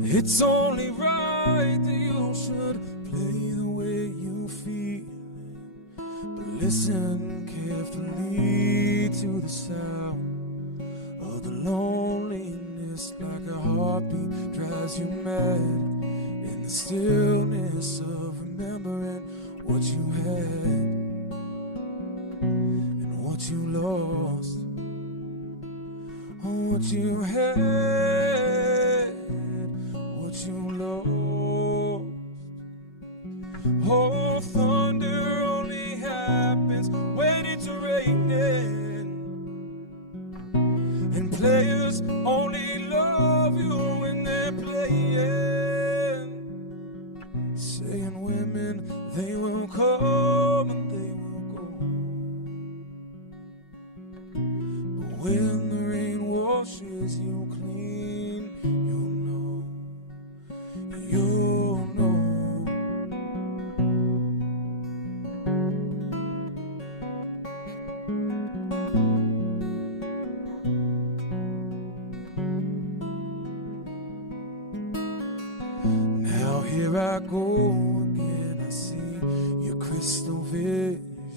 It's only right that you should play the way you feel it, but listen carefully to the sound of the loneliness, like a heartbeat drives you mad. In the stillness of remembering what you had and what you lost, what you had, what you lost. Oh, thunder only happens when it's raining, and players only love you when they're playing. Saying women, they will come and they will go, but when the rain washes you clean, you'll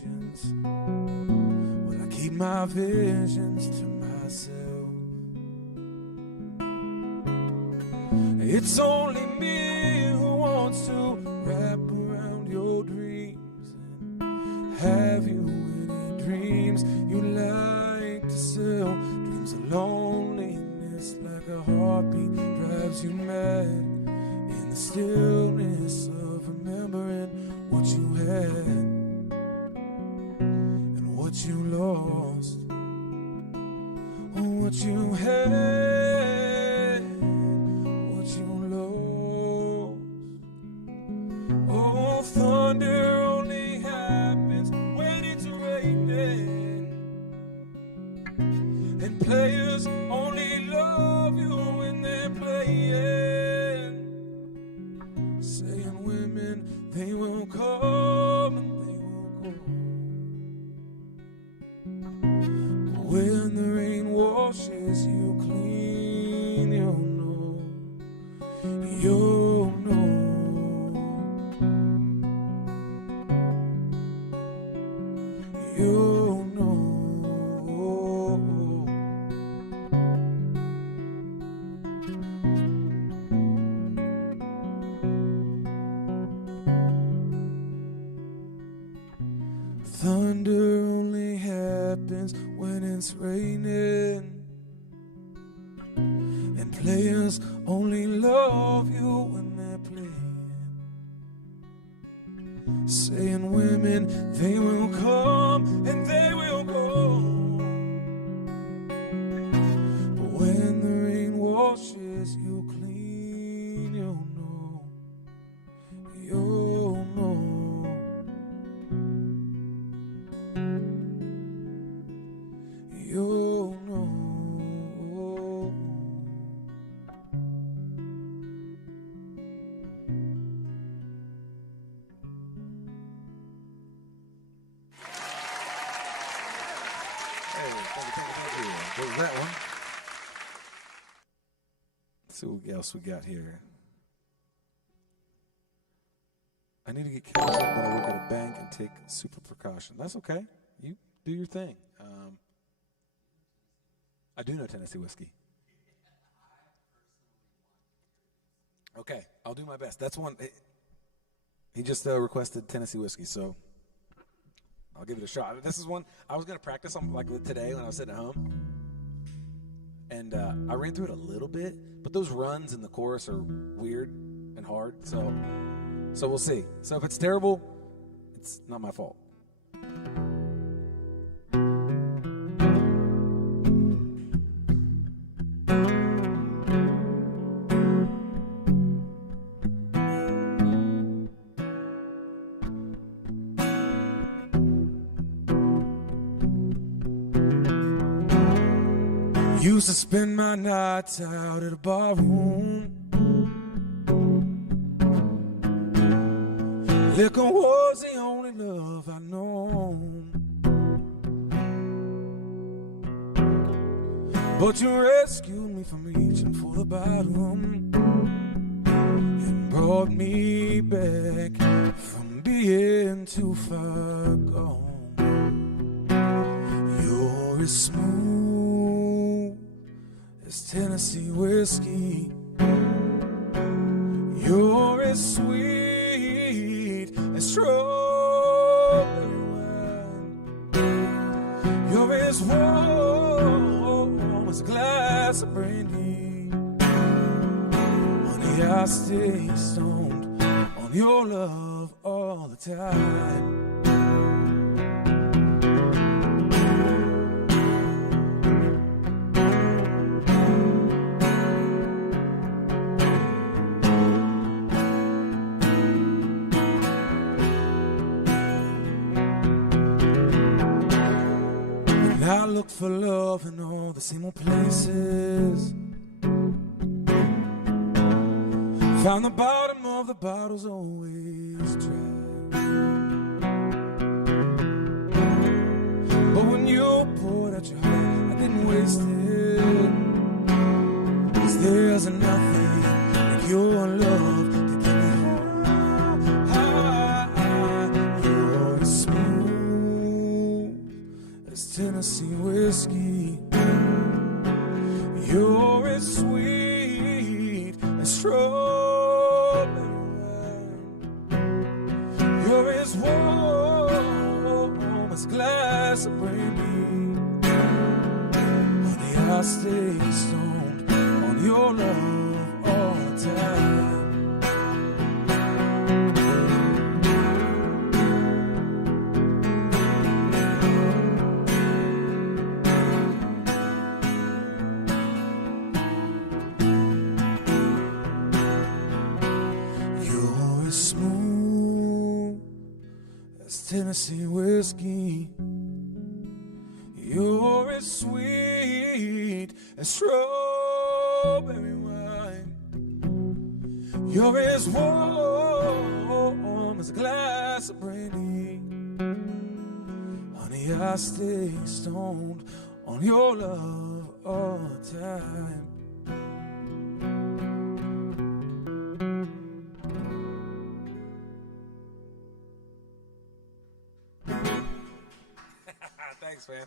visions, when I keep my visions to myself. It's only me who wants to wrap around your dreams. And have you any dreams you like to sell? Dreams of loneliness, like a heartbeat drives you mad. In the stillness of remembering what you had and what you lost, what you had, what you lost. Oh, thunder only happens when it's raining, and players only love you when they're playing. Saying women, they will come and they will go. But when the rain washes you clean, you'll know. You'll know. You'll know. Thunder only happens when it's raining, and players only love you when they're playing. Saying women, they will come and they will go. But when the rain washes you clean, you'll know. You'll know. You'll know. Hey, thank you. What was that one? Let's see what else we got here. I need to get cash up when I work at a bank and take super precaution. That's okay. You do your thing. I do know Tennessee whiskey. Okay, I'll do my best. That's one. He just requested Tennessee whiskey, so I'll give it a shot. This is one I was going to practice on, like today when I was sitting at home. And I ran through it a little bit, but those runs in the chorus are weird and hard, so we'll see. So if it's terrible, it's not my fault. Used to spend my nights out at a bar room. Liquor was the only love I known. But you rescued me from reaching for the bottom and brought me back from being too far gone. You're as smooth as Tennessee whiskey. You're as sweet as strawberry wine. You're as warm as a glass of brandy. Honey, I stay stoned on your love all the time. I look for love in all the same old places. Found the bottom of the bottle's always dry. But when you poured out your heart, I didn't waste it. 'Cause there's nothing like your love to get me high. You're smooth as Tennessee whiskey. You're as sweet as strawberry wine. You're as warm as a glass of brandy. Honey, I stay stoned on your love all the time. You're as smooth as Tennessee whiskey. You're as sweet as strawberry wine. You're as warm as a glass of brandy. Honey, I stay stoned on your love all the time. Thanks, man.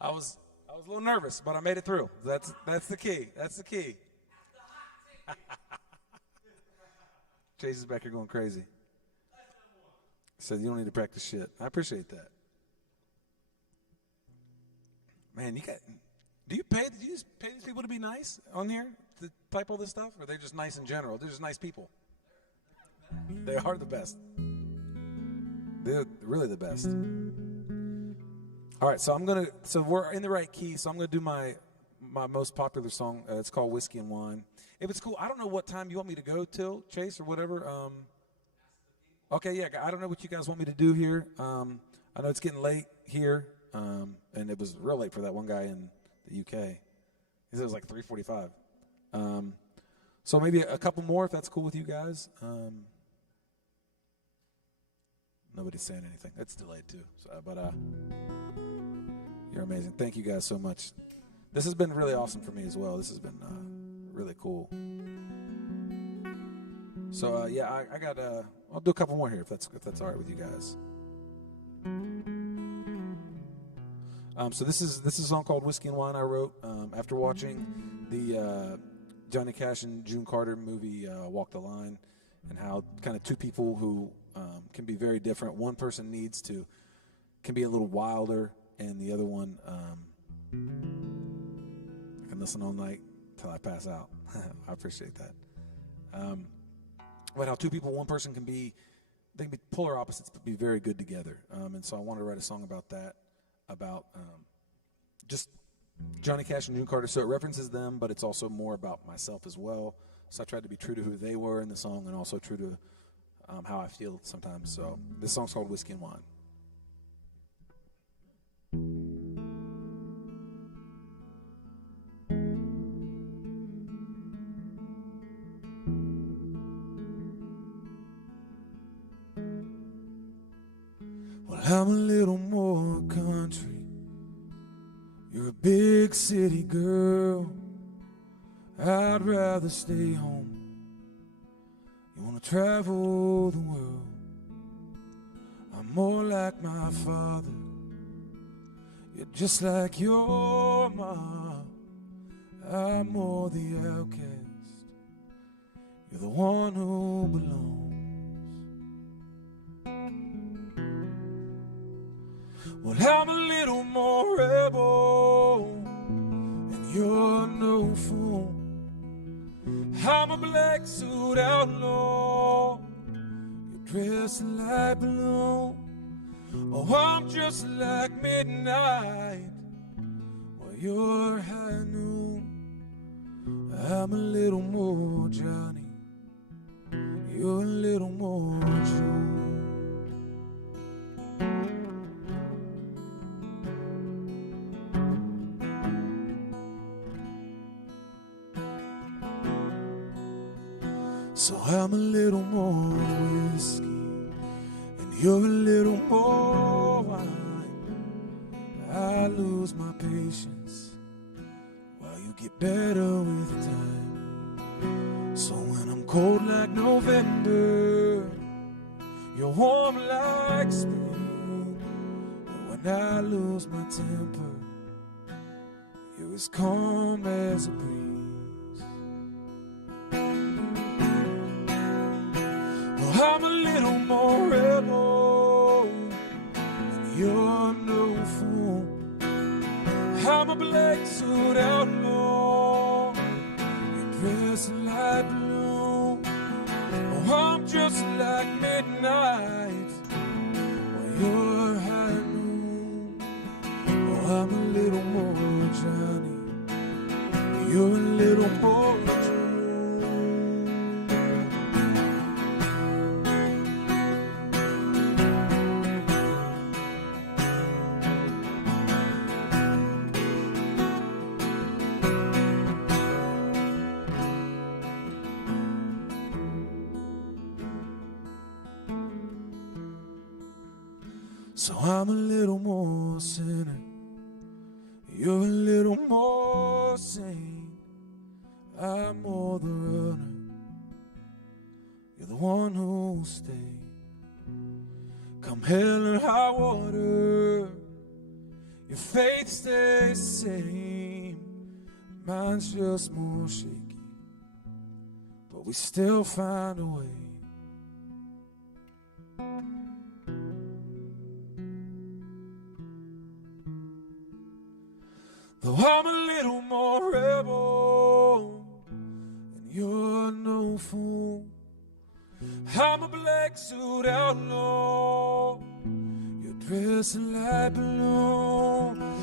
I was a little nervous, but I made it through. That's the key. That's the key. Chase is back here going crazy. Said you don't need to practice shit. I appreciate that. Man, do you just pay these people to be nice on here to type all this stuff, or are they just nice in general? They're just nice people. They are the best. They're really the best. All right, so we're in the right key, so I'm gonna do my most popular song. It's called Whiskey and Wine. If it's cool, I don't know what time you want me to go till, Chase, or whatever. Okay, yeah, I don't know what you guys want me to do here. I know it's getting late here, and it was real late for that one guy in the UK. He said it was like 3:45. So maybe a couple more, if that's cool with you guys. Nobody's saying anything. It's delayed too. So, but you're amazing. Thank you guys so much. This has been really awesome for me as well. This has been really cool. So yeah, I got. I'll do a couple more here if that's all right with you guys. So this is a song called Whiskey and Wine I wrote after watching the Johnny Cash and June Carter movie Walk the Line, and how kind of two people who can be very different. One person can be a little wilder, and the other one I can listen all night till I pass out. I appreciate that. But how two people, one person can be polar opposites, but be very good together. And so I wanted to write a song about that, about just Johnny Cash and June Carter. So it references them, but it's also more about myself as well. So I tried to be true to who they were in the song, and also true to how I feel sometimes. So this song's called Whiskey and Wine. Well, I'm a little more country. You're a big city girl. I'd rather stay home. You wanna travel the world. I'm more like my father. You're just like your mom. I'm more the outcast. You're the one who belongs. Well, I'm a little more rebel, and you're no fool. I'm a black suit outlaw. You're dressed in light blue. Oh, I'm just like midnight, while you're high noon. I'm a little more Johnny. You're a little more June. So I'm a little more whiskey, and you're a little more wine. I lose my patience while you get better with time. So when I'm cold like November, you're warm like spring. when I lose my temper, you're as calm as a breeze. Well, I'm a little more rebel, and you're no fool. I'm a black suit outlaw, you're dressed in light blue. Oh, I'm just like midnight while you're high noon. Oh, I'm a little more Johnny, you're a little more June. So I'm a little more sinner, you're a little more sane. I'm more the runner, you're the one who'll stay. Come hell or high water, your faith stays the same. Mine's just more shaky, but we still find a way. Though I'm a little more rebel, and you're no fool. I'm a black suit outlaw, you're dressed in light blue.